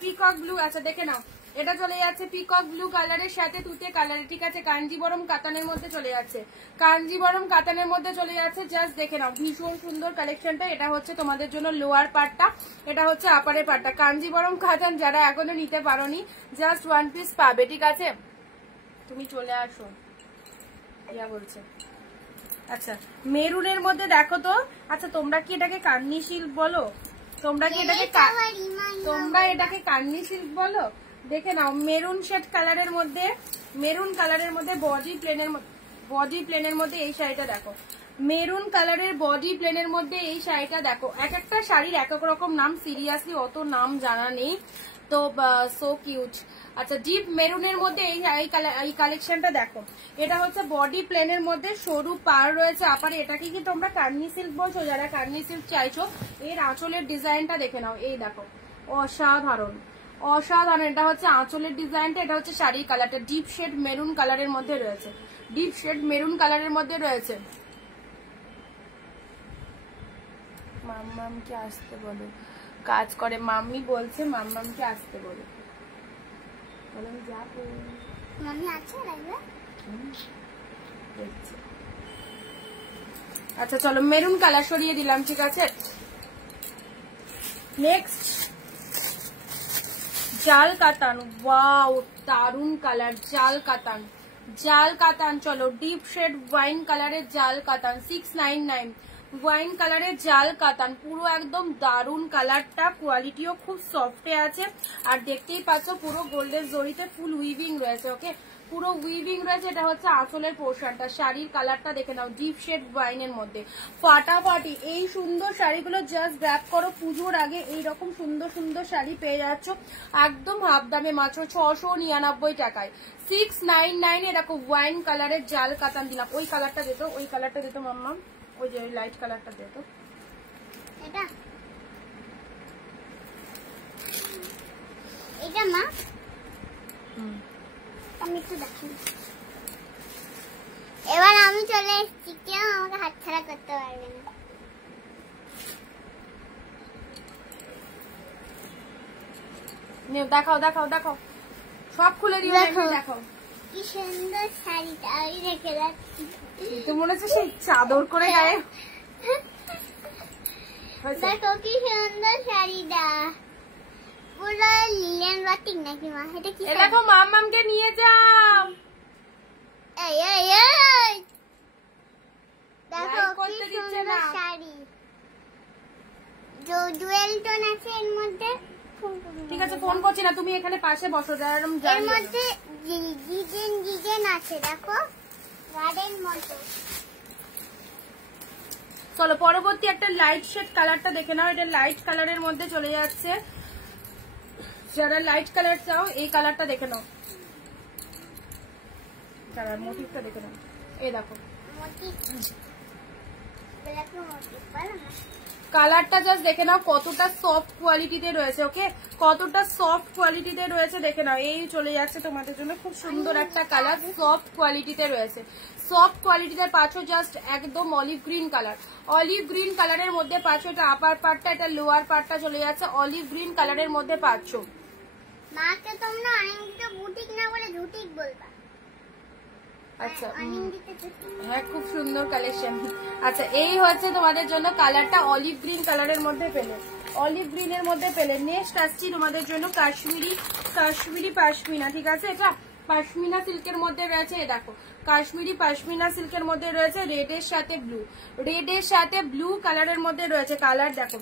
পিকক ব্লু। আচ্ছা দেখে নাও, এটা চলে যাচ্ছে পিকক ব্লু কালারের সাথে তুতে কালারে, ঠিক আছে, কাঞ্জিবরম কাতানের মধ্যে চলে যাচ্ছে, কাঞ্জিবরম কাতানের মধ্যে চলে যাচ্ছে। জাস্ট দেখে নাও, ভীষণ সুন্দর কালেকশনটা। এটা হচ্ছে তোমাদের জন্য লোয়ার পার্টটা, এটা হচ্ছে আপারের পার্টটা। কাঞ্জিবরম কাতান যারা এখনো নিতে পারোনি, জাস্ট 1 পিস পাবে, ঠিক আছে, তুমি চলে আসো। ইয়া বলছে আচ্ছা মেরুনের মধ্যে দেখো তো। আচ্ছা তোমরা কি এটাকে কান্নি সিল্ক বলো? তোমরা এটাকে কান্নি সিল্ক বলো? দেখে নাও, মেরুন শেড কালারের মধ্যে, মেরুন কালারের মধ্যে বডি প্লেনের মধ্যে এই শাড়িটা দেখো, মেরুন কালারের বডি প্লেনের মধ্যে এই শাড়িটা দেখো। এক একটা শাড়ির এক এক রকম নাম, সিরিয়াসলি অত নাম জানা নেই তো, সো কিউট। আচ্ছা ডিপ মেরুনের মধ্যে এই কালেকশনটা দেখো, এটা হচ্ছে বডি প্লেনের মধ্যে সরু পার রয়েছে আপারে। এটাকে কি তোমরা কার্নি সিল্ক বলছো? যারা কার্নি সিল্ক চাইছো, এর আঁচলের ডিজাইনটা দেখে নাও, এই দেখো, অসাধারণ অসাধারণ। এটা হচ্ছে আঁচলের ডিজাইনটা, এটা হচ্ছে শাড়ির কালারটা, ডিপ শেড মেরুন কালারের মধ্যে রয়েছে, ডিপ শেড মেরুন কালারের মধ্যে রয়েছে। মাম্মামকে আসতে বলো, কাজ করে মাম্মি বলছে, মাম্মামকে আসতে বলো। আচ্ছা চলো মেরুন কালার সরিয়ে দিলাম, ঠিক আছে। নেক্সট জাল কাতান, ওয়াও দারুন কালার, জাল কাতান, জাল কাতান। চলো ডিপ শেড ওয়াইন কালারের জাল কাতান, 699, ওয়াইন কালারের জাল কাতান, পুরো একদম দারুন কালারটা, কোয়ালিটিও খুব সফটে আছে। আর দেখতেই পাচ্ছ পুরো গোল্ডের জড়িতে ফুল উইভিং রয়েছে, ওকে, পুরো উইভিং রয়েছে। এটা হচ্ছে আঁচলের পোর্শনটা, শাড়ির কালারটা দেখে নাও, ডিপ শেড ওয়াইনের মধ্যে, ফাটাফাটি। এই সুন্দর শাড়িগুলো জাস্ট গ্র্যাব করো, পুজোর আগে এইরকম সুন্দর সুন্দর শাড়ি পেয়ে যাচ্ছ একদম হাফ দামে, মাত্র 699 টাকায়, 699। এরকম ওয়াইন কালারের জাল কাতান দিলাম। ওই কালারটা দিত, ওই কালারটা দিত মাম্মা, ওই যে লাইট কালারটা দিত, এটা এটা মা, আমি একটু দেখি। এবার আমি চলে এসেছি, কেউ আমাকে হাতছাড়া করতে পারবে না। দেখাও দেখাও দেখাও, সব খুলে দিও, দেখাও কি সুন্দর শাড়িটা, আমি রেখে যাচ্ছি। তো মনে হচ্ছে সেই চাদর করে গায়ে। দেখো কি সুন্দর শাড়িটা, পুরো লিলেন বাটিক নাকি মা? এটা কি? দেখো মাম্মামকে নিয়ে যাও, এই এই এই দেখো কি সুন্দর শাড়ি, জুয়েল টোন আছে এর মধ্যে। ঠিক আছে ফোন করছি না, তুমি এখানে পাশে বসো, এর মধ্যে ডিজাইন আছে, দেখো গার্ডেন মতো। চলো পরবর্তী একটা লাইট শেড কালারটা দেখে নাও, এটা লাইট কালারের মধ্যে চলে যাচ্ছে। যারা লাইট কালার চাও এই কালারটা দেখে নাও, কালার মোটিভটা দেখে নাও, এই দেখো কালারটা জাস্ট দেখে নাও কতটা সফট কোয়ালিটিতে রয়েছে, ওকে, কতটা সফট কোয়ালিটিতে রয়েছে দেখে নাও। এই চলে যাচ্ছে তোমাদের জন্য খুব সুন্দর একটা কালার, সফট কোয়ালিটিতে রয়েছে, সফট কোয়ালিটিতে পাচ্ছ জাস্ট একদম olive green colour, olive green কালারের মধ্যে পাচ্ছ। এটা আপার পার্টটা, এটা লোয়ার পার্টটা চলে যাচ্ছে অলিভ গ্রিন কালারের মধ্যে পাচ্ছ। মাকে তোমরা অনেকটা বুটিক না বলে ঝুটিক বলবা। আচ্ছা হ্যাঁ খুব সুন্দর কালেকশন। আচ্ছা এই হচ্ছে তোমাদের জন্য কালারটা, অলিভ গ্রিন কালারের মধ্যে পেলে, অলিভ গ্রিনের মধ্যে পেলে। নেক্সট আসছি তোমাদের জন্য কাশ্মীরি পাশমিনা, ঠিক আছে, এটা পাশমিনা সিল্কের মধ্যে রয়েছে। এ দেখো কাশ্মীরি পাশমিনা সিল্কের মধ্যে রয়েছে, রেডের সাথে ব্লু, রেডের সাথে ব্লু কালারের মধ্যে রয়েছে। কালার দেখো,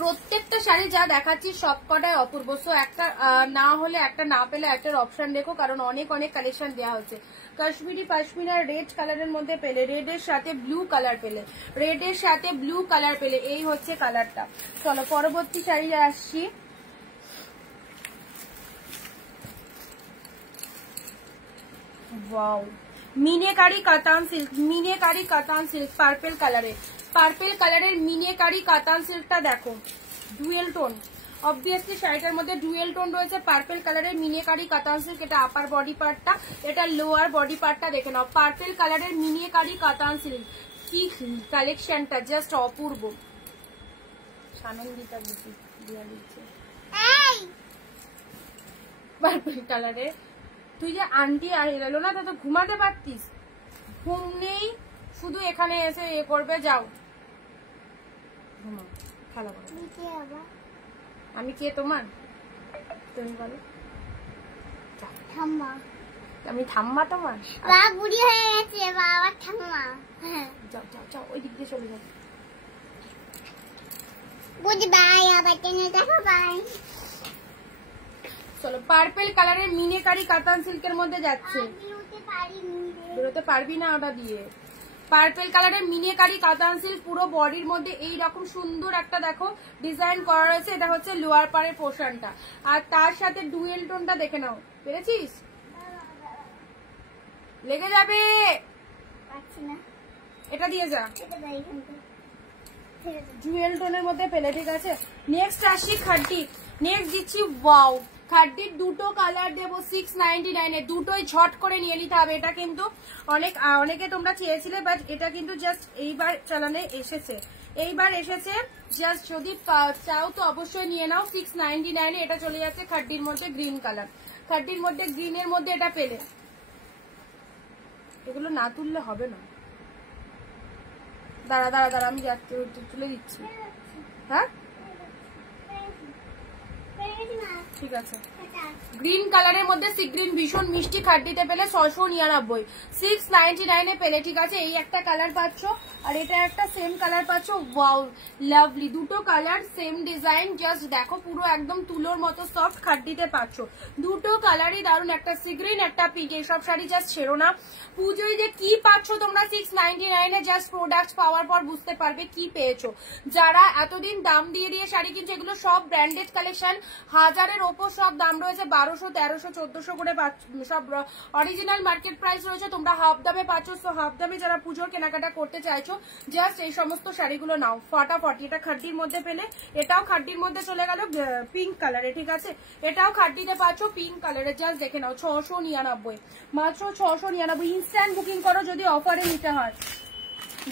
প্রত্যেকটা শাড়ি যা দেখাচ্ছি সব কটাই অপূর্ব। সো একটা না হলে একটা না পেলে একটার অপশন দেখো, কারণ অনেক অনেক কালেকশন দেওয়া হচ্ছে। কাশ্মীরি পাশমিনার রেড কালারের মধ্যে পেলে, রেডের সাথে ব্লু কালার পেলে, রেডের সাথে ব্লু কালার পেলে, এই হচ্ছে কালারটা। চলো পরবর্তী শাড়ি আসছি। ওয়াও মিনেকারি কাতান সিল্ক, মিনেকারি কাতান সিল্ক পার্পল কালারের, পার্পল কালারের মিনেকারি কাতান সিল্কটা দেখো, ডুয়েল টোন, অবভিয়াসলি শাড়িটার মধ্যে ডুয়েল টোন রয়েছে, পার্পল কালারের মিনেকারি কাতান সিল্ক। এটা আপার বডি পার্টটা, এটা লোয়ার বডি পার্টটা দেখে নাও, পার্পল কালারের মিনেকারি কাতান সিল্ক। কি কালেকশনটা জাস্ট অপূর্ব। সানন্দিতা বুঝি দিয়া দিচ্ছে, এই পার্পল কালারে। তুই যে আন্টি এলো না, তা তো ঘুমাতে পারতিস, ঘুম নেই, শুধু এখানে এসে এ করবে। যাও ঘুমাও, খেলা করো। আমি কে তোমার? তুমি বলো। ঠাম্মা। আমি ঠাম্মা তোমার? বাবা বুড়ি হয়ে গেছে, বাবা ঠাম্মা। যাও যাও যাও, ওই দিক দিয়ে চলে যাও। গুড বাই, আবার টেনে দেখো, বাই। চলো, পার্পল কালারের মিনেকারি কাতান সিল্কের মধ্যে যাচ্ছে। বেরোতে পারবি না ওটা দিয়ে। পার্পল কালারের মিনেকারি কাতান সিল্ক, পুরো বডির মধ্যে এই রকম সুন্দর একটা দেখো ডিজাইন করা রয়েছে। এটা হচ্ছে লোয়ার পাড়ের পোর্শনটা, আর তার সাথে ডুয়েল টোনটা দেখে নাও। পেরেছিস? লেগে যাবে, এটা দিয়ে যা। ডুয়েল টোনের মধ্যে পেলে, ঠিক আছে। নেক্সট আসি খাড্ডি। নেক্সট দিচ্ছি ওয়াও, খাড্ডির দুটো কালার দেবো 699 এ। দুটোই ঝট করে নিয়ে নিতে হবে। এটা কিন্তু অনেকে তোমরা চেয়েছিলে, বাট এটা কিন্তু জাস্ট এইবার চালানে এসেছে, এইবার এসেছে। জাস্ট যদি চাও তো অবশ্যই নিয়ে নাও। 699 এ এটা চলে যাচ্ছে খাড্ডির মধ্যে গ্রিন কালার। খাড্ডির মধ্যে গ্রিনের মধ্যে এটা পেলে। এগুলো না তুললে হবে না। দাঁড়া দাঁড়া দাঁড়া, আমি তুলে দিচ্ছি। হ্যাঁ ঠিক আছে। গ্রিন কালারের মধ্যে সি গ্রিন ভীষণ মিষ্টি খাড্ডিতে পেলে 699, 699 এ পেলে, ঠিক আছে। এই একটা কালার পাচ্ছ, আর এটা একটা সেম কালার পাচ্ছ। ওয়াও লাভলি, দুটো কালার সেম ডিজাইন। জাস্ট দেখো, পুরো একদম তুলোর মতো সফট খাড্ডিতে পাচ্ছ। দুটো কালারই দারুণ, একটা সি গ্রিন একটা পিঙ্ক। এইসব শাড়ি জাস্ট ছেড়ো না। পুজোয় যে কি পাচ্ছ তোমরা 699 এ, জাস্ট প্রোডাক্ট পাওয়ার পর বুঝতে পারবে কি পেয়েছো। যারা এতদিন দাম দিয়ে দিয়ে শাড়ি কিনছে, এগুলো সব ব্র্যান্ডেড কালেকশন, হাজারের ওপর সব দাম রয়েছে, 1200, 1300, 1400 করে সব অরিজিনাল মার্কেট প্রাইস রয়েছে। তোমরা হাফ দামে পাচ্ছ। সো হাফ দামে যারা পুজোর কেনাকাটা করতে চাইছো, জাস্ট এই সমস্ত শাড়িগুলো নাও ফাটাফাটি। এটা খাড্ডির মধ্যে পেলে, এটাও খাড্ডির মধ্যে চলে গেল পিঙ্ক কালারে, ঠিক আছে। এটাও খাড্ডিতে পাচ্ছ পিঙ্ক কালারে। জাস্ট দেখে নাও, 699, মাত্র 699। ইনস্ট্যান্ট বুকিং করো যদি অফারে নিতে হয়,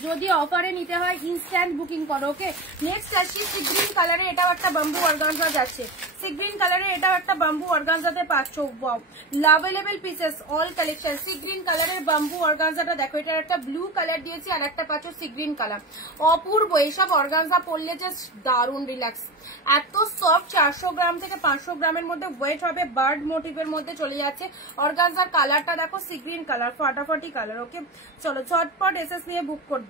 যদি অফারে নিতে হয় ইনস্ট্যান্ট বুকিং করো। ওকে, নেক্সট আসছি সি গ্রিন কালারে। এটাও একটা বাম্বু অর্গানজা যাচ্ছে। সি গ্রিন কালারে এটাও একটা বাম্বু অর্গানজাতে পাচ্ছ। Wow, lovable pieces, all collection. Sea green কালারের বাম্বু অর্গানজাটা দেখো, এটার একটা ব্লু কালার দিয়েছি, আর একটা পাচ্ছ সি গ্রিন কালার। অপূর্ব, এইসব অর্গানজা পরলে জাস্ট দারুণ রিল্যাক্স। এত সফট, 400 গ্রাম থেকে 500 গ্রামের মধ্যে ওয়েট হবে। বার্ড মোটিভের মধ্যে চলে যাচ্ছে। অর্গানজার কালারটা দেখো, সি গ্রিন কালার, ফাটাফাটি কালার। ওকে, চলো ঝটপট এসএস নিয়ে বুক করবে।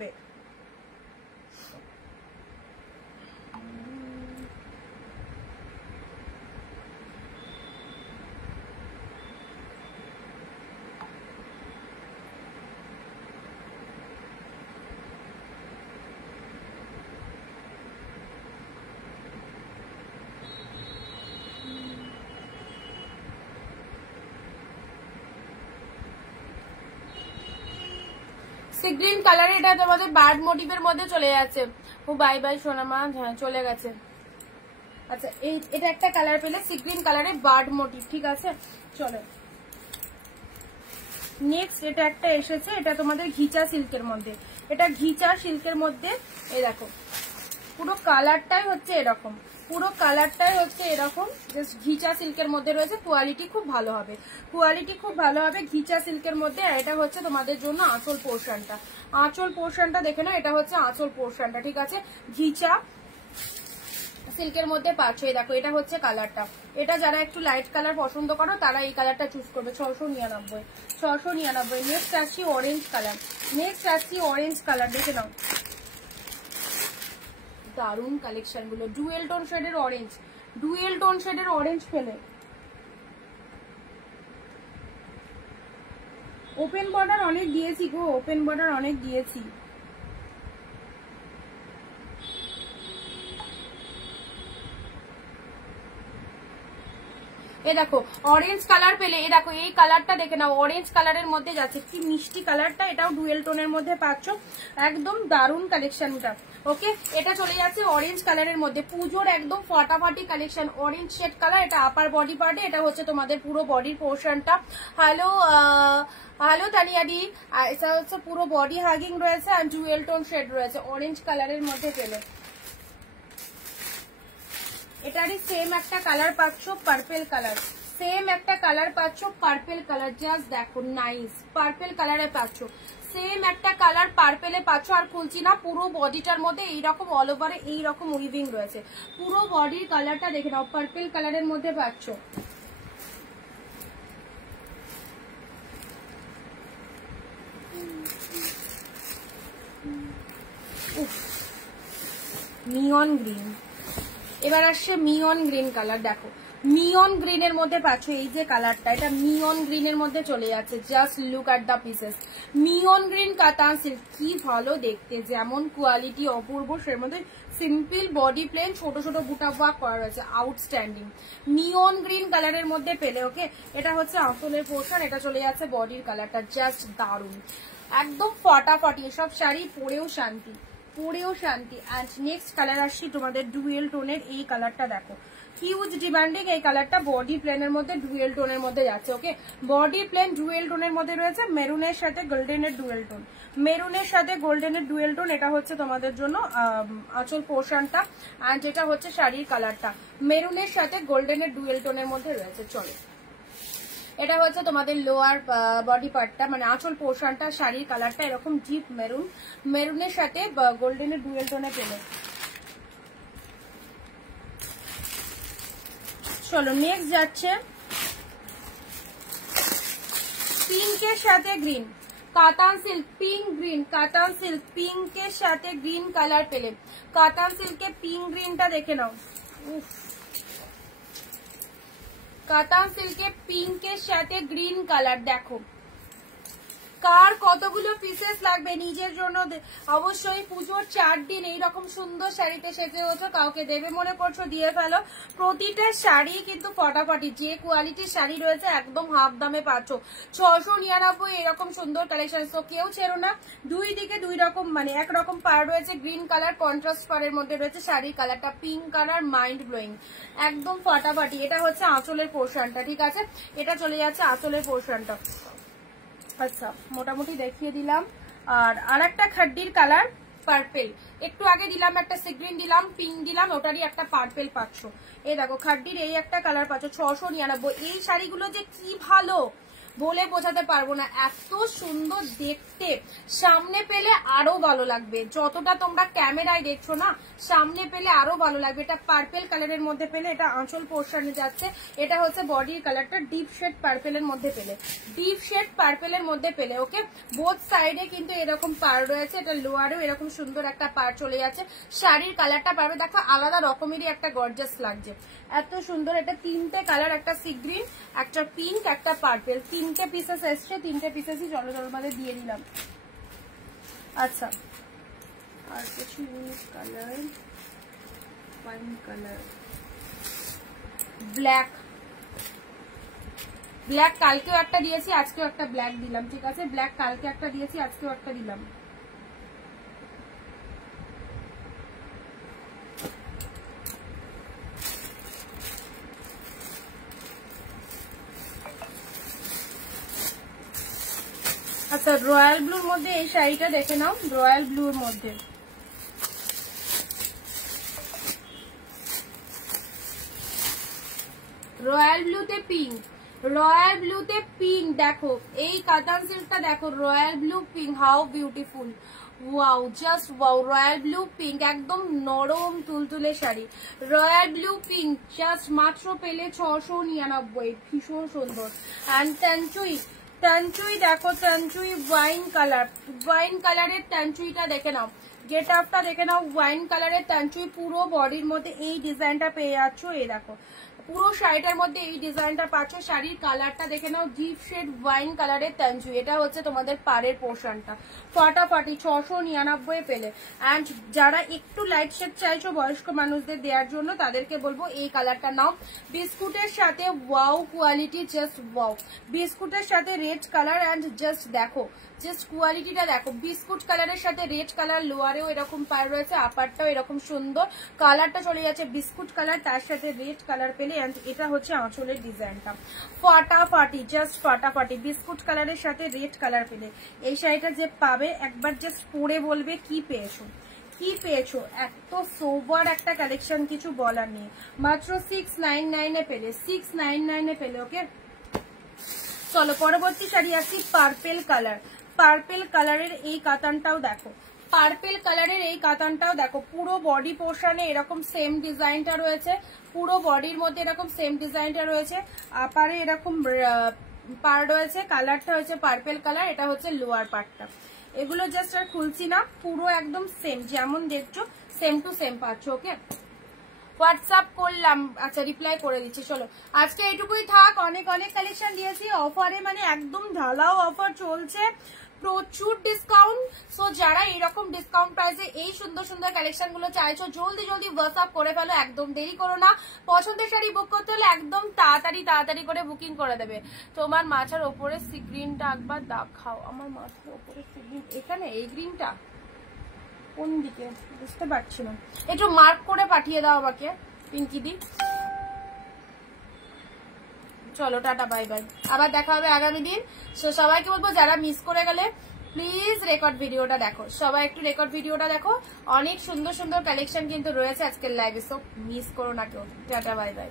সি গ্রিন কালার, এটা তোমাদের বার্ড মোটিভের মধ্যে চলে যাচ্ছে। ও বাই বাই সোনামা, হ্যাঁ চলে গেছে। আচ্ছা, এটা একটা কালার পেলে সি গ্রিন কালারে বার্ড মোটিভ, ঠিক আছে। চলো নেক্সট এটা একটা এসেছে, এটা তোমাদের ঘিচা সিল্কের মধ্যে। এটা ঘিচা সিল্কের মধ্যে, এই দেখো পুরো কালারটাই হচ্ছে এরকম, পুরো কালারটাই হচ্ছে এরকম। জাস্ট ঘিচা সিল্কের মধ্যে রয়েছে। কোয়ালিটি খুব ভালো হবে, কোয়ালিটি খুব ভালো হবে ঘিচা সিল্কের মধ্যে। আর এটা হচ্ছে তোমাদের জন্য আঁচল পোর্শনটা। আঁচল পোর্শনটা দেখে নাও, এটা হচ্ছে আঁচল পোর্শনটা, ঠিক আছে। ঘিচা সিল্কের মধ্যে পাচ্ছ। এই দেখো, এটা হচ্ছে কালারটা। এটা যারা একটু লাইট কালার পছন্দ করো তারা এই কালারটা চুজ করবে। 699, 699। নেক্সট আসছি অরেঞ্জ কালার। নেক্সট আসছি অরেঞ্জ কালার, দেখে নাও দারুন কালেকশন গুলো। ডুয়েল টোন শেডের অরেঞ্জ, ডুয়েল টোন শেডের অরেঞ্জ পেলে। ওপেন বর্ডার অনেক দিয়েছি গো, ওপেন বর্ডার অনেক দিয়েছি। এ দেখো অরেঞ্জ কালার পেলে, এ দেখো এই কালারটা দেখে নাও, অরেঞ্জ কালারের মধ্যে যাচ্ছে। কি মিষ্টি কালারটা, এটাও ডুয়েল টোনের মধ্যে পাচ্ছ। একদম দারুন কালেকশনটা। ওকে, এটা চলে যাচ্ছে অরেঞ্জ কালারের মধ্যে। পুজোর একদম ফাটাফাটি কালেকশন, অরেঞ্জ শেড কালার। এটা আপার বডি পার্টে, এটা হচ্ছে তোমাদের পুরো বডির পোর্শনটা। হ্যালো হ্যালো তানিয়াদি, এটা হচ্ছে পুরো বডি হাগিং রয়েছে, আর ডুয়েল টোন শেড রয়েছে অরেঞ্জ কালারের মধ্যে পেলে। এটারই সেম একটা কালার পাচ্ছ, পার্পেল কালার, সেম একটা কালার পাচ্ছ, পার্পেল কালার। জাস্ট দেখো নাইস, পার্পেল কালারে পাচ্ছ, সেম একটা কালার পার্পেলে পাচ্ছ। আর খুলছি না, পুরো বডিটার মধ্যে এইরকম অল ওভারে এইরকম উইভিং রয়েছে। পুরো বডির কালারটা দেখে নাও, পার্পেল কালারের মধ্যে পাচ্ছ। নিয়ন গ্রিন, এবার আসছে মিয়ন গ্রিন কালার। দেখো মিয়ন গ্রিনের মধ্যে পাচ্ছ এই যে কালারটা, এটা মিয়ন গ্রিনের মধ্যে চলে যাচ্ছে। Just look at the pieces. মিয়ন green কাতান সিল্ক, কি ভালো দেখতে, যেমন কোয়ালিটি অপূর্ব, সের মধ্যে সিম্পল বডি প্লেন, ছোট ছোট বুটা ওয়ার্ক করা রয়েছে, আউটস্ট্যান্ডিং। মিয়ন গ্রিন কালারের মধ্যে পেলে। ওকে, এটা হচ্ছে আঁচলের পোর্শন, এটা চলে যাচ্ছে বডির কালারটা। জাস্ট দারুন, একদম ফাটাফাটি। এসব শাড়ি পরেও শান্তি, পরেও শান্তি। অ্যান্ড নেক্সট কালার আসছি তোমাদের ডুয়েল টোনের, এই কালারটা দেখো হিউজ ডিমান্ডিং এই কালারটা। বডি প্লেনের মধ্যে ডুয়েল টোনের মধ্যে যাচ্ছে। ওকে, বডি প্লেন ডুয়েল টোনের মধ্যে রয়েছে, মেরুনের সাথে গোল্ডেনের ডুয়েল টোন, মেরুনের সাথে গোল্ডেনের ডুয়েল টোন। এটা হচ্ছে তোমাদের জন্য আঁচল পোর্শনটা, অ্যান্ড এটা হচ্ছে শাড়ির কালারটা, মেরুনের সাথে গোল্ডেনের ডুয়েল টোনের মধ্যে রয়েছে। চলো, এটা হচ্ছে তোমাদের লোয়ার বডি পার্টটা, মানে আঁচল পোর্শনটা, শাড়ির কালারটা এরকম ডিপ মেরুন, মেরুনের সাথে গোল্ডেনের ডুয়েল টোনে পেলে। চলো নেক্সট যাচ্ছে পিঙ্কের সাথে গ্রিন, কাতান সিল্ক পিঙ্ক গ্রিন, কাতান সিল্ক পিঙ্কের সাথে গ্রিন কালার পেলে। কাতান সিল্কে পিঙ্ক গ্রিনটা দেখে নাও, উফ, কাতান সিল্কে পিঙ্কের সাথে গ্রিন কালার। দেখো কার কতগুলো পিসেস লাগবে নিজের জন্য, অবশ্যই পুজোর 4 দিন এইরকম সুন্দর শাড়িতে সেজে হচ্ছে, কাউকে দেবে মনে করছো দিয়ে ফেলো। প্রতিটা শাড়ি কিন্তু ফটাফটি, যে কোয়ালিটির শাড়ি রয়েছে একদম হাফ দামে পাচ্ছ। 699 এরকম সুন্দর কালেকশন। তো কেউ ছেড়ো না, দুই দিকে দুই রকম, মানে একরকম পার রয়েছে, গ্রিন কালার কন্ট্রাস্ট পারের মধ্যে রয়েছে শাড়ির কালারটা, পিঙ্ক কালার মাইন্ড ব্লোয়িং, একদম ফাটাফাটি। এটা হচ্ছে আঁচলের পোর্শনটা, ঠিক আছে, এটা চলে যাচ্ছে আঁচলের পোর্শনটা। আচ্ছা, মোটামুটি দেখিয়ে দিলাম। আর একটা খাড্ডির কালার পার্পেল, একটু আগে দিলাম একটা সিগ্রিন দিলাম, পিঙ্ক দিলাম, ওটারই একটা পার্পেল পাচ্ছ। এই দেখো খাড্ডির এই একটা কালার পাচ্ছ, 699। এই শাড়িগুলো যে কি ভালো বলে বোঝাতে পারবো না, এত সুন্দর দেখতে। সামনে পেলে আরো ভালো লাগবে, যতটা তোমরা ক্যামেরায় দেখছো না, সামনে পেলে আরো ভালো লাগবে। এটা পার্পেল কালারের মধ্যে পেলে, এটা আঁচল পোর্শনে যাচ্ছে। এটা হচ্ছে বডির কালারটা, ডিপ শেড পার্পেলের মধ্যে পেলে, ডিপ শেড পার্পেলের মধ্যে পেলে। ওকে, বোথ সাইডে কিন্তু এরকম পার রয়েছে, এটা লোয়ারেও এরকম সুন্দর একটা পার চলে যাচ্ছে। শাড়ির কালারটা পারবে দেখো আলাদা রকমেরই একটা গর্জাস লাগছে, এত সুন্দর। এটা 3টে কালার, একটা সি গ্রিন, একটা পিঙ্ক, একটা পার্পেল, 3টে পিসেস এসছে, 3টে পিসেসই জল জলমাদের দিয়ে দিলাম। আচ্ছা, আর কিছু unique colour, wine colour, black, black কালকেও একটা দিয়েছি, আজকেও একটা ব্ল্যাক দিলাম, ঠিক আছে। ব্ল্যাক কালকে একটা দিয়েছি, আজকেও একটা দিলাম। আচ্ছা, রয়্যাল ব্লুর মধ্যে এই শাড়িটা দেখে নাও, রয়্যাল ব্লুর মধ্যে, রয়্যাল ব্লুতে পিঙ্ক, রয়্যাল ব্লুতে পিঙ্ক। দেখো এই কাতান সিল্কটা দেখো, royal blue pink, how beautiful, wow, just wow. Royal blue pink, একদম নরম তুলতুলে sari, royal blue pink, just মাত্র পেলে 699, ভীষণ সুন্দর। অ্যান্ড ট্যানচুই, ট্যানচুই দেখো, ট্যানচুই ওয়াইন কালার, ওয়াইন কালারের ট্যানচুইটা দেখে নাও, গেট আপটা দেখে নাও, ওয়াইন কালারের ট্যানচুই। পুরো বডির মধ্যে এই ডিজাইনটা পেয়ে যাচ্ছ। এই দেখো পুরো শাড়িটার মধ্যে এই ডিজাইনটা পাচ্ছ। শাড়ির কালারটা দেখে নাও, ডিপ শেড ওয়াইন কালারের ট্যানচুই। এটা হচ্ছে তোমাদের পাড়ের পোর্শনটা, ফাটাফাটি 699 পেলে। অ্যান্ড যারা একটু লাইট শেড চাইছো বয়স্ক মানুষদের দেওয়ার জন্য, তাদেরকে বলবো এই কালারটা নাও। বিস্কুটের সাথে ওয়াও কোয়ালিটি, জাস্ট ওয়াও। বিস্কুটের সাথে রেড কালার, অ্যান্ড জাস্ট দেখো, জাস্ট কোয়ালিটিটা দেখো, বিস্কুট কালারের সাথে রেড কালার, লোয়ারেও এরকম পার রয়েছে, আপারটাও এরকম সুন্দর। কালারটা চলে যাচ্ছে বিস্কুট কালার, তার সাথে রেড কালার পেলে। অ্যান্ড এটা হচ্ছে আঁচলের ডিজাইনটা, ফাটাফাটি, জাস্ট ফাটাফাটি। বিস্কুট কালারের সাথে রেড কালার পেলে এই শাড়িটা যে পাবে, একবার জাস্ট পরে বলবে কি পেয়েছো, কি পেয়েছো, এত সোবার একটা কালেকশন, কিছু বলার নেই। মাত্র 699 এ পেলে, 699 এ পেলে। ওকে, চলো পরবর্তী শাড়ি আসি পার্পেল কালার। পার্পেল কালারের এই কাতানটাও দেখো, পার্পেল কালারের এই কাতানটাও দেখো, পুরো বডি পোর্শনে এরকম সেম ডিজাইনটা রয়েছে, পুরো বডির মধ্যে এরকম সেম ডিজাইনটা রয়েছে, আপারে এরকম পার রয়েছে, কালারটা হচ্ছে পার্পেল কালার, এটা হচ্ছে লোয়ার পার্টটা। এগুলো জাস্ট আর খুলছি না, পুরো একদম সেম যেমন দেখছো সেম টু সেম পাচ্ছ। ওকে, হোয়াটসঅ্যাপ করলাম, আচ্ছা রিপ্লাই করে দিচ্ছি। চলো আজকে এইটুকুই থাক, অনেক অনেক কালেকশন দিয়েছি অফারে, মানে একদম ঢালাও অফার চলছে, প্রচুর ডিসকাউন্ট। সো যারা এইরকম ডিসকাউন্ট প্রাইসে এই সুন্দর সুন্দর কালেকশন গুলো চাইছো, জলদি জলদি হোয়াটসঅ্যাপ করে ফেলো, একদম দেরি করো না। পছন্দের শাড়ি বুক করতে হলে একদম তাড়াতাড়ি করে বুকিং করে দেবে। তোমার মাথার ওপরে সি গ্রিনটা একবার দেখাও, আমার মাথার ওপরে সি গ্রিন, এখানে এই গ্রিনটা কোন দিকে বুঝতে পারছি না, একটু মার্ক করে পাঠিয়ে দাও আমাকে পিঙ্কি দি। চলো টাটা বাই বাই, আবার দেখা হবে আগামী দিন। সো সবাইকে বলবো যারা মিস করে গেলে প্লিজ রেকর্ড ভিডিওটা দেখো, সবাই একটু রেকর্ড ভিডিওটা দেখো, অনেক সুন্দর সুন্দর কালেকশন কিন্তু রয়েছে আজকের লাইভে, সো মিস করো না কেউ। Tata bye bye.